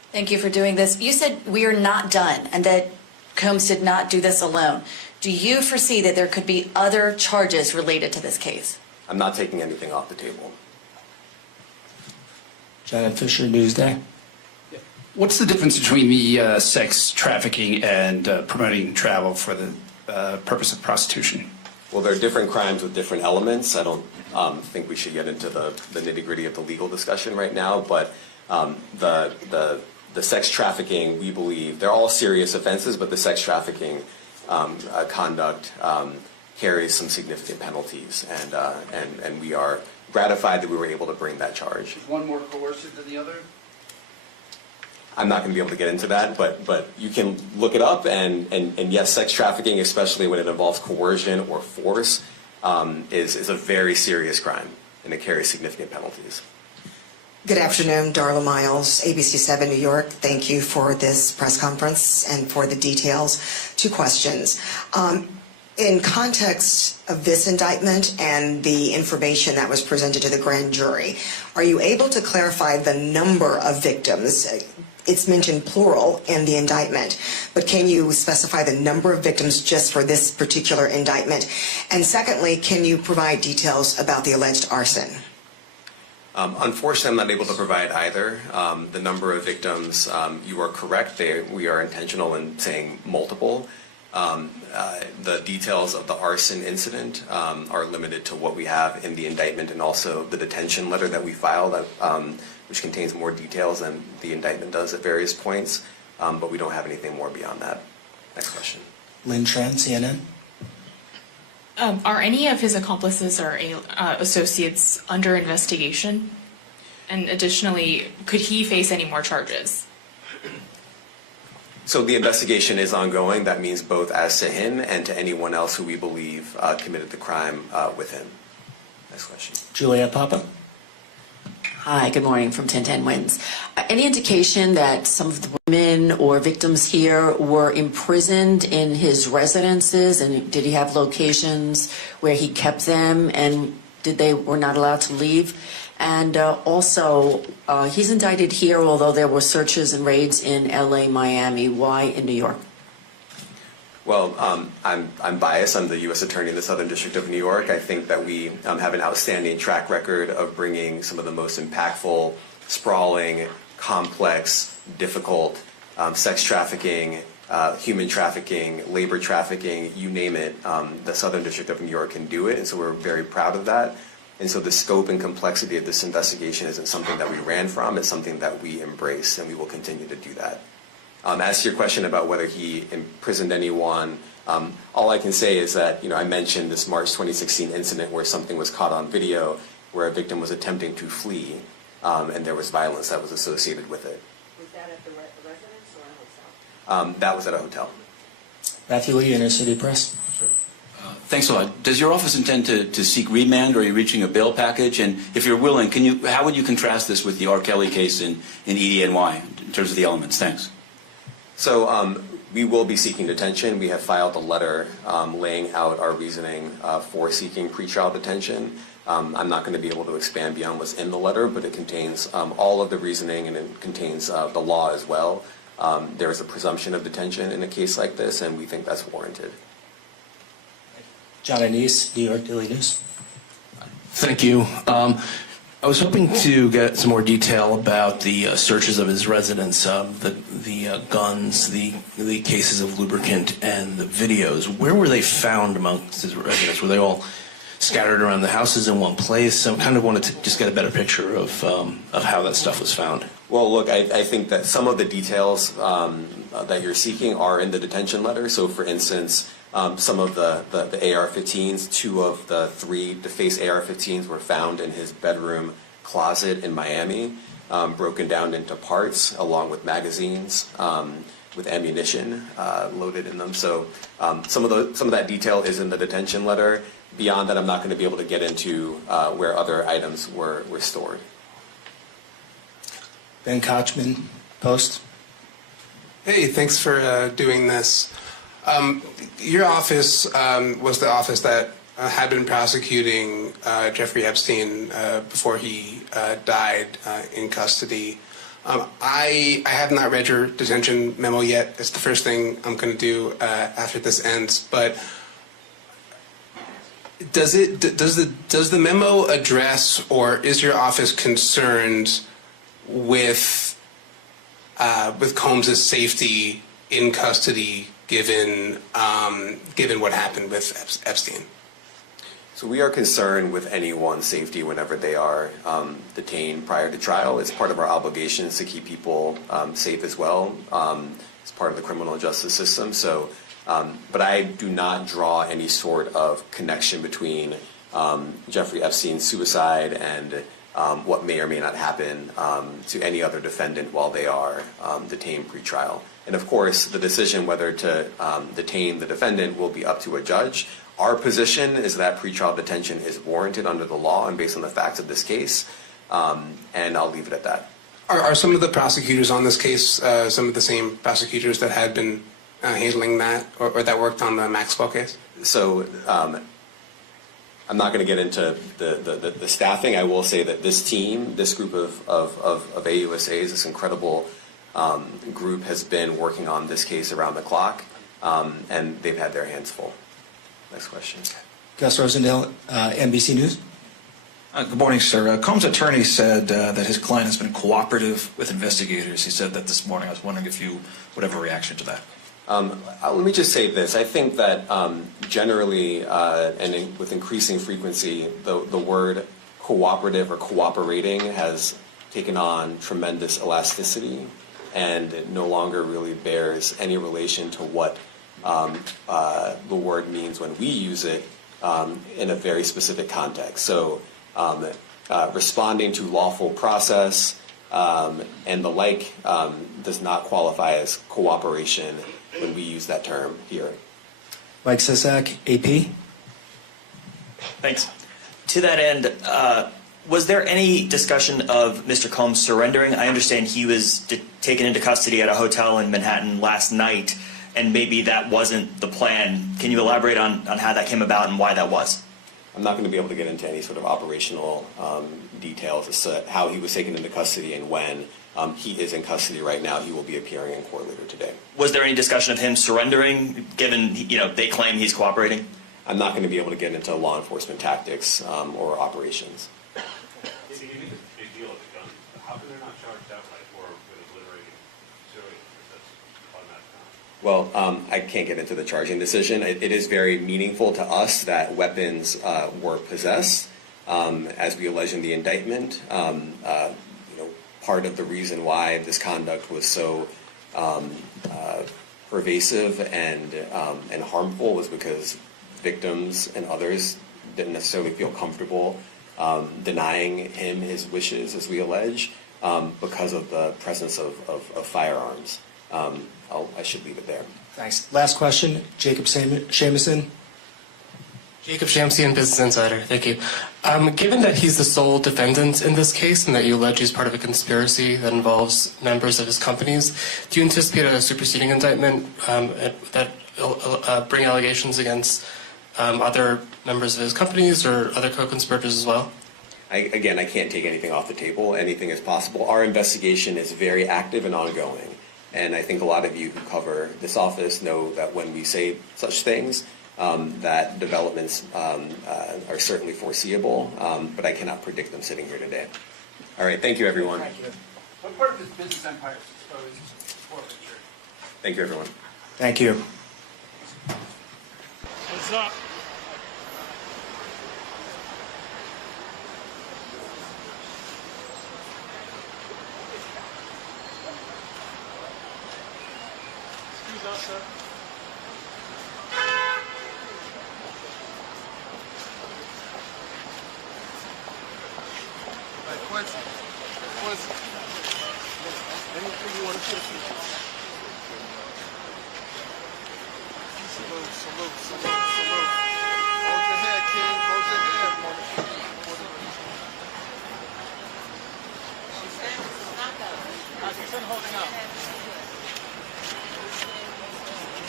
Thank you for doing this. You said we are not done and that Combs did not do this alone. Do you foresee that there could be other charges related to this case? I'm not taking anything off the table. Janet Fisher, Newsday. What's the difference between the sex trafficking and promoting travel for the purpose of prostitution? Well, there are different crimes with different elements. I don't think we should get into the nitty-gritty of the legal discussion right now, but the sex trafficking, we believe, they're all serious offenses, but the sex trafficking conduct carries some significant penalties, and we are gratified that we were able to bring that charge. Is one more coercive than the other? I'm not going to be able to get into that, but you can look it up, and yes, sex trafficking, especially when it involves coercion or force, is a very serious crime, and it carries significant penalties. Good afternoon, Darla Miles, ABC 7 New York. Thank you for this press conference and for the details. Two questions. In context of this indictment and the information that was presented to the grand jury, are you able to clarify the number of victims? It's mentioned plural in the indictment, but can you specify the number of victims just for this particular indictment? And secondly, can you provide details about the alleged arson? Unfortunately, I'm not able to provide either. The number of victims, you are correct. We are intentional in saying multiple. The details of the arson incident are limited to what we have in the indictment and also the detention letter that we filed, which contains more details than the indictment does at various points, but we don't have anything more beyond that. Next question. Lynn Tran, CNN. Are any of his accomplices or associates under investigation? And additionally, could he face any more charges? So the investigation is ongoing. That means both as to him and to anyone else who we believe committed the crime with him. Next question. Juliet Papa. Hi, good morning from 1010 Wins. Any indication that some of the women or victims here were imprisoned in his residences, and did he have locations where he kept them, and were not allowed to leave? And also, he's indicted here, although there were searches and raids in LA, Miami. Why in New York? Well, I'm biased. I'm the U.S. Attorney in the Southern District of New York. I think that we have an outstanding track record of bringing some of the most impactful, sprawling, complex, difficult sex trafficking, human trafficking, labor trafficking, you name it. The Southern District of New York can do it, and so we're very proud of that. And so the scope and complexity of this investigation isn't something that we ran from. It's something that we embrace, and we will continue to do that. As to your question about whether he imprisoned anyone, all I can say is that, I mentioned this March 2016 incident where something was caught on video where a victim was attempting to flee, and there was violence that was associated with it. Was that at the residence or a hotel? That was at a hotel. Matthew Lee, Inner City Press. Thanks a lot. Does your office intend to seek remand, or are you reaching a bail package? And if you're willing, how would you contrast this with the R. Kelly case in EDNY in terms of the elements? Thanks. So we will be seeking detention. We have filed a letter laying out our reasoning for seeking pretrial detention. I'm not going to be able to expand beyond what's in the letter, but it contains all of the reasoning, and it contains the law as well. There is a presumption of detention in a case like this, and we think that's warranted. John Anise, New York Daily News. Thank you. I was hoping to get some more detail about the searches of his residence, the guns, the cases of lubricant, and the videos. Where were they found amongst his residence? Were they all scattered around the houses in one place? I kind of wanted to just get a better picture of how that stuff was found. Well, look, I think that some of the details that you're seeking are in the detention letter. So, for instance, some of the AR-15s, 2 of the 3 defaced AR-15s were found in his bedroom closet in Miami, broken down into parts along with magazines with ammunition loaded in them. So some of that detail is in the detention letter. Beyond that, I'm not going to be able to get into where other items were stored. Ben Kochman, Post. Hey, thanks for doing this. Your office was the office that had been prosecuting Jeffrey Epstein before he died in custody. I have not read your detention memo yet. It's the first thing I'm going to do after this ends. But does the memo address, or is your office concerned with Combs' safety in custody, given what happened with Epstein? So we are concerned with anyone's safety whenever they are detained prior to trial. It's part of our obligations to keep people safe as well. It's part of the criminal justice system. So, but I do not draw any sort of connection between Jeffrey Epstein's suicide and what may or may not happen to any other defendant while they are detained pre-trial. And of course, the decision whether to detain the defendant will be up to a judge. Our position is that pretrial detention is warranted under the law and based on the facts of this case, and I'll leave it at that. Are some of the prosecutors on this case some of the same prosecutors that had been handling that, or that worked on the Maxwell case? So I'm not going to get into the staffing. I will say that this team, this group of AUSAs, this incredible group has been working on this case around the clock, and they've had their hands full. Next question. Gus Rosendale, NBC News. Good morning, sir. Combs' attorney said that his client has been cooperative with investigators. He said that this morning. I was wondering if you would have a reaction to that. Let me just say this. I think that generally and with increasing frequency, the word cooperative or cooperating has taken on tremendous elasticity, and it no longer really bears any relation to what the word means when we use it in a very specific context. So responding to lawful process and the like does not qualify as cooperation when we use that term here. Mike Sisak, AP. Thanks. To that end, was there any discussion of Mr. Combs surrendering? I understand he was taken into custody at a hotel in Manhattan last night, and maybe that wasn't the plan. Can you elaborate on how that came about and why that was? I'm not going to be able to get into any sort of operational details as to how he was taken into custody and when. He is in custody right now. He will be appearing in court later today. Was there any discussion of him surrendering, given they claim he's cooperating? I'm not going to be able to get into law enforcement tactics or operations. Well, I can't get into the charging decision. It is very meaningful to us that weapons were possessed, as we allege in the indictment. Part of the reason why this conduct was so pervasive and harmful was because victims and others didn't necessarily feel comfortable denying him his wishes, as we allege, because of the presence of firearms. I should leave it there. Thanks. Last question, Jacob Shamison. Jacob Shamsian, Business Insider. Thank you. Given that he's the sole defendant in this case and that you allege he's part of a conspiracy that involves members of his companies, do you anticipate a superseding indictment that bring allegations against other members of his companies or other co-conspirators as well? Again, I can't take anything off the table. Anything is possible. Our investigation is very active and ongoing. And I think a lot of you who cover this office know that when we say such things, that developments are certainly foreseeable, but I cannot predict them sitting here today. All right, thank you, everyone. Thank you. What part of his business empire is exposed for Richard? Thank you, everyone. Thank you. What's up? Excuse us, sir. Hey, Quincy. Quincy. Anything you want to say? Salute, salute, salute, salute. Hold your head, King. Hold your head, motherfucker. She's holding up.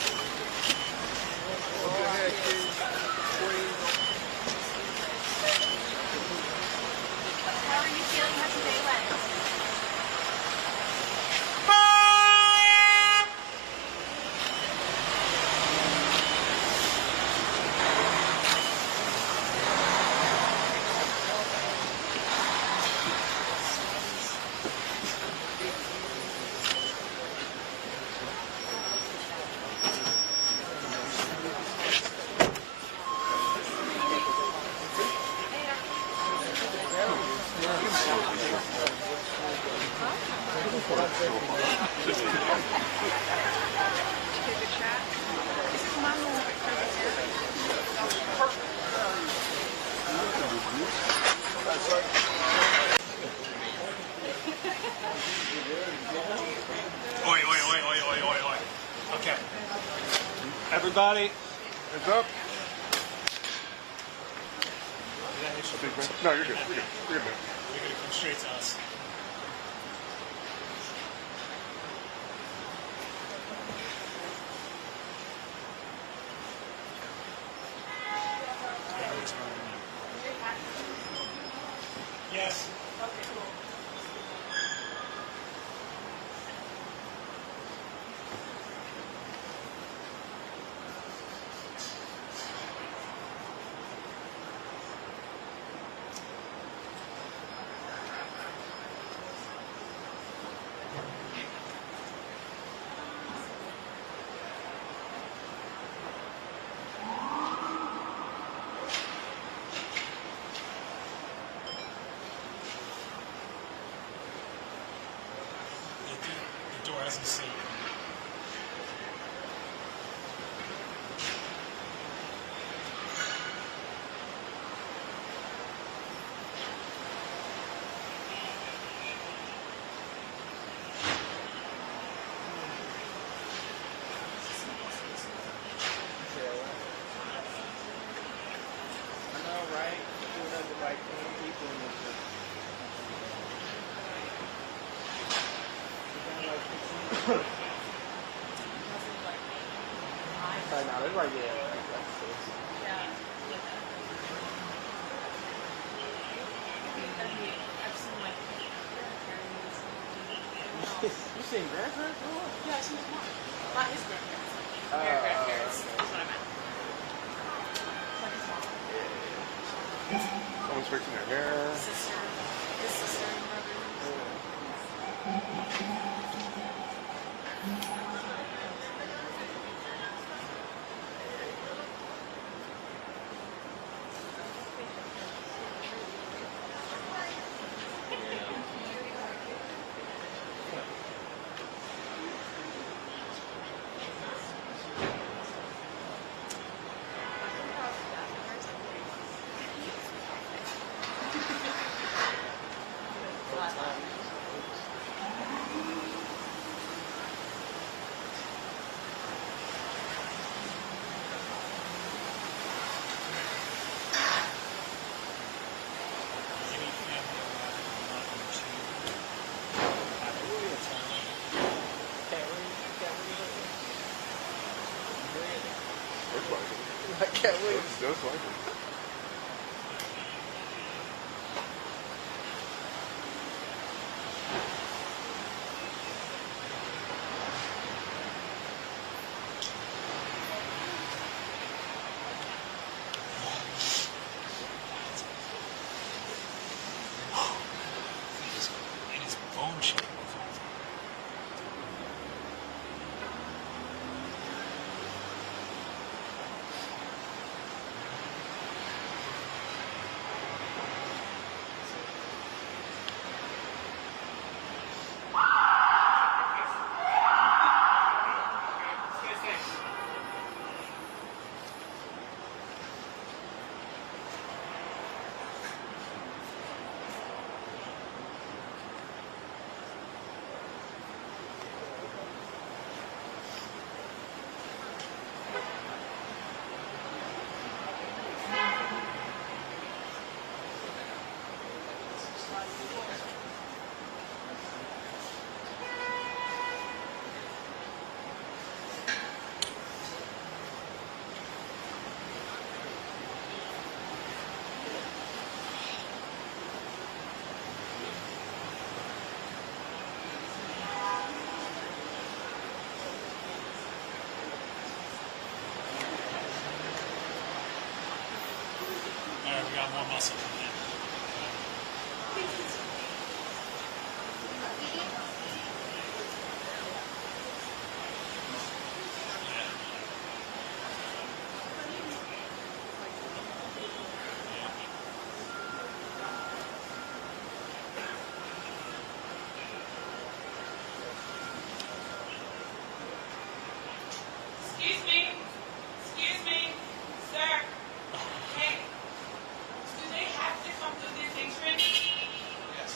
everybody. Hands up. No, you're good. You're good. You're good. You're going to come straight to us. Yes. Okay, cool. The door hasn't seen. I know, right? Doing up with like 10 people in this room. Right now, it's like, yeah, like six. You seen grandparents? Yeah, I seen his mom. Not his grandparents. Their grandparents is what I meant. Like his mom. Someone's fixing their hair. Sister. His sister and brother. I can't wait. That's like it. And his bone shaking. We got more muscle coming in. Excuse me. Excuse me. Sir. Hey. Do they have to come to this entrance?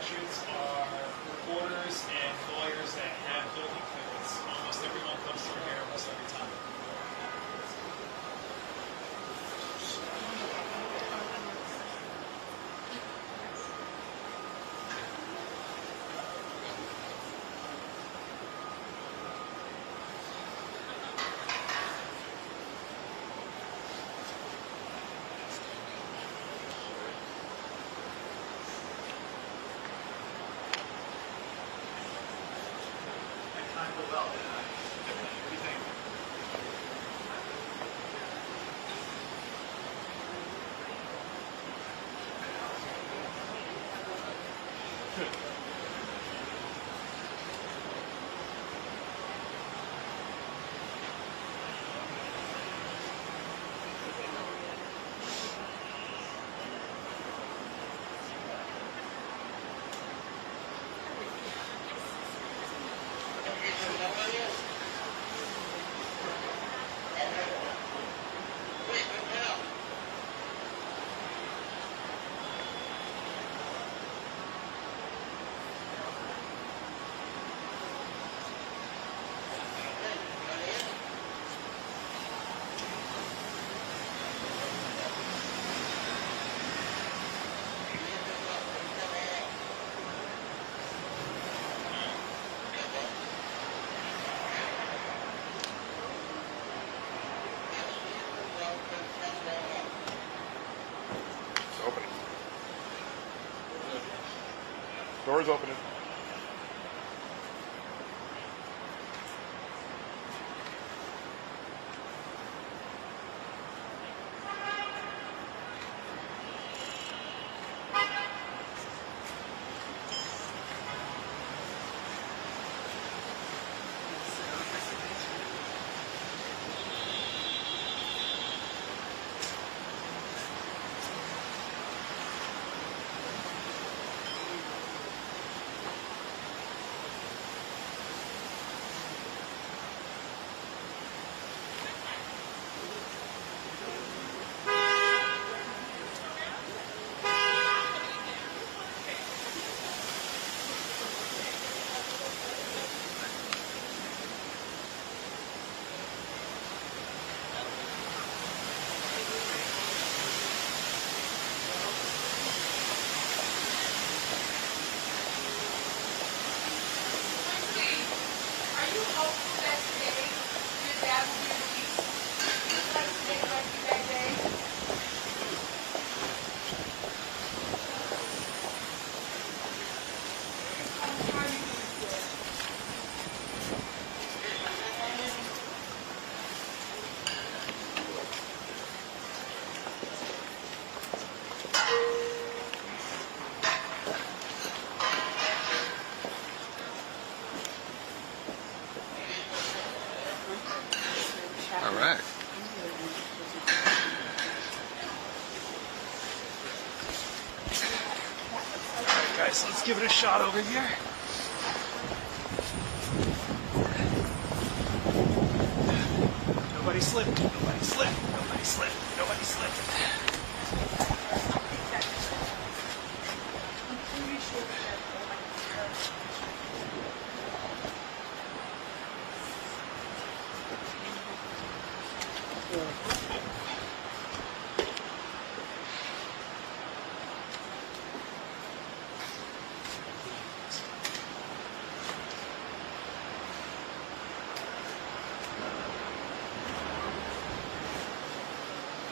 entrance are reporters and lawyers that have building clearance. Almost everyone comes through here almost every time. Doors opening. All right. Guys, let's give it a shot over here. Nobody slip, nobody slip, nobody slip, nobody slip.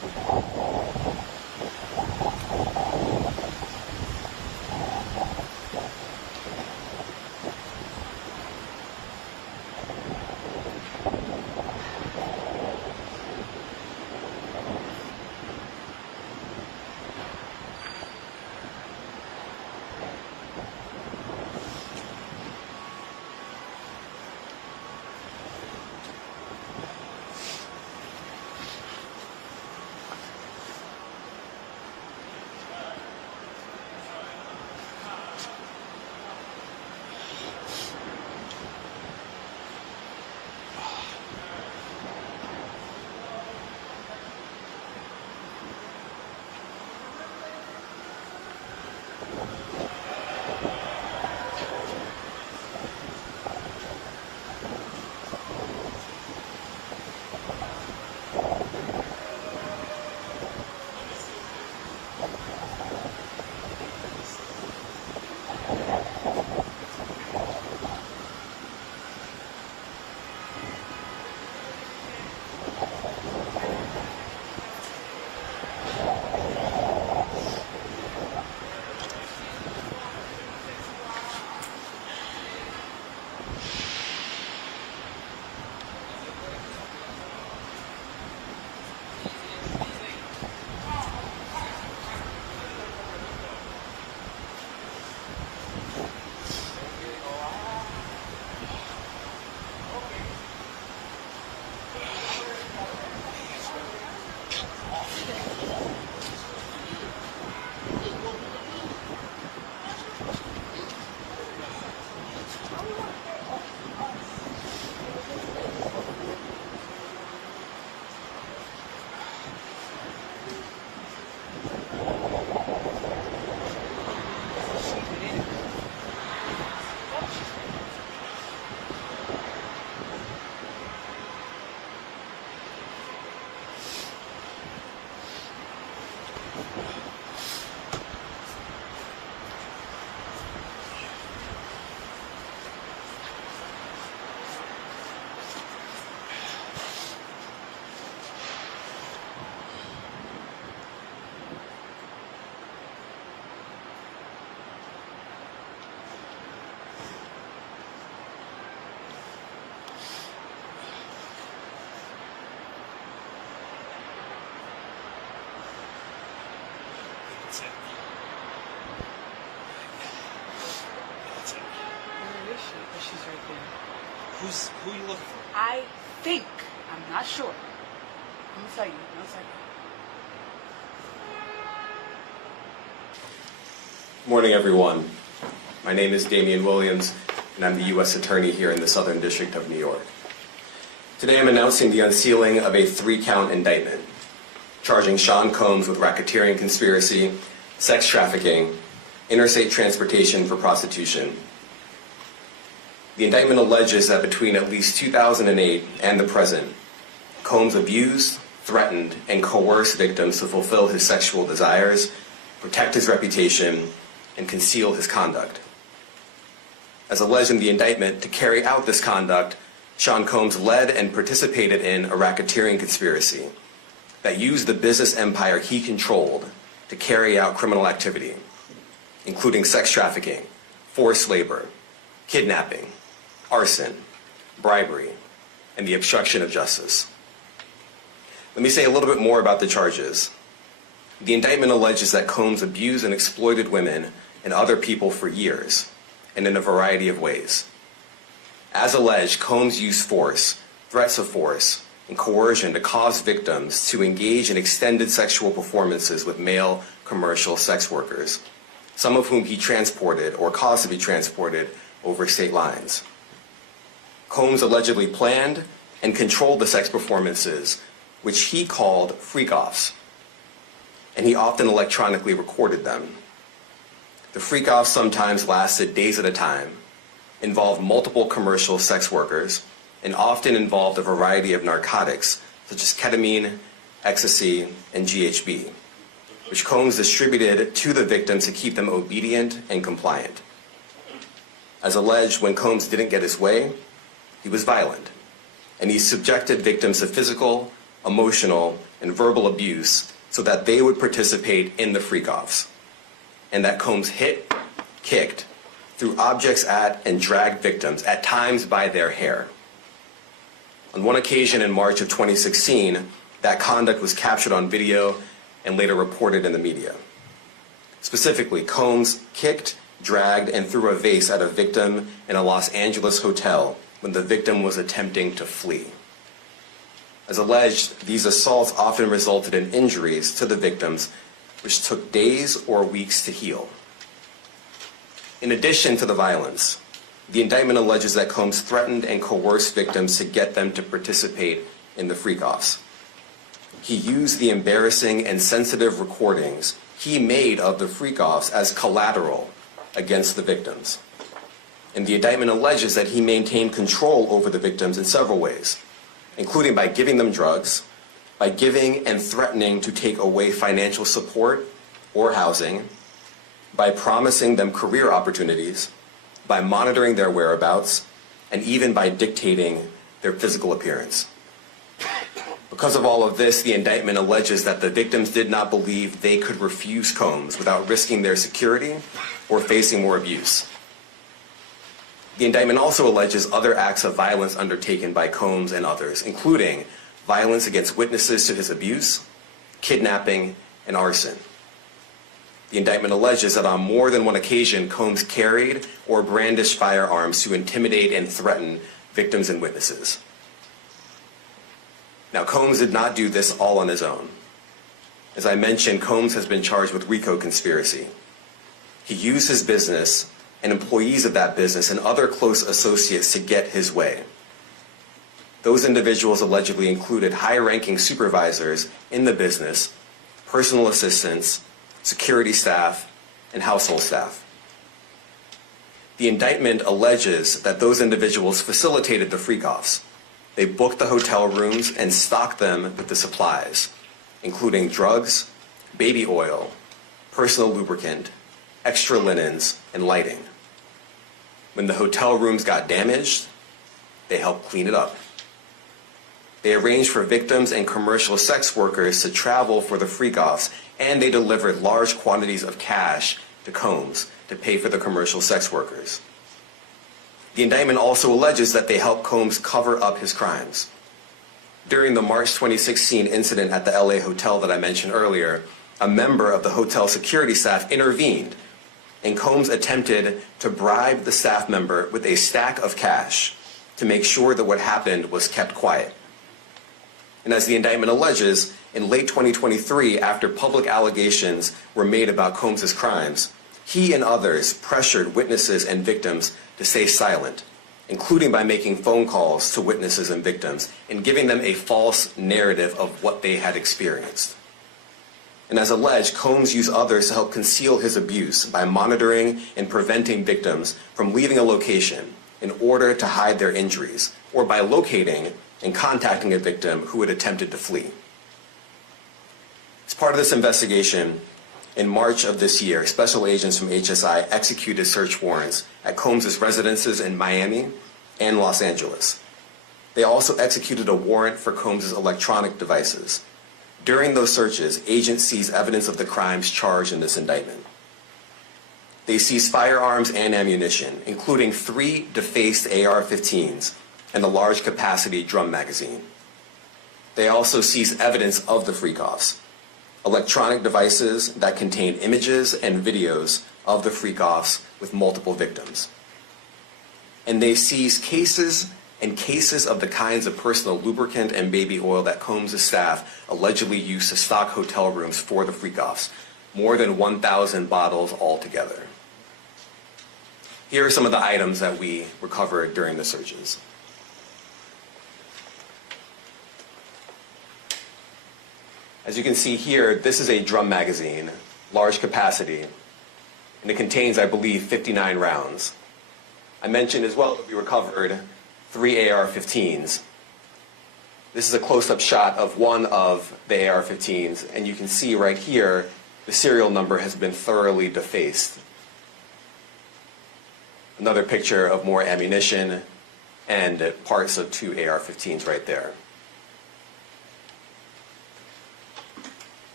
Who are you looking for? I think. I'm not sure. I'm gonna tell you. No second. Morning, everyone. My name is Damian Williams, and I'm the U.S. Attorney here in the Southern District of New York. Today I'm announcing the unsealing of a 3-count indictment, charging Sean Combs with racketeering conspiracy, sex trafficking, interstate transportation for prostitution. The indictment alleges that between at least 2008 and the present, Combs abused, threatened, and coerced victims to fulfill his sexual desires, protect his reputation, and conceal his conduct. As alleged in the indictment, to carry out this conduct, Sean Combs led and participated in a racketeering conspiracy that used the business empire he controlled to carry out criminal activity, including sex trafficking, forced labor, kidnapping, arson, bribery, and the obstruction of justice. Let me say a little bit more about the charges. The indictment alleges that Combs abused and exploited women and other people for years, and in a variety of ways. As alleged, Combs used force, threats of force, and coercion to cause victims to engage in extended sexual performances with male commercial sex workers, some of whom he transported or caused to be transported over state lines. Combs allegedly planned and controlled the sex performances, which he called freak-offs, and he often electronically recorded them. The freak-offs sometimes lasted days at a time, involved multiple commercial sex workers, and often involved a variety of narcotics, such as ketamine, ecstasy, and GHB, which Combs distributed to the victims to keep them obedient and compliant. As alleged, when Combs didn't get his way, he was violent, and he subjected victims to physical, emotional, and verbal abuse so that they would participate in the freak-offs, and that Combs hit, kicked, threw objects at, and dragged victims, at times by their hair. On one occasion in March of 2016, that conduct was captured on video and later reported in the media. Specifically, Combs kicked, dragged, and threw a vase at a victim in a Los Angeles hotel when the victim was attempting to flee. As alleged, these assaults often resulted in injuries to the victims, which took days or weeks to heal. In addition to the violence, the indictment alleges that Combs threatened and coerced victims to get them to participate in the freak-offs. He used the embarrassing and sensitive recordings he made of the freak-offs as collateral against the victims. And the indictment alleges that he maintained control over the victims in several ways, including by giving them drugs, by giving and threatening to take away financial support or housing, by promising them career opportunities, by monitoring their whereabouts, and even by dictating their physical appearance. Because of all of this, the indictment alleges that the victims did not believe they could refuse Combs without risking their security or facing more abuse. The indictment also alleges other acts of violence undertaken by Combs and others, including violence against witnesses to his abuse, kidnapping, and arson. The indictment alleges that on more than one occasion, Combs carried or brandished firearms to intimidate and threaten victims and witnesses. Now, Combs did not do this all on his own. As I mentioned, Combs has been charged with RICO conspiracy. He used his business and employees of that business and other close associates to get his way. Those individuals allegedly included high-ranking supervisors in the business, personal assistants, security staff, and household staff. The indictment alleges that those individuals facilitated the freak-offs. They booked the hotel rooms and stocked them with the supplies, including drugs, baby oil, personal lubricant, extra linens, and lighting. When the hotel rooms got damaged, they helped clean it up. They arranged for victims and commercial sex workers to travel for the freak-offs, and they delivered large quantities of cash to Combs to pay for the commercial sex workers. The indictment also alleges that they helped Combs cover up his crimes. During the March 2016 incident at the LA hotel that I mentioned earlier, a member of the hotel security staff intervened, and Combs attempted to bribe the staff member with a stack of cash to make sure that what happened was kept quiet. And as the indictment alleges, in late 2023, after public allegations were made about Combs' crimes, he and others pressured witnesses and victims to stay silent, including by making phone calls to witnesses and victims and giving them a false narrative of what they had experienced. And as alleged, Combs used others to help conceal his abuse by monitoring and preventing victims from leaving a location in order to hide their injuries, or by locating and contacting a victim who had attempted to flee. As part of this investigation, in March of this year, special agents from HSI executed search warrants at Combs' residences in Miami and Los Angeles. They also executed a warrant for Combs' electronic devices. During those searches, agents seized evidence of the crimes charged in this indictment. They seized firearms and ammunition, including 3 defaced AR-15s and a large capacity drum magazine. They also seized evidence of the freak-offs, electronic devices that contained images and videos of the freak-offs with multiple victims. And they seized cases and cases of the kinds of personal lubricant and baby oil that Combs' staff allegedly used to stock hotel rooms for the freak-offs, more than 1,000 bottles altogether. Here are some of the items that we recovered during the searches. As you can see here, this is a drum magazine, large capacity, and it contains, I believe, 59 rounds. I mentioned as well that we recovered 3 AR-15s. This is a close-up shot of one of the AR-15s, and you can see right here the serial number has been thoroughly defaced. Another picture of more ammunition and parts of 2 AR-15s right there.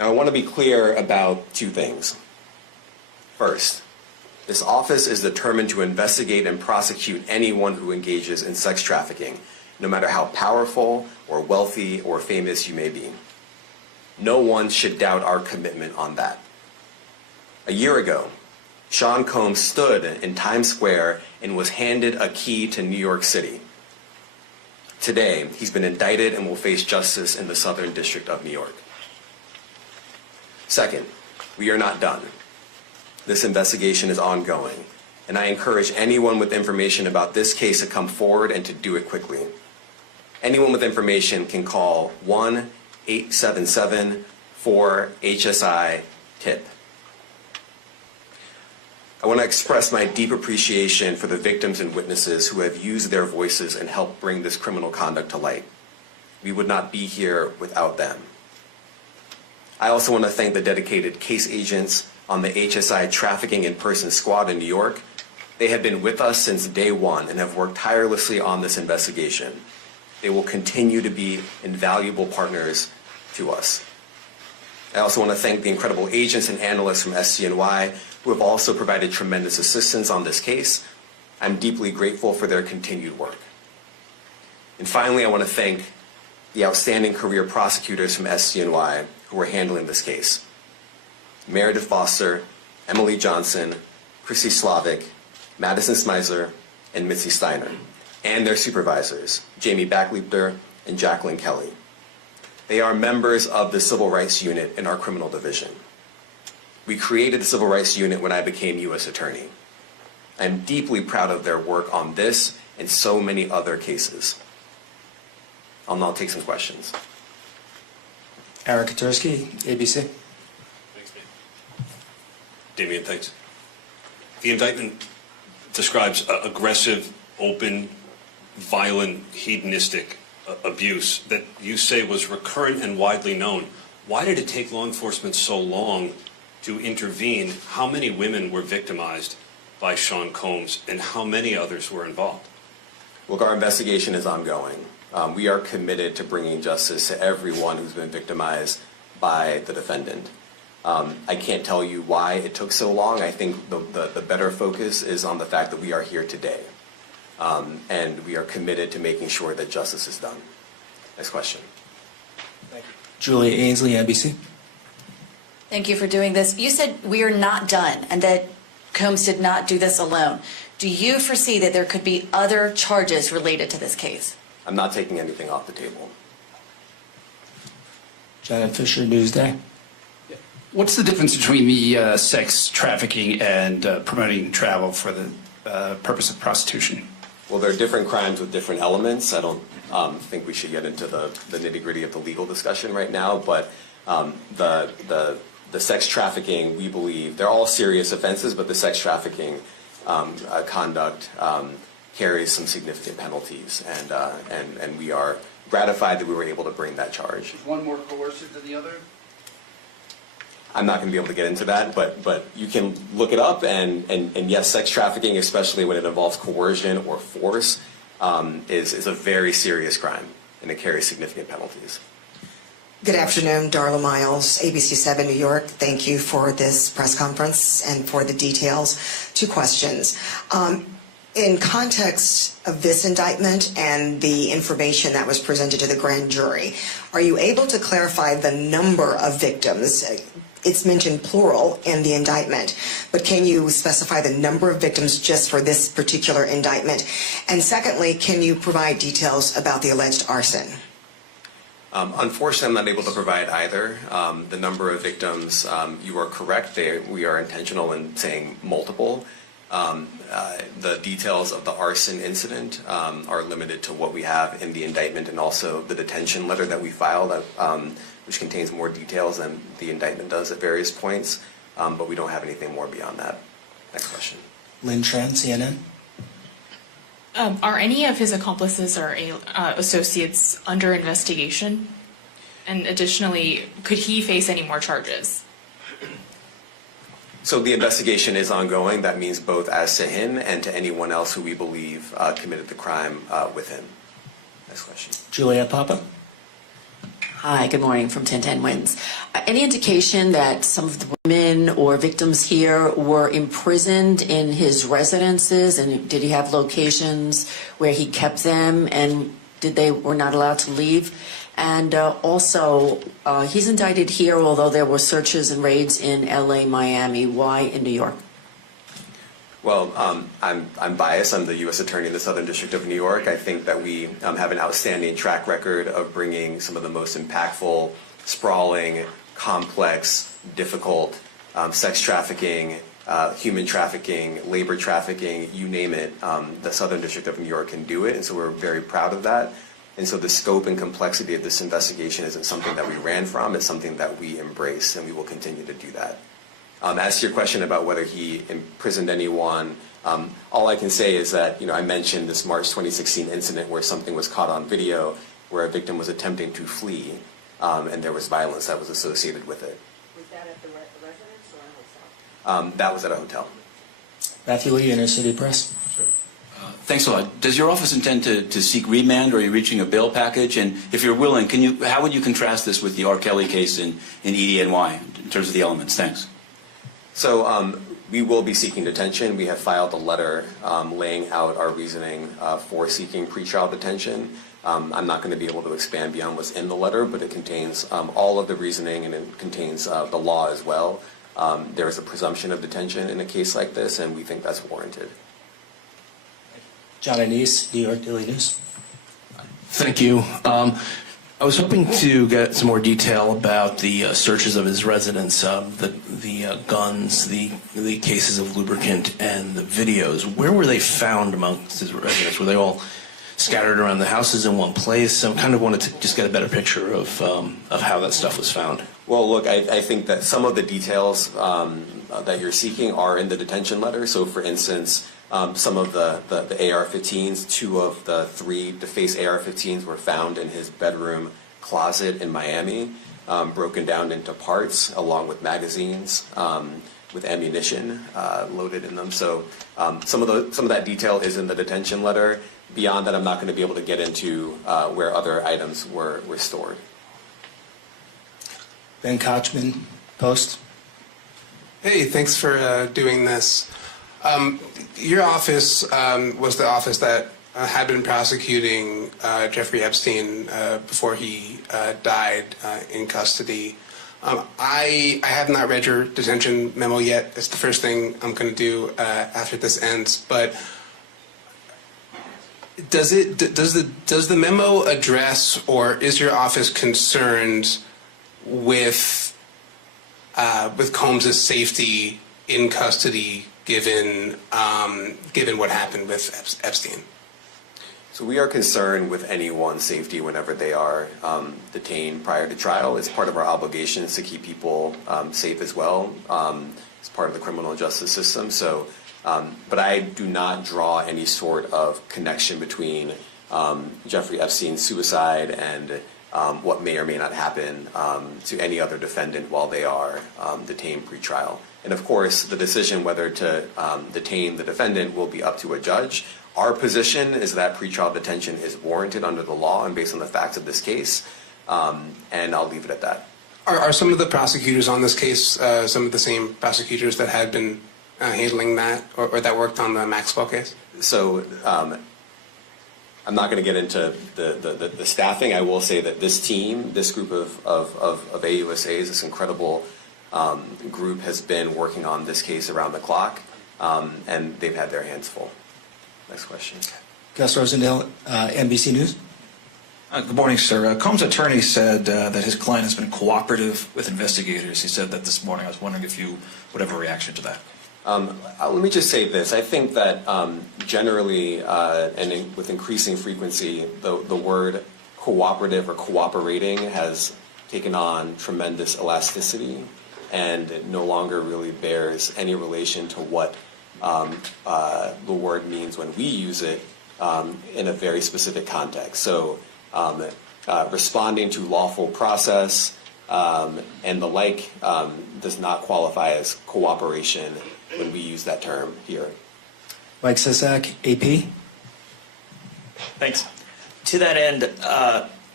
Now, I want to be clear about two things. First, this office is determined to investigate and prosecute anyone who engages in sex trafficking, no matter how powerful or wealthy or famous you may be. No one should doubt our commitment on that. A year ago, Sean Combs stood in Times Square and was handed a key to New York City. Today, he's been indicted and will face justice in the Southern District of New York. Second, we are not done. This investigation is ongoing, and I encourage anyone with information about this case to come forward and to do it quickly. Anyone with information can call 1-877-4-HSI-TIP. I want to express my deep appreciation for the victims and witnesses who have used their voices and helped bring this criminal conduct to light. We would not be here without them. I also want to thank the dedicated case agents on the HSI Trafficking in Person Squad in New York. They have been with us since day one and have worked tirelessly on this investigation. They will continue to be invaluable partners to us. I also want to thank the incredible agents and analysts from SCNY who have also provided tremendous assistance on this case. I'm deeply grateful for their continued work. And finally, I want to thank the outstanding career prosecutors from SCNY who are handling this case. Meredith Foster, Emily Johnson, Chrissy Slavic, Madison Smeisler, and Mitzi Steiner, and their supervisors, Jamie Backleiter and Jacqueline Kelly. They are members of the Civil Rights Unit in our criminal division. We created the Civil Rights Unit when I became U.S. Attorney. I'm deeply proud of their work on this and so many other cases. I'll now take some questions. Eric Katursky, ABC. Thanks, Damien, thanks. The indictment describes aggressive, open, violent, hedonistic abuse that you say was recurrent and widely known. Why did it take law enforcement so long to intervene? How many women were victimized by Sean Combs, and how many others were involved? Look, our investigation is ongoing. We are committed to bringing justice to everyone who's been victimized by the defendant. I can't tell you why it took so long. I think the better focus is on the fact that we are here today. And we are committed to making sure that justice is done. Next question. Thank you. Julia Ainsley, NBC. Thank you for doing this. You said we are not done and that Combs did not do this alone. Do you foresee that there could be other charges related to this case? I'm not taking anything off the table. Janet Fisher, Newsday. What's the difference between the sex trafficking and promoting travel for the purpose of prostitution? Well, there are different crimes with different elements. I don't think we should get into the nitty-gritty of the legal discussion right now, but the sex trafficking, we believe, they're all serious offenses, but the sex trafficking conduct carries some significant penalties, and we are gratified that we were able to bring that charge. Is one more coercive than the other? I'm not going to be able to get into that, but you can look it up, and yes, sex trafficking, especially when it involves coercion or force, is a very serious crime, and it carries significant penalties. Good afternoon, Darla Miles, ABC 7 New York. Thank you for this press conference and for the details. Two questions. In context of this indictment and the information that was presented to the grand jury, are you able to clarify the number of victims? It's mentioned plural in the indictment, but can you specify the number of victims just for this particular indictment? And secondly, can you provide details about the alleged arson? Unfortunately, I'm not able to provide either. The number of victims, you are correct. We are intentional in saying multiple. The details of the arson incident are limited to what we have in the indictment and also the detention letter that we filed, which contains more details than the indictment does at various points, but we don't have anything more beyond that. Next question. Lynn Tran, CNN. Are any of his accomplices or associates under investigation? And additionally, could he face any more charges? So the investigation is ongoing. That means both as to him and to anyone else who we believe committed the crime with him. Next question. Juliet Papa. Hi, good morning from 1010 Wins. Any indication that some of the women or victims here were imprisoned in his residences, and did he have locations where he kept them, and were not allowed to leave? And also, he's indicted here, although there were searches and raids in LA, Miami. Why in New York? Well, I'm biased. I'm the U.S. Attorney in the Southern District of New York. I think that we have an outstanding track record of bringing some of the most impactful, sprawling, complex, difficult sex trafficking, human trafficking, labor trafficking, you name it. The Southern District of New York can do it, and so we're very proud of that. And so the scope and complexity of this investigation isn't something that we ran from. It's something that we embrace, and we will continue to do that. As to your question about whether he imprisoned anyone, all I can say is that, I mentioned this March 2016 incident where something was caught on video where a victim was attempting to flee, and there was violence that was associated with it. Was that at the residence or a hotel? That was at a hotel. Matthew Lee, Inner City Press. Thanks a lot. Does your office intend to seek remand, or are you reaching a bail package? And if you're willing, how would you contrast this with the R. Kelly case in EDNY in terms of the elements? Thanks. So we will be seeking detention. We have filed a letter laying out our reasoning for seeking pretrial detention. I'm not going to be able to expand beyond what's in the letter, but it contains all of the reasoning, and it contains the law as well. There is a presumption of detention in a case like this, and we think that's warranted. John Anise, New York Daily News. Thank you. I was hoping to get some more detail about the searches of his residence, the guns, the cases of lubricant, and the videos. Where were they found amongst his residence? Were they all scattered around the houses in one place? I kind of wanted to just get a better picture of how that stuff was found. Well, look, I think that some of the details that you're seeking are in the detention letter. So, for instance, some of the AR-15s, 2 of the 3 DeFace AR-15s were found in his bedroom closet in Miami, broken down into parts along with magazines with ammunition loaded in them. So some of that detail is in the detention letter. Beyond that, I'm not going to be able to get into where other items were stored. Ben Kochman, Post. Hey, thanks for doing this. Your office was the office that had been prosecuting Jeffrey Epstein before he died in custody. I have not read your detention memo yet. It's the first thing I'm going to do after this ends. But does the memo address, or is your office concerned with Combs' safety in custody, given what happened with Epstein? So we are concerned with anyone's safety whenever they are detained prior to trial. It's part of our obligations to keep people safe as well. It's part of the criminal justice system. So, but I do not draw any sort of connection between Jeffrey Epstein's suicide and what may or may not happen to any other defendant while they are detained pre-trial. And of course, the decision whether to detain the defendant will be up to a judge. Our position is that pretrial detention is warranted under the law and based on the facts of this case, and I'll leave it at that. Are some of the prosecutors on this case some of the same prosecutors that had been handling that, or that worked on the Maxwell case? So I'm not going to get into the staffing. I will say that this team, this group of AUSAs, this incredible group has been working on this case around the clock, and they've had their hands full. Next question. Gus Rosendale, NBC News. Good morning, sir. Combs' attorney said that his client has been cooperative with investigators. He said that this morning. I was wondering if you would have a reaction to that. Let me just say this. I think that generally and with increasing frequency, the word cooperative or cooperating has taken on tremendous elasticity, and it no longer really bears any relation to what the word means when we use it in a very specific context. So responding to lawful process and the like does not qualify as cooperation when we use that term here. Mike Sisak, AP. Thanks. To that end,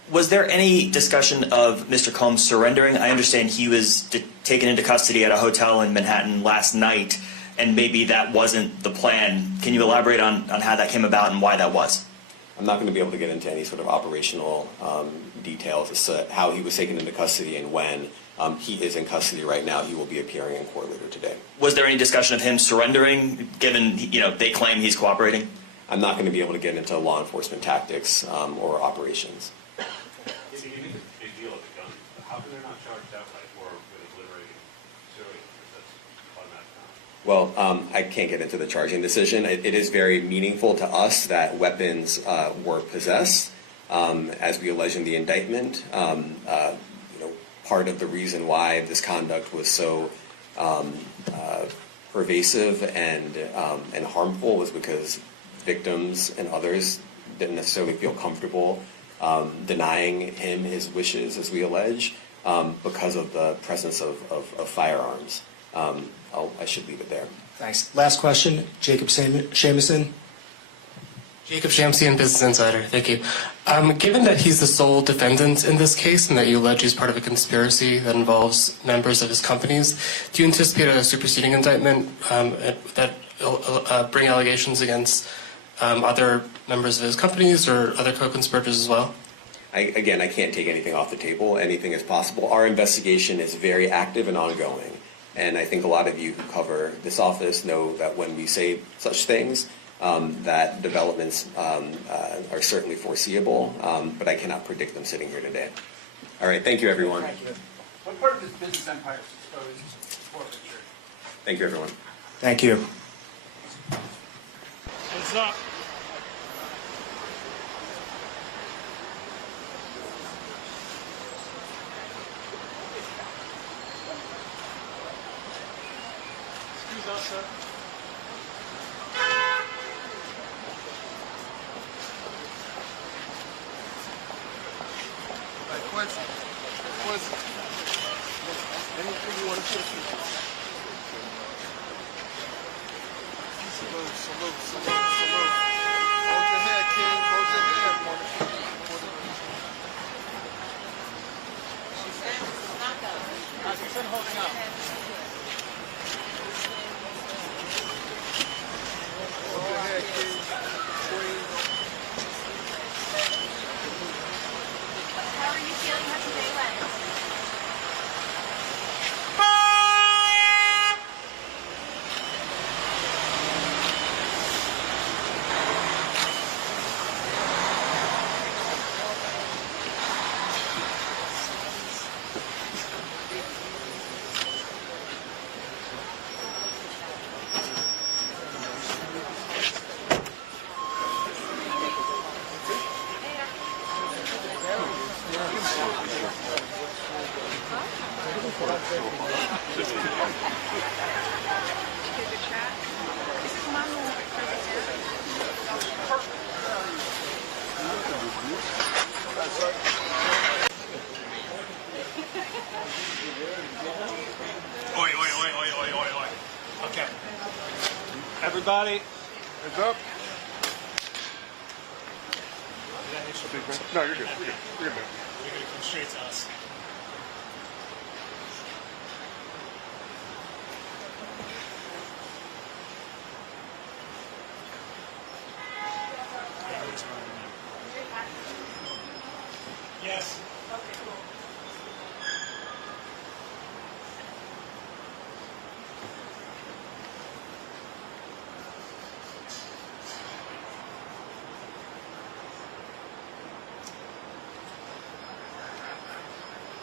Was there any discussion of Mr. Combs surrendering? I understand he was taken into custody at a hotel in Manhattan last night, and maybe that wasn't the plan. Can you elaborate on how that came about and why that was? I'm not going to be able to get into any sort of operational details as to how he was taken into custody and when. He is in custody right now. He will be appearing in court later today. Was there any discussion of him surrendering, given they claim he's cooperating? I'm not going to be able to get into law enforcement tactics or operations. You make a big deal of the gun. How come they're not charged outright or with liberating civilians? That's automatic. Well, I can't get into the charging decision. It is very meaningful to us that weapons were possessed, as we allege in the indictment. Part of the reason why this conduct was so pervasive and harmful was because victims and others didn't necessarily feel comfortable denying him his wishes, as we allege, because of the presence of firearms. I should leave it there. Thanks. Last question, Jacob Shamison. Jacob Shamsian, Business Insider. Thank you. Given that he's the sole defendant in this case and that you allege he's part of a conspiracy that involves members of his companies, do you anticipate a superseding indictment that bring allegations against other members of his companies or other co-conspirators as well? I can't take anything off the table. Anything is possible. Our investigation is very active and ongoing. And I think a lot of you who cover this office know that when we say such things, that developments are certainly foreseeable, but I cannot predict them sitting here today. All right, thank you, everyone. Thank you. What part of his business empire is exposed to forfeiture? Thank you, everyone. Thank you. What's up? Excuse us, sir. Quincy, anything you want to say? Salute. Hold your head, King. Hold your head. She said holding up. Hold your head, King. Queen. How are you feeling? How's your day went? Oi. Okay. Everybody. Hands up. No, you're good. You're good, man. You're going to come straight to us. Yes.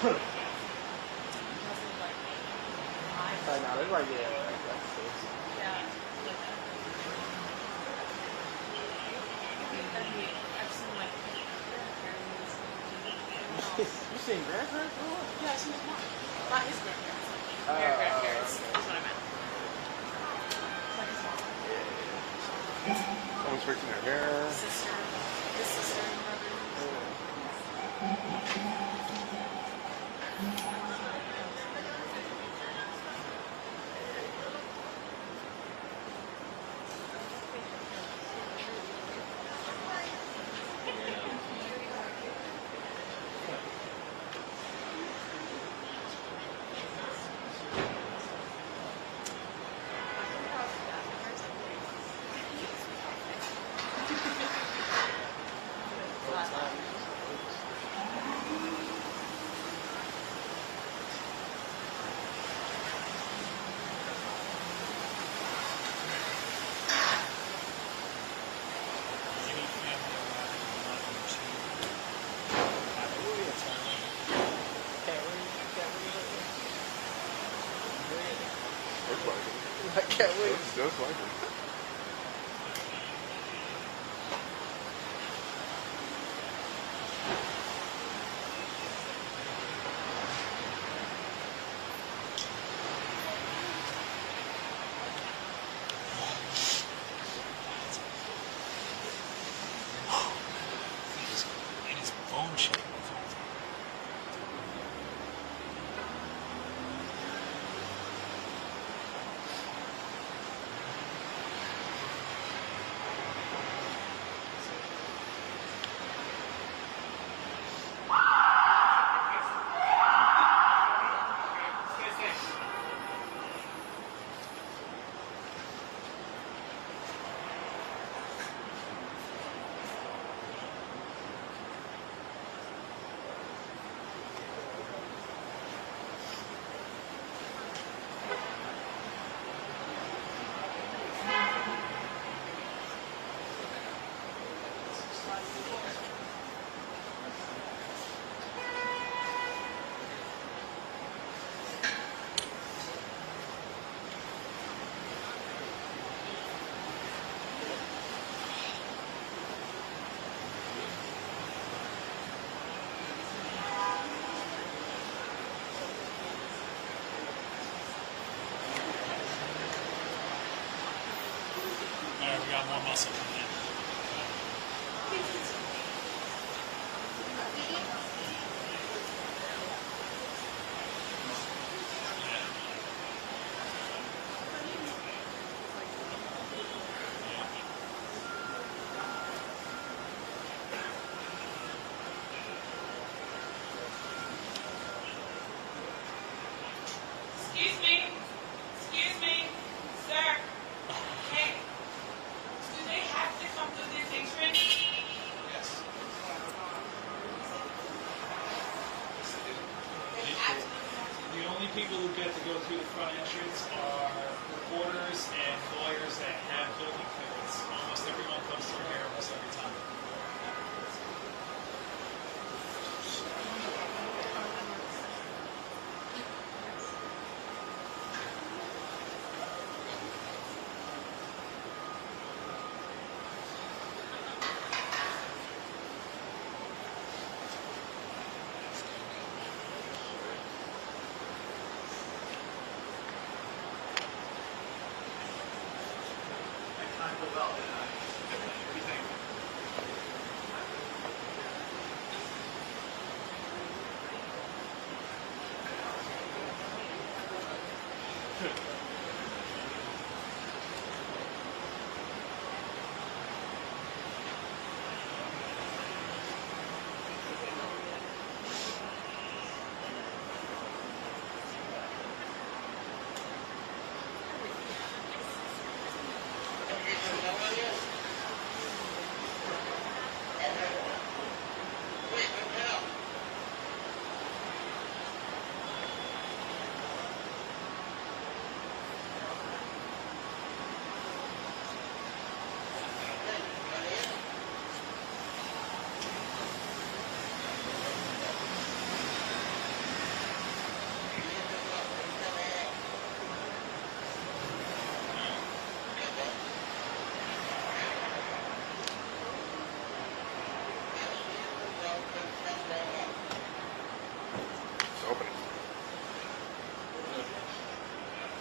know, it's right there. You seen grandparents? Yeah, she was mom. Not his grandparents. Their grandparents. That's what I meant. Like his mom. Someone's fixing their hair. Sister. His sister and brother. I can't wait. Just like it. It is bone shape. We got more muscle coming in. Excuse me. Excuse me. Sir. Hey. Do they have to come to this entrance? Yes. The only people who get to go through the front entrance are reporters and lawyers that have building clearance. Almost everyone comes through here almost every time.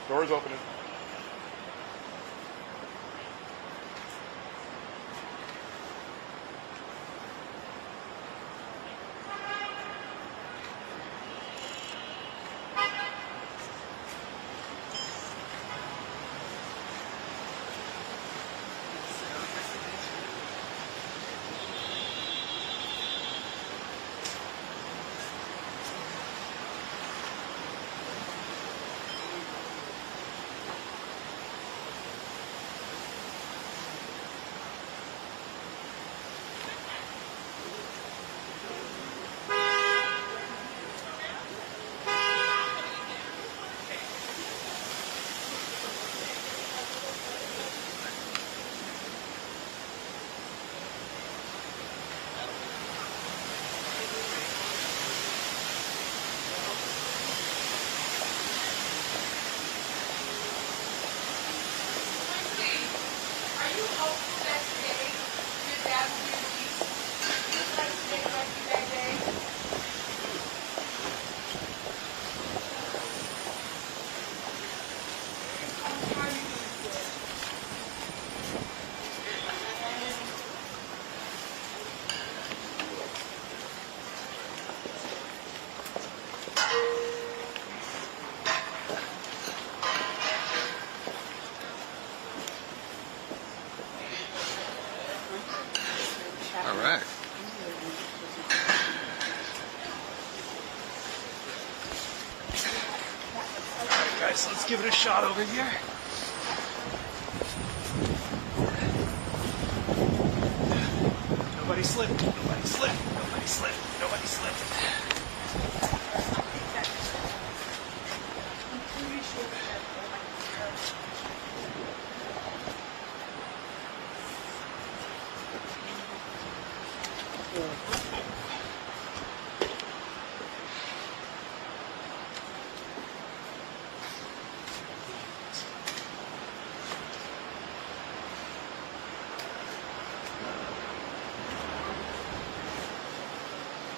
Door's opening. All right. Guys, let's give it a shot over here. Nobody slipped. Nobody slipped. Nobody slipped. Nobody slipped.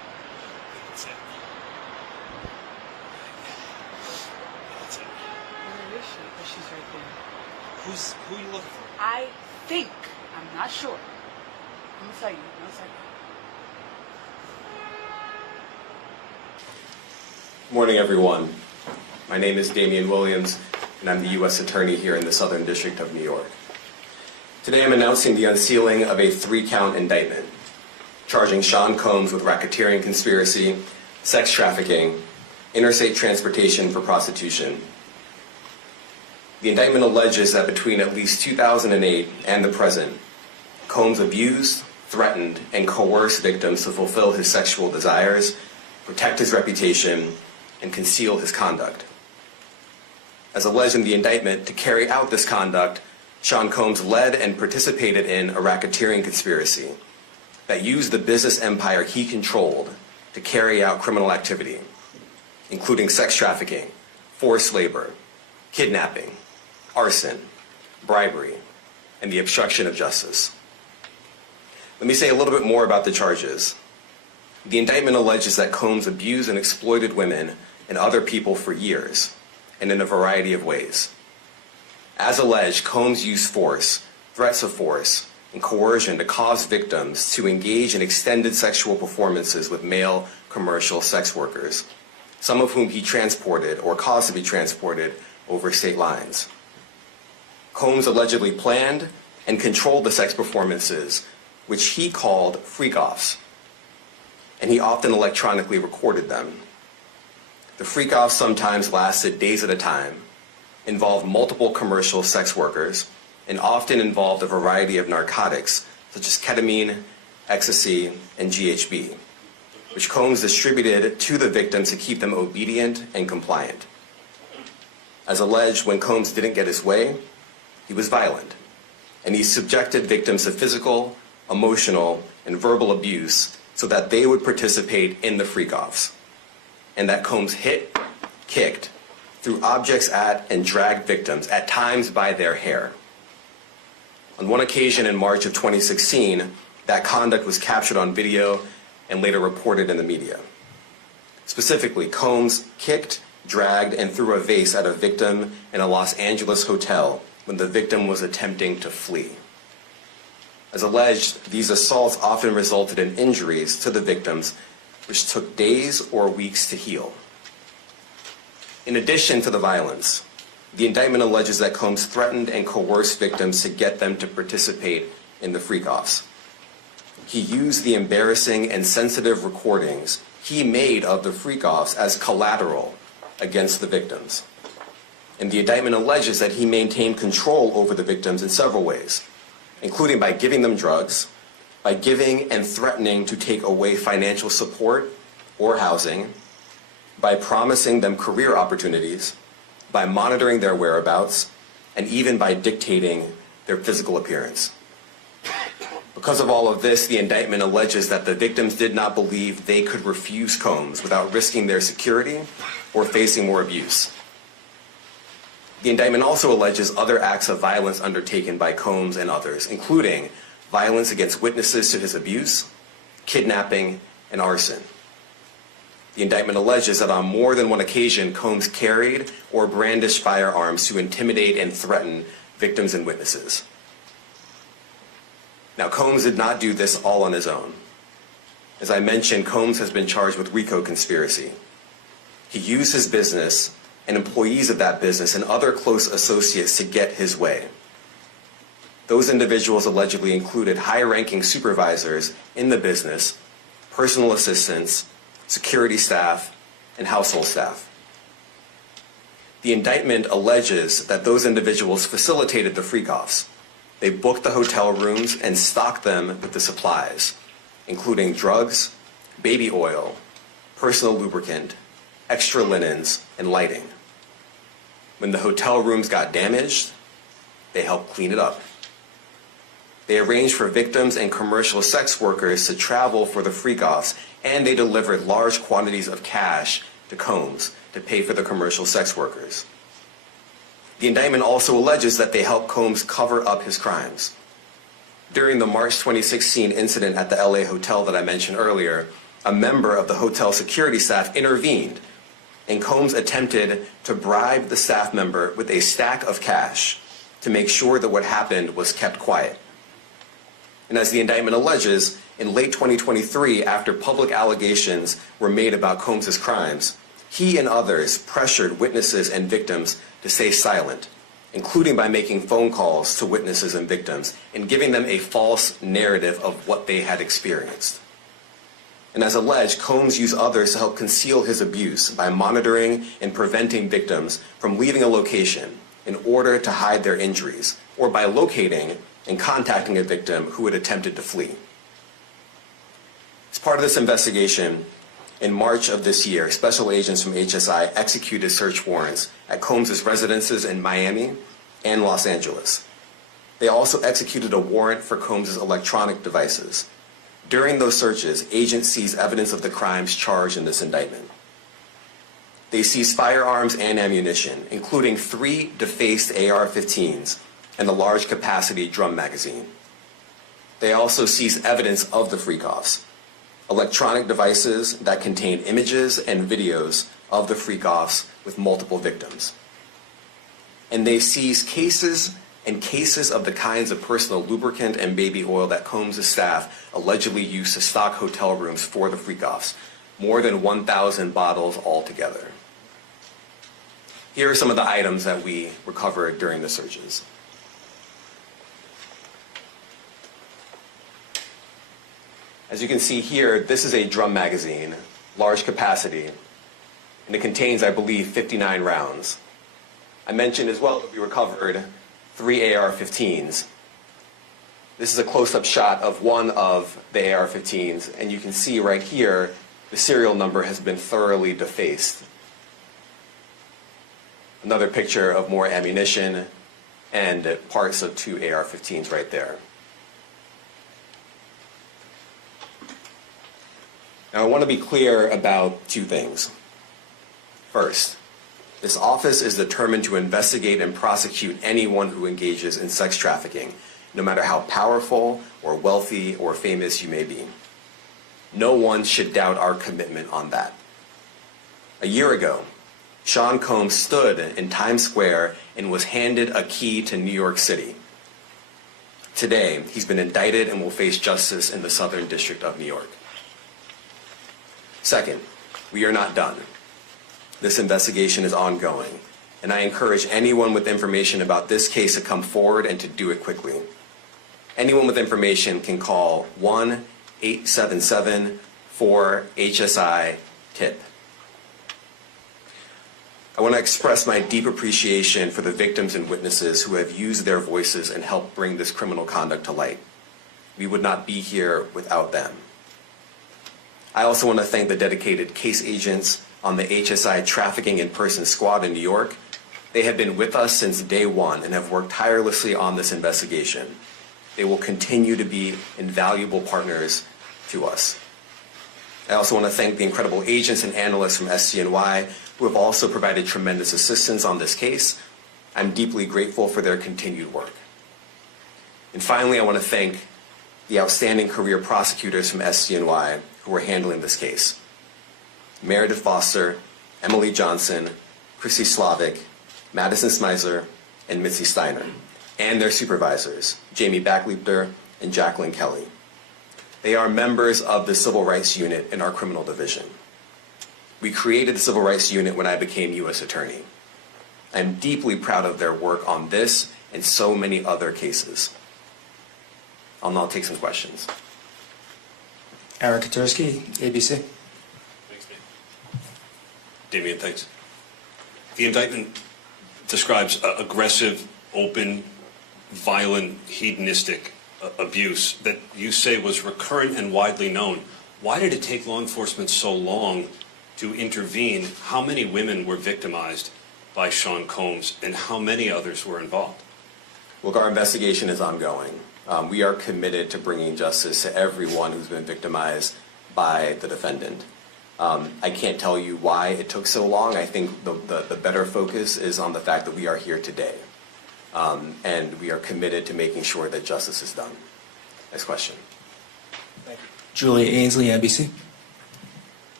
She's right there. Who are you looking for? I think. I'm not sure. I'm gonna tell you. 1 second. Morning, everyone. My name is Damian Williams, and I'm the U.S. Attorney here in the Southern District of New York. Today I'm announcing the unsealing of a 3-count indictment, charging Sean Combs with racketeering conspiracy, sex trafficking, interstate transportation for prostitution. The indictment alleges that between at least 2008 and the present, Combs abused, threatened, and coerced victims to fulfill his sexual desires, protect his reputation, and conceal his conduct. As alleged in the indictment, to carry out this conduct, Sean Combs led and participated in a racketeering conspiracy that used the business empire he controlled to carry out criminal activity, including sex trafficking, forced labor, kidnapping, arson, bribery, and the obstruction of justice. Let me say a little bit more about the charges. The indictment alleges that Combs abused and exploited women and other people for years, and in a variety of ways. As alleged, Combs used force, threats of force, and coercion to cause victims to engage in extended sexual performances with male commercial sex workers, some of whom he transported or caused to be transported over state lines. Combs allegedly planned and controlled the sex performances, which he called freak-offs, and he often electronically recorded them. The freak-offs sometimes lasted days at a time, involved multiple commercial sex workers, and often involved a variety of narcotics such as ketamine, ecstasy, and GHB, which Combs distributed to the victims to keep them obedient and compliant. As alleged, when Combs didn't get his way, he was violent, and he subjected victims to physical, emotional, and verbal abuse so that they would participate in the freak-offs, and that Combs hit, kicked, threw objects at, and dragged victims, at times by their hair. On one occasion in March of 2016, that conduct was captured on video and later reported in the media. Specifically, Combs kicked, dragged, and threw a vase at a victim in a Los Angeles hotel when the victim was attempting to flee. As alleged, these assaults often resulted in injuries to the victims, which took days or weeks to heal. In addition to the violence, the indictment alleges that Combs threatened and coerced victims to get them to participate in the freak-offs. He used the embarrassing and sensitive recordings he made of the freak-offs as collateral against the victims. And the indictment alleges that he maintained control over the victims in several ways, including by giving them drugs, by giving and threatening to take away financial support or housing, by promising them career opportunities, by monitoring their whereabouts, and even by dictating their physical appearance. Because of all of this, the indictment alleges that the victims did not believe they could refuse Combs without risking their security or facing more abuse. The indictment also alleges other acts of violence undertaken by Combs and others, including violence against witnesses to his abuse, kidnapping, and arson. The indictment alleges that on more than one occasion, Combs carried or brandished firearms to intimidate and threaten victims and witnesses. Now, Combs did not do this all on his own. As I mentioned, Combs has been charged with RICO conspiracy. He used his business and employees of that business and other close associates to get his way. Those individuals allegedly included high-ranking supervisors in the business, personal assistants, security staff, and household staff. The indictment alleges that those individuals facilitated the freak-offs. They booked the hotel rooms and stocked them with the supplies, including drugs, baby oil, personal lubricant, extra linens, and lighting. When the hotel rooms got damaged, they helped clean it up. They arranged for victims and commercial sex workers to travel for the freak-offs, and they delivered large quantities of cash to Combs to pay for the commercial sex workers. The indictment also alleges that they helped Combs cover up his crimes. During the March 2016 incident at the LA hotel that I mentioned earlier, a member of the hotel security staff intervened and Combs attempted to bribe the staff member with a stack of cash to make sure that what happened was kept quiet. And as the indictment alleges, in late 2023, after public allegations were made about Combs' crimes, he and others pressured witnesses and victims to stay silent, including by making phone calls to witnesses and victims and giving them a false narrative of what they had experienced. And as alleged, Combs used others to help conceal his abuse by monitoring and preventing victims from leaving a location in order to hide their injuries, or by locating and contacting a victim who had attempted to flee. As part of this investigation, in March of this year, special agents from HSI executed search warrants at Combs' residences in Miami and Los Angeles. They also executed a warrant for Combs' electronic devices. During those searches, agents seized evidence of the crimes charged in this indictment. They seized firearms and ammunition, including 3 defaced AR-15s and a large capacity drum magazine. They also seized evidence of the freak-offs, electronic devices that contained images and videos of the freak-offs with multiple victims. And they seized cases and cases of the kinds of personal lubricant and baby oil that Combs' staff allegedly used to stock hotel rooms for the freak-offs, more than 1,000 bottles altogether. Here are some of the items that we recovered during the searches. As you can see here, this is a drum magazine, large capacity, and it contains, I believe, 59 rounds. I mentioned as well that we recovered 3 AR-15s. This is a close-up shot of one of the AR-15s, and you can see right here, the serial number has been thoroughly defaced. Another picture of more ammunition and parts of 2 AR-15s right there. Now, I want to be clear about 2 things. First, this office is determined to investigate and prosecute anyone who engages in sex trafficking, no matter how powerful or wealthy or famous you may be. No one should doubt our commitment on that. A year ago, Sean Combs stood in Times Square and was handed a key to New York City. Today, he's been indicted and will face justice in the Southern District of New York. Second, we are not done. This investigation is ongoing, and I encourage anyone with information about this case to come forward and to do it quickly. Anyone with information can call 1-877-4HSI-TIP. I want to express my deep appreciation for the victims and witnesses who have used their voices and helped bring this criminal conduct to light. We would not be here without them. I also want to thank the dedicated case agents on the HSI Trafficking in Person Squad in New York. They have been with us since day one and have worked tirelessly on this investigation. They will continue to be invaluable partners to us. I also want to thank the incredible agents and analysts from SCNY who have also provided tremendous assistance on this case. I'm deeply grateful for their continued work. And finally, I want to thank the outstanding career prosecutors from SCNY who are handling this case. Meredith Foster, Emily Johnson, Chrissy Slavic, Madison Smizer, and Mitzi Steiner, and their supervisors, Jamie Backleiter and Jacqueline Kelly. They are members of the Civil Rights Unit in our criminal division. We created the Civil Rights Unit when I became U.S. Attorney. I'm deeply proud of their work on this and so many other cases. I'll now take some questions. Eric Katursky, ABC. Thanks, Damien, thanks. The indictment describes aggressive, open, violent, hedonistic abuse that you say was recurrent and widely known. Why did it take law enforcement so long to intervene? How many women were victimized by Sean Combs, and how many others were involved? Look, our investigation is ongoing. We are committed to bringing justice to everyone who's been victimized by the defendant. I can't tell you why it took so long. I think the better focus is on the fact that we are here today. And we are committed to making sure that justice is done. Next question. Julia Ainsley, NBC.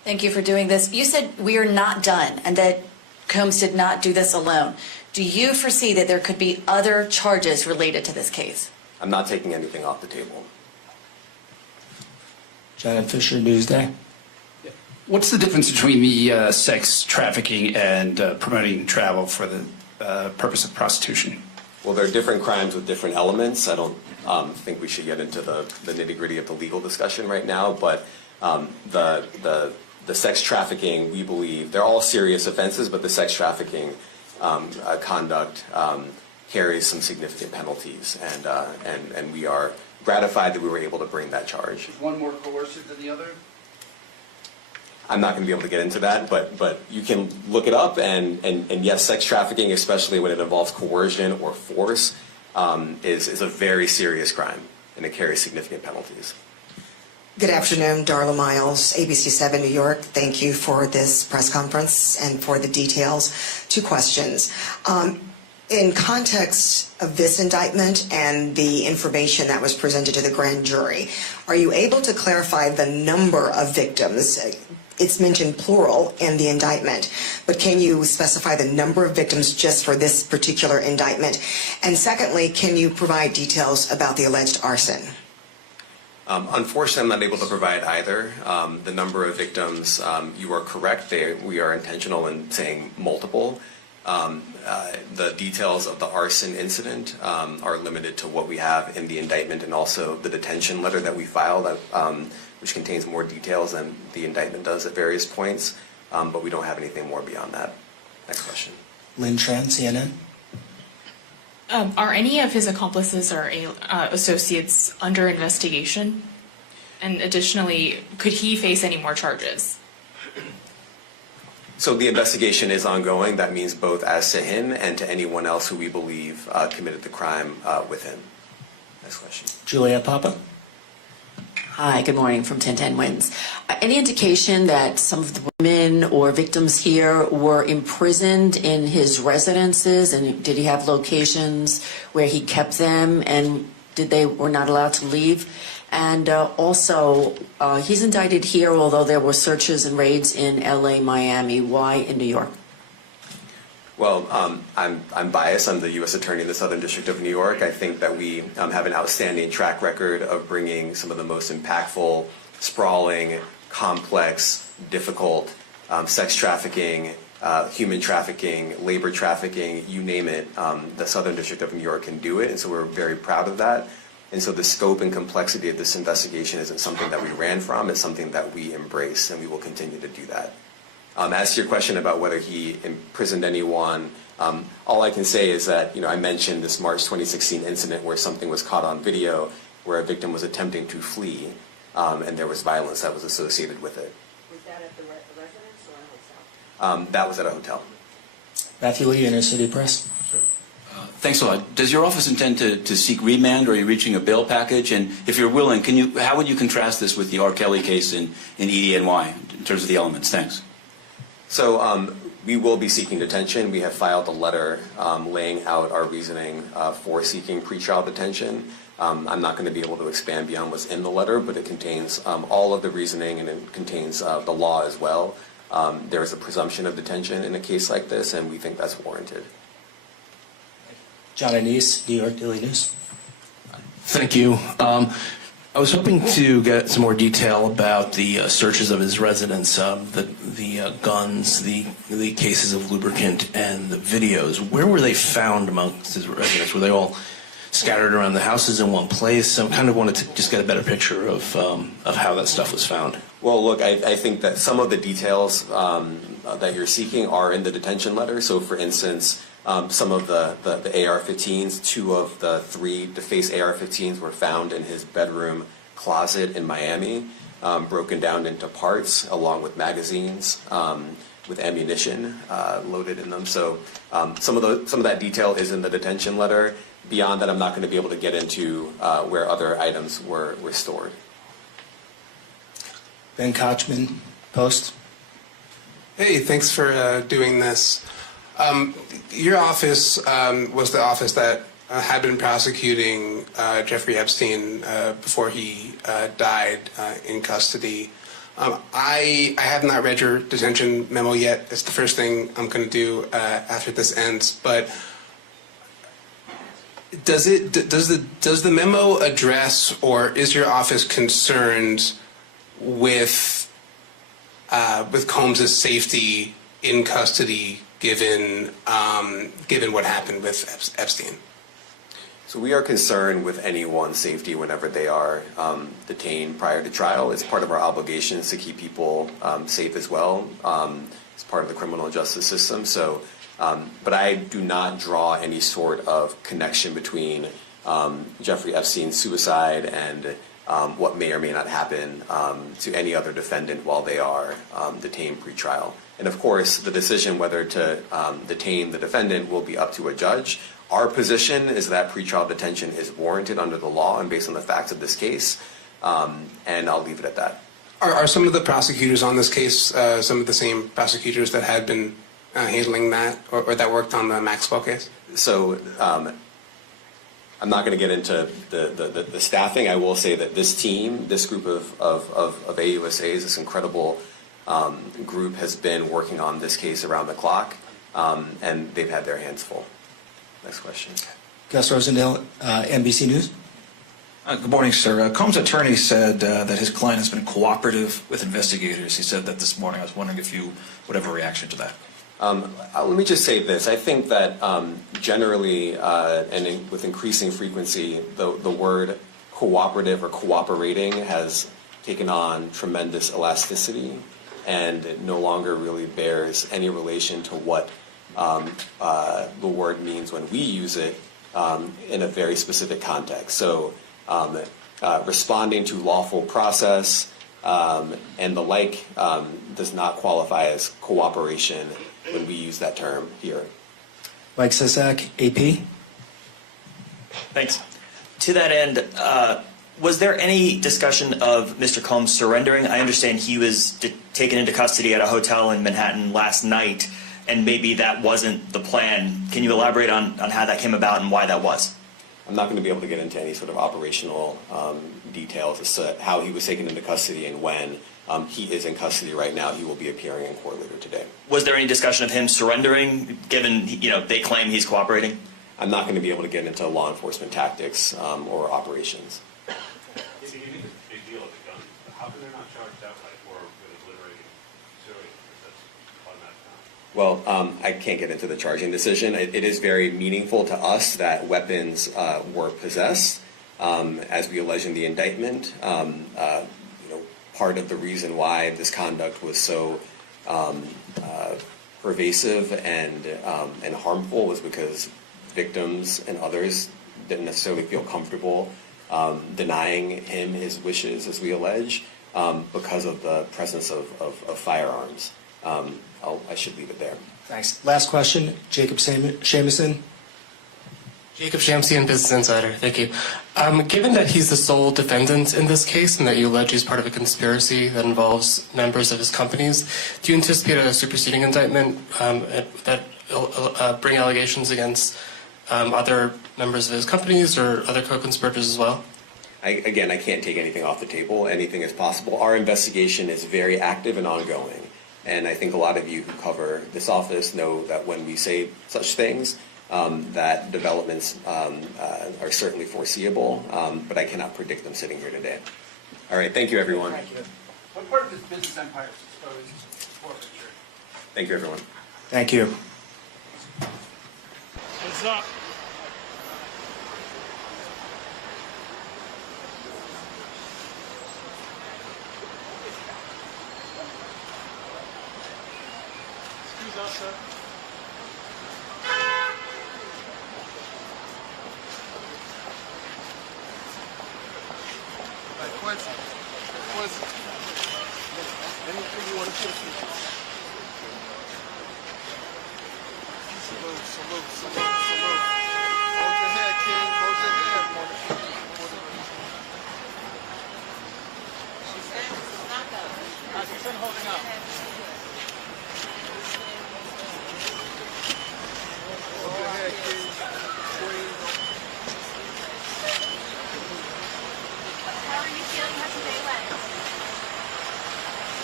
Thank you for doing this. You said we are not done and that Combs did not do this alone. Do you foresee that there could be other charges related to this case? I'm not taking anything off the table. Janet Fisher, Newsday. What's the difference between the sex trafficking and promoting travel for the purpose of prostitution? Well, there are different crimes with different elements. I don't think we should get into the nitty-gritty of the legal discussion right now, but the sex trafficking, we believe, they're all serious offenses, but the sex trafficking conduct carries some significant penalties, and we are gratified that we were able to bring that charge. Is one more coercive than the other? I'm not going to be able to get into that, but you can look it up, and yes, sex trafficking, especially when it involves coercion or force, is a very serious crime, and it carries significant penalties. Good afternoon, Darla Miles, ABC 7 New York. Thank you for this press conference and for the details. Two questions. In context of this indictment and the information that was presented to the grand jury, are you able to clarify the number of victims? It's mentioned plural in the indictment, but can you specify the number of victims just for this particular indictment? And secondly, can you provide details about the alleged arson? Unfortunately, I'm not able to provide either. The number of victims, you are correct. We are intentional in saying multiple. The details of the arson incident are limited to what we have in the indictment and also the detention letter that we filed, which contains more details than the indictment does at various points, but we don't have anything more beyond that. Next question. Lynn Tran, CNN. Are any of his accomplices or associates under investigation? And additionally, could he face any more charges? So the investigation is ongoing. That means both as to him and to anyone else who we believe committed the crime with him. Next question. Juliet Papa. Hi, good morning from 1010 Wins. Any indication that some of the women or victims here were imprisoned in his residences, and did he have locations where he kept them, and were not allowed to leave? And also, he's indicted here, although there were searches and raids in LA, Miami. Why in New York? Well, I'm biased. I'm the U.S. Attorney in the Southern District of New York. I think that we have an outstanding track record of bringing some of the most impactful, sprawling, complex, difficult sex trafficking, human trafficking, labor trafficking, you name it. The Southern District of New York can do it, and so we're very proud of that. And so the scope and complexity of this investigation isn't something that we ran from. It's something that we embrace, and we will continue to do that. As to your question about whether he imprisoned anyone, all I can say is that, I mentioned this March 2016 incident where something was caught on video where a victim was attempting to flee, and there was violence that was associated with it. Was that at the residence or a hotel? That was at a hotel. Matthew Lee, Inner City Press. Thanks a lot. Does your office intend to seek remand, or are you reaching a bail package? And if you're willing, how would you contrast this with the R. Kelly case in EDNY in terms of the elements? Thanks. So we will be seeking detention. We have filed a letter laying out our reasoning for seeking pretrial detention. I'm not going to be able to expand beyond what's in the letter, but it contains all of the reasoning, and it contains the law as well. There is a presumption of detention in a case like this, and we think that's warranted. John Anise, New York Daily News. Thank you. I was hoping to get some more detail about the searches of his residence, the guns, the cases of lubricant, and the videos. Where were they found amongst his residence? Were they all scattered around the houses in one place? I kind of wanted to just get a better picture of how that stuff was found. Well, look, I think that some of the details that you're seeking are in the detention letter. So, for instance, some of the AR-15s, 2 of the 3 DeFace AR-15s were found in his bedroom closet in Miami, broken down into parts along with magazines with ammunition loaded in them. So some of that detail is in the detention letter. Beyond that, I'm not going to be able to get into where other items were stored. Ben Kochman, Post. Hey, thanks for doing this. Your office was the office that had been prosecuting Jeffrey Epstein before he died in custody. I have not read your detention memo yet. It's the first thing I'm going to do after this ends. But does the memo address, or is your office concerned with Combs' safety in custody, given what happened with Epstein? So we are concerned with anyone's safety whenever they are detained prior to trial. It's part of our obligations to keep people safe as well. It's part of the criminal justice system. So, but I do not draw any sort of connection between Jeffrey Epstein's suicide and what may or may not happen to any other defendant while they are detained pre-trial. And of course, the decision whether to detain the defendant will be up to a judge. Our position is that pretrial detention is warranted under the law and based on the facts of this case, and I'll leave it at that. Are some of the prosecutors on this case some of the same prosecutors that had been handling that, or that worked on the Maxwell case? So I'm not going to get into the staffing. I will say that this team, this group of AUSAs, this incredible group has been working on this case around the clock, and they've had their hands full. Next question. Gus Rosendale, NBC News. Good morning, sir. Combs' attorney said that his client has been cooperative with investigators. He said that this morning. I was wondering if you would have a reaction to that. Let me just say this. I think that generally and with increasing frequency, the word cooperative or cooperating has taken on tremendous elasticity, and it no longer really bears any relation to what the word means when we use it in a very specific context. So responding to lawful process and the like does not qualify as cooperation when we use that term here. Mike Sisak, AP. Thanks. To that end, was there any discussion of Mr. Combs surrendering? I understand he was taken into custody at a hotel in Manhattan last night, and maybe that wasn't the plan. Can you elaborate on how that came about and why that was? I'm not going to be able to get into any sort of operational details as to how he was taken into custody and when. He is in custody right now. He will be appearing in court later today. Was there any discussion of him surrendering, given they claim he's cooperating? I'm not going to be able to get into law enforcement tactics or operations. It's a big deal with the gun. How come they're not charged outright or with liberating civilians? That's automatic. Well, I can't get into the charging decision. It is very meaningful to us that weapons were possessed, as we allege in the indictment. Part of the reason why this conduct was so pervasive and harmful was because victims and others didn't necessarily feel comfortable denying him his wishes, as we allege, because of the presence of firearms. I should leave it there. Thanks. Last question, Jacob Shamison. Jacob Shamsian, Business Insider. Thank you. Given that he's the sole defendant in this case and that you allege he's part of a conspiracy that involves members of his companies, do you anticipate a superseding indictment that bring allegations against other members of his companies or other co-conspirators as well? I can't take anything off the table. Anything is possible. Our investigation is very active and ongoing. And I think a lot of you who cover this office know that when we say such things, that developments are certainly foreseeable, but I cannot predict them sitting here today. All right, thank you, everyone. Thank you. What part of his business empire is exposed to forfeiture? Thank you, everyone. Thank you. What's up? Excuse us, sir. Quincy, anything you want to say? Salute. Hold your head, King. Hold your head, motherfucker. She's been holding up. Hold your head, King. Queen. How are you feeling? How's your day went?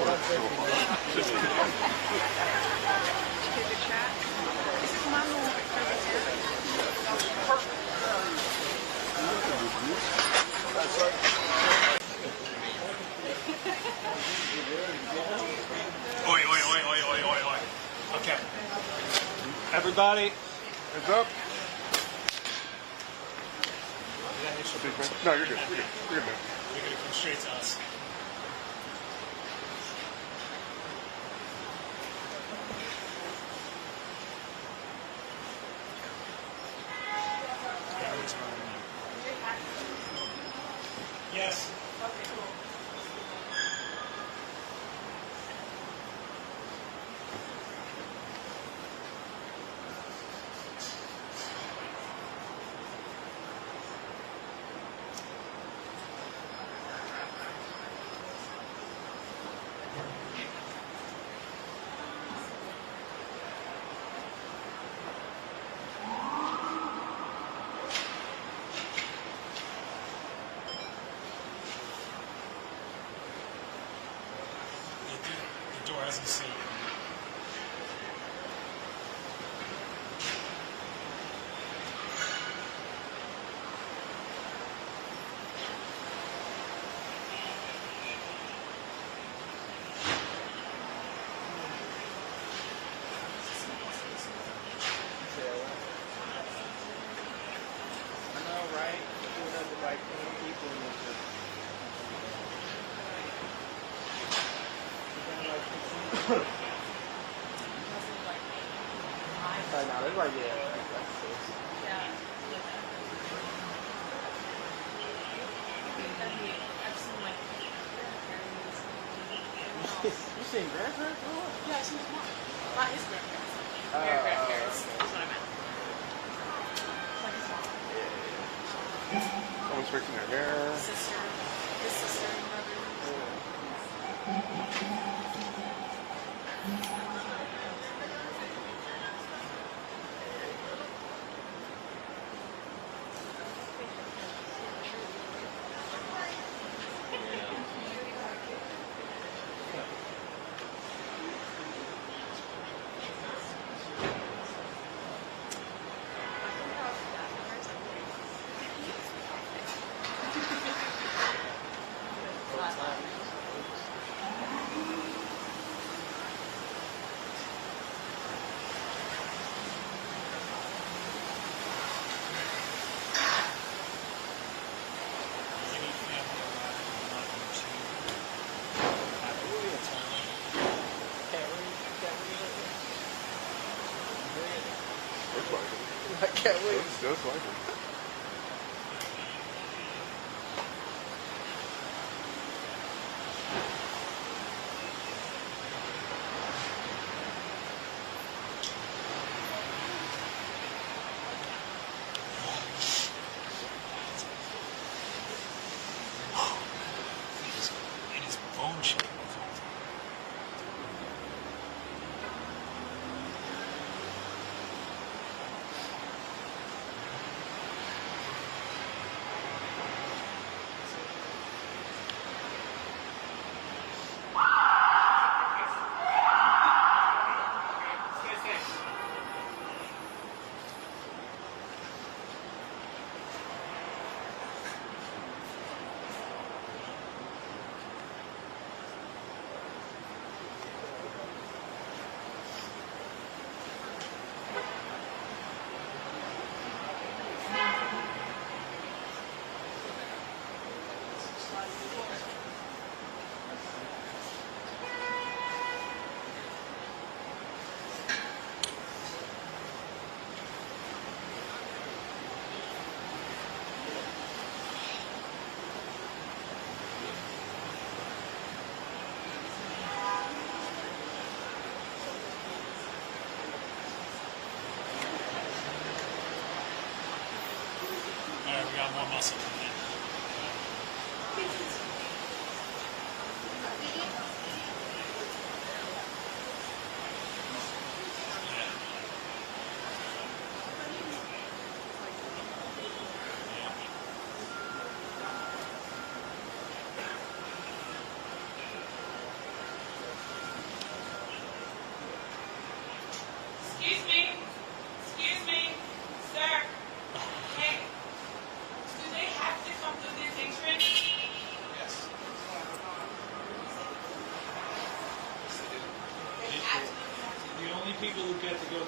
Oi, oi, oi, oi, oi, oi, oi. Okay. Everybody. Heads up. No, you're good. You're good. You're good, man. You're going to come straight to us. Yes. Okay, cool. The door hasn't seen. I know, right? Doing up with like 10 people in this shit. Right now, it's like, yeah, that's six. You seen grandparents? Yeah, I seen his mom. Not his grandparents. Their grandparents. That's what I meant. Like his mom. Someone's fixing their hair. Sister. His sister and brother. I can't wait. Just like it. And his bone shaking. Alright, we got more muscle coming in.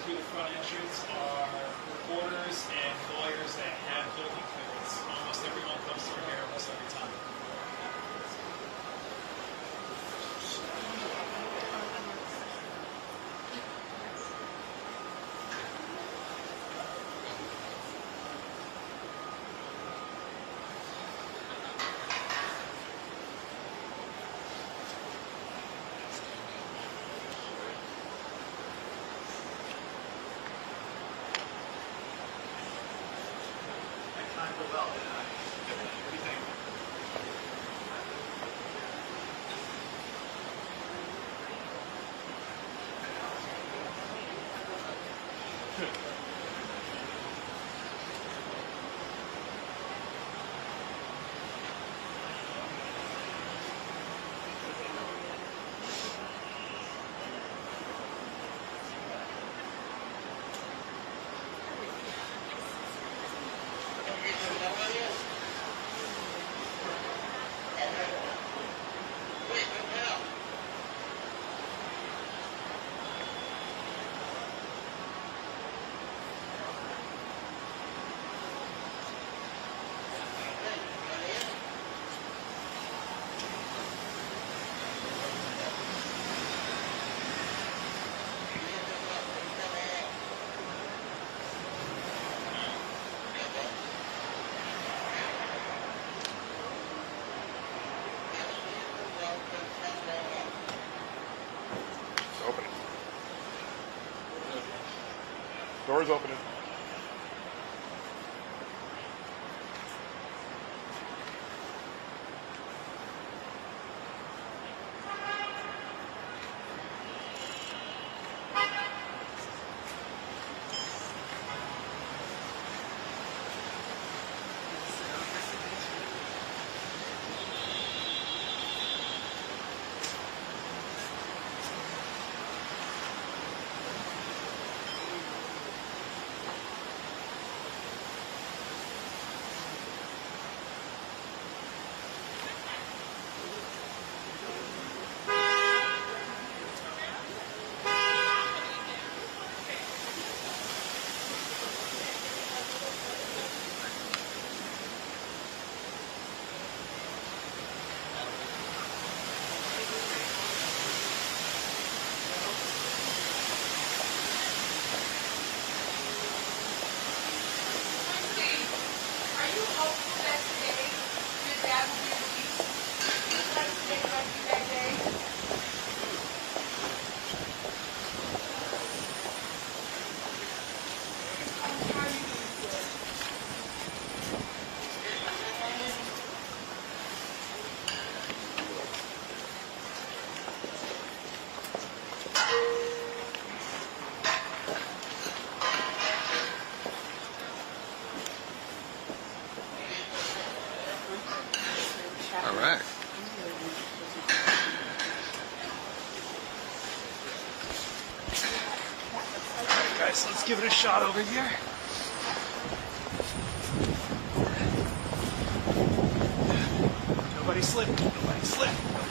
through the front entrance are reporters and lawyers that have building clearance. Almost everyone comes through here almost every time. Open. Doors opening. All right. Guys, let's give it a shot over here. Nobody slip. Nobody slip.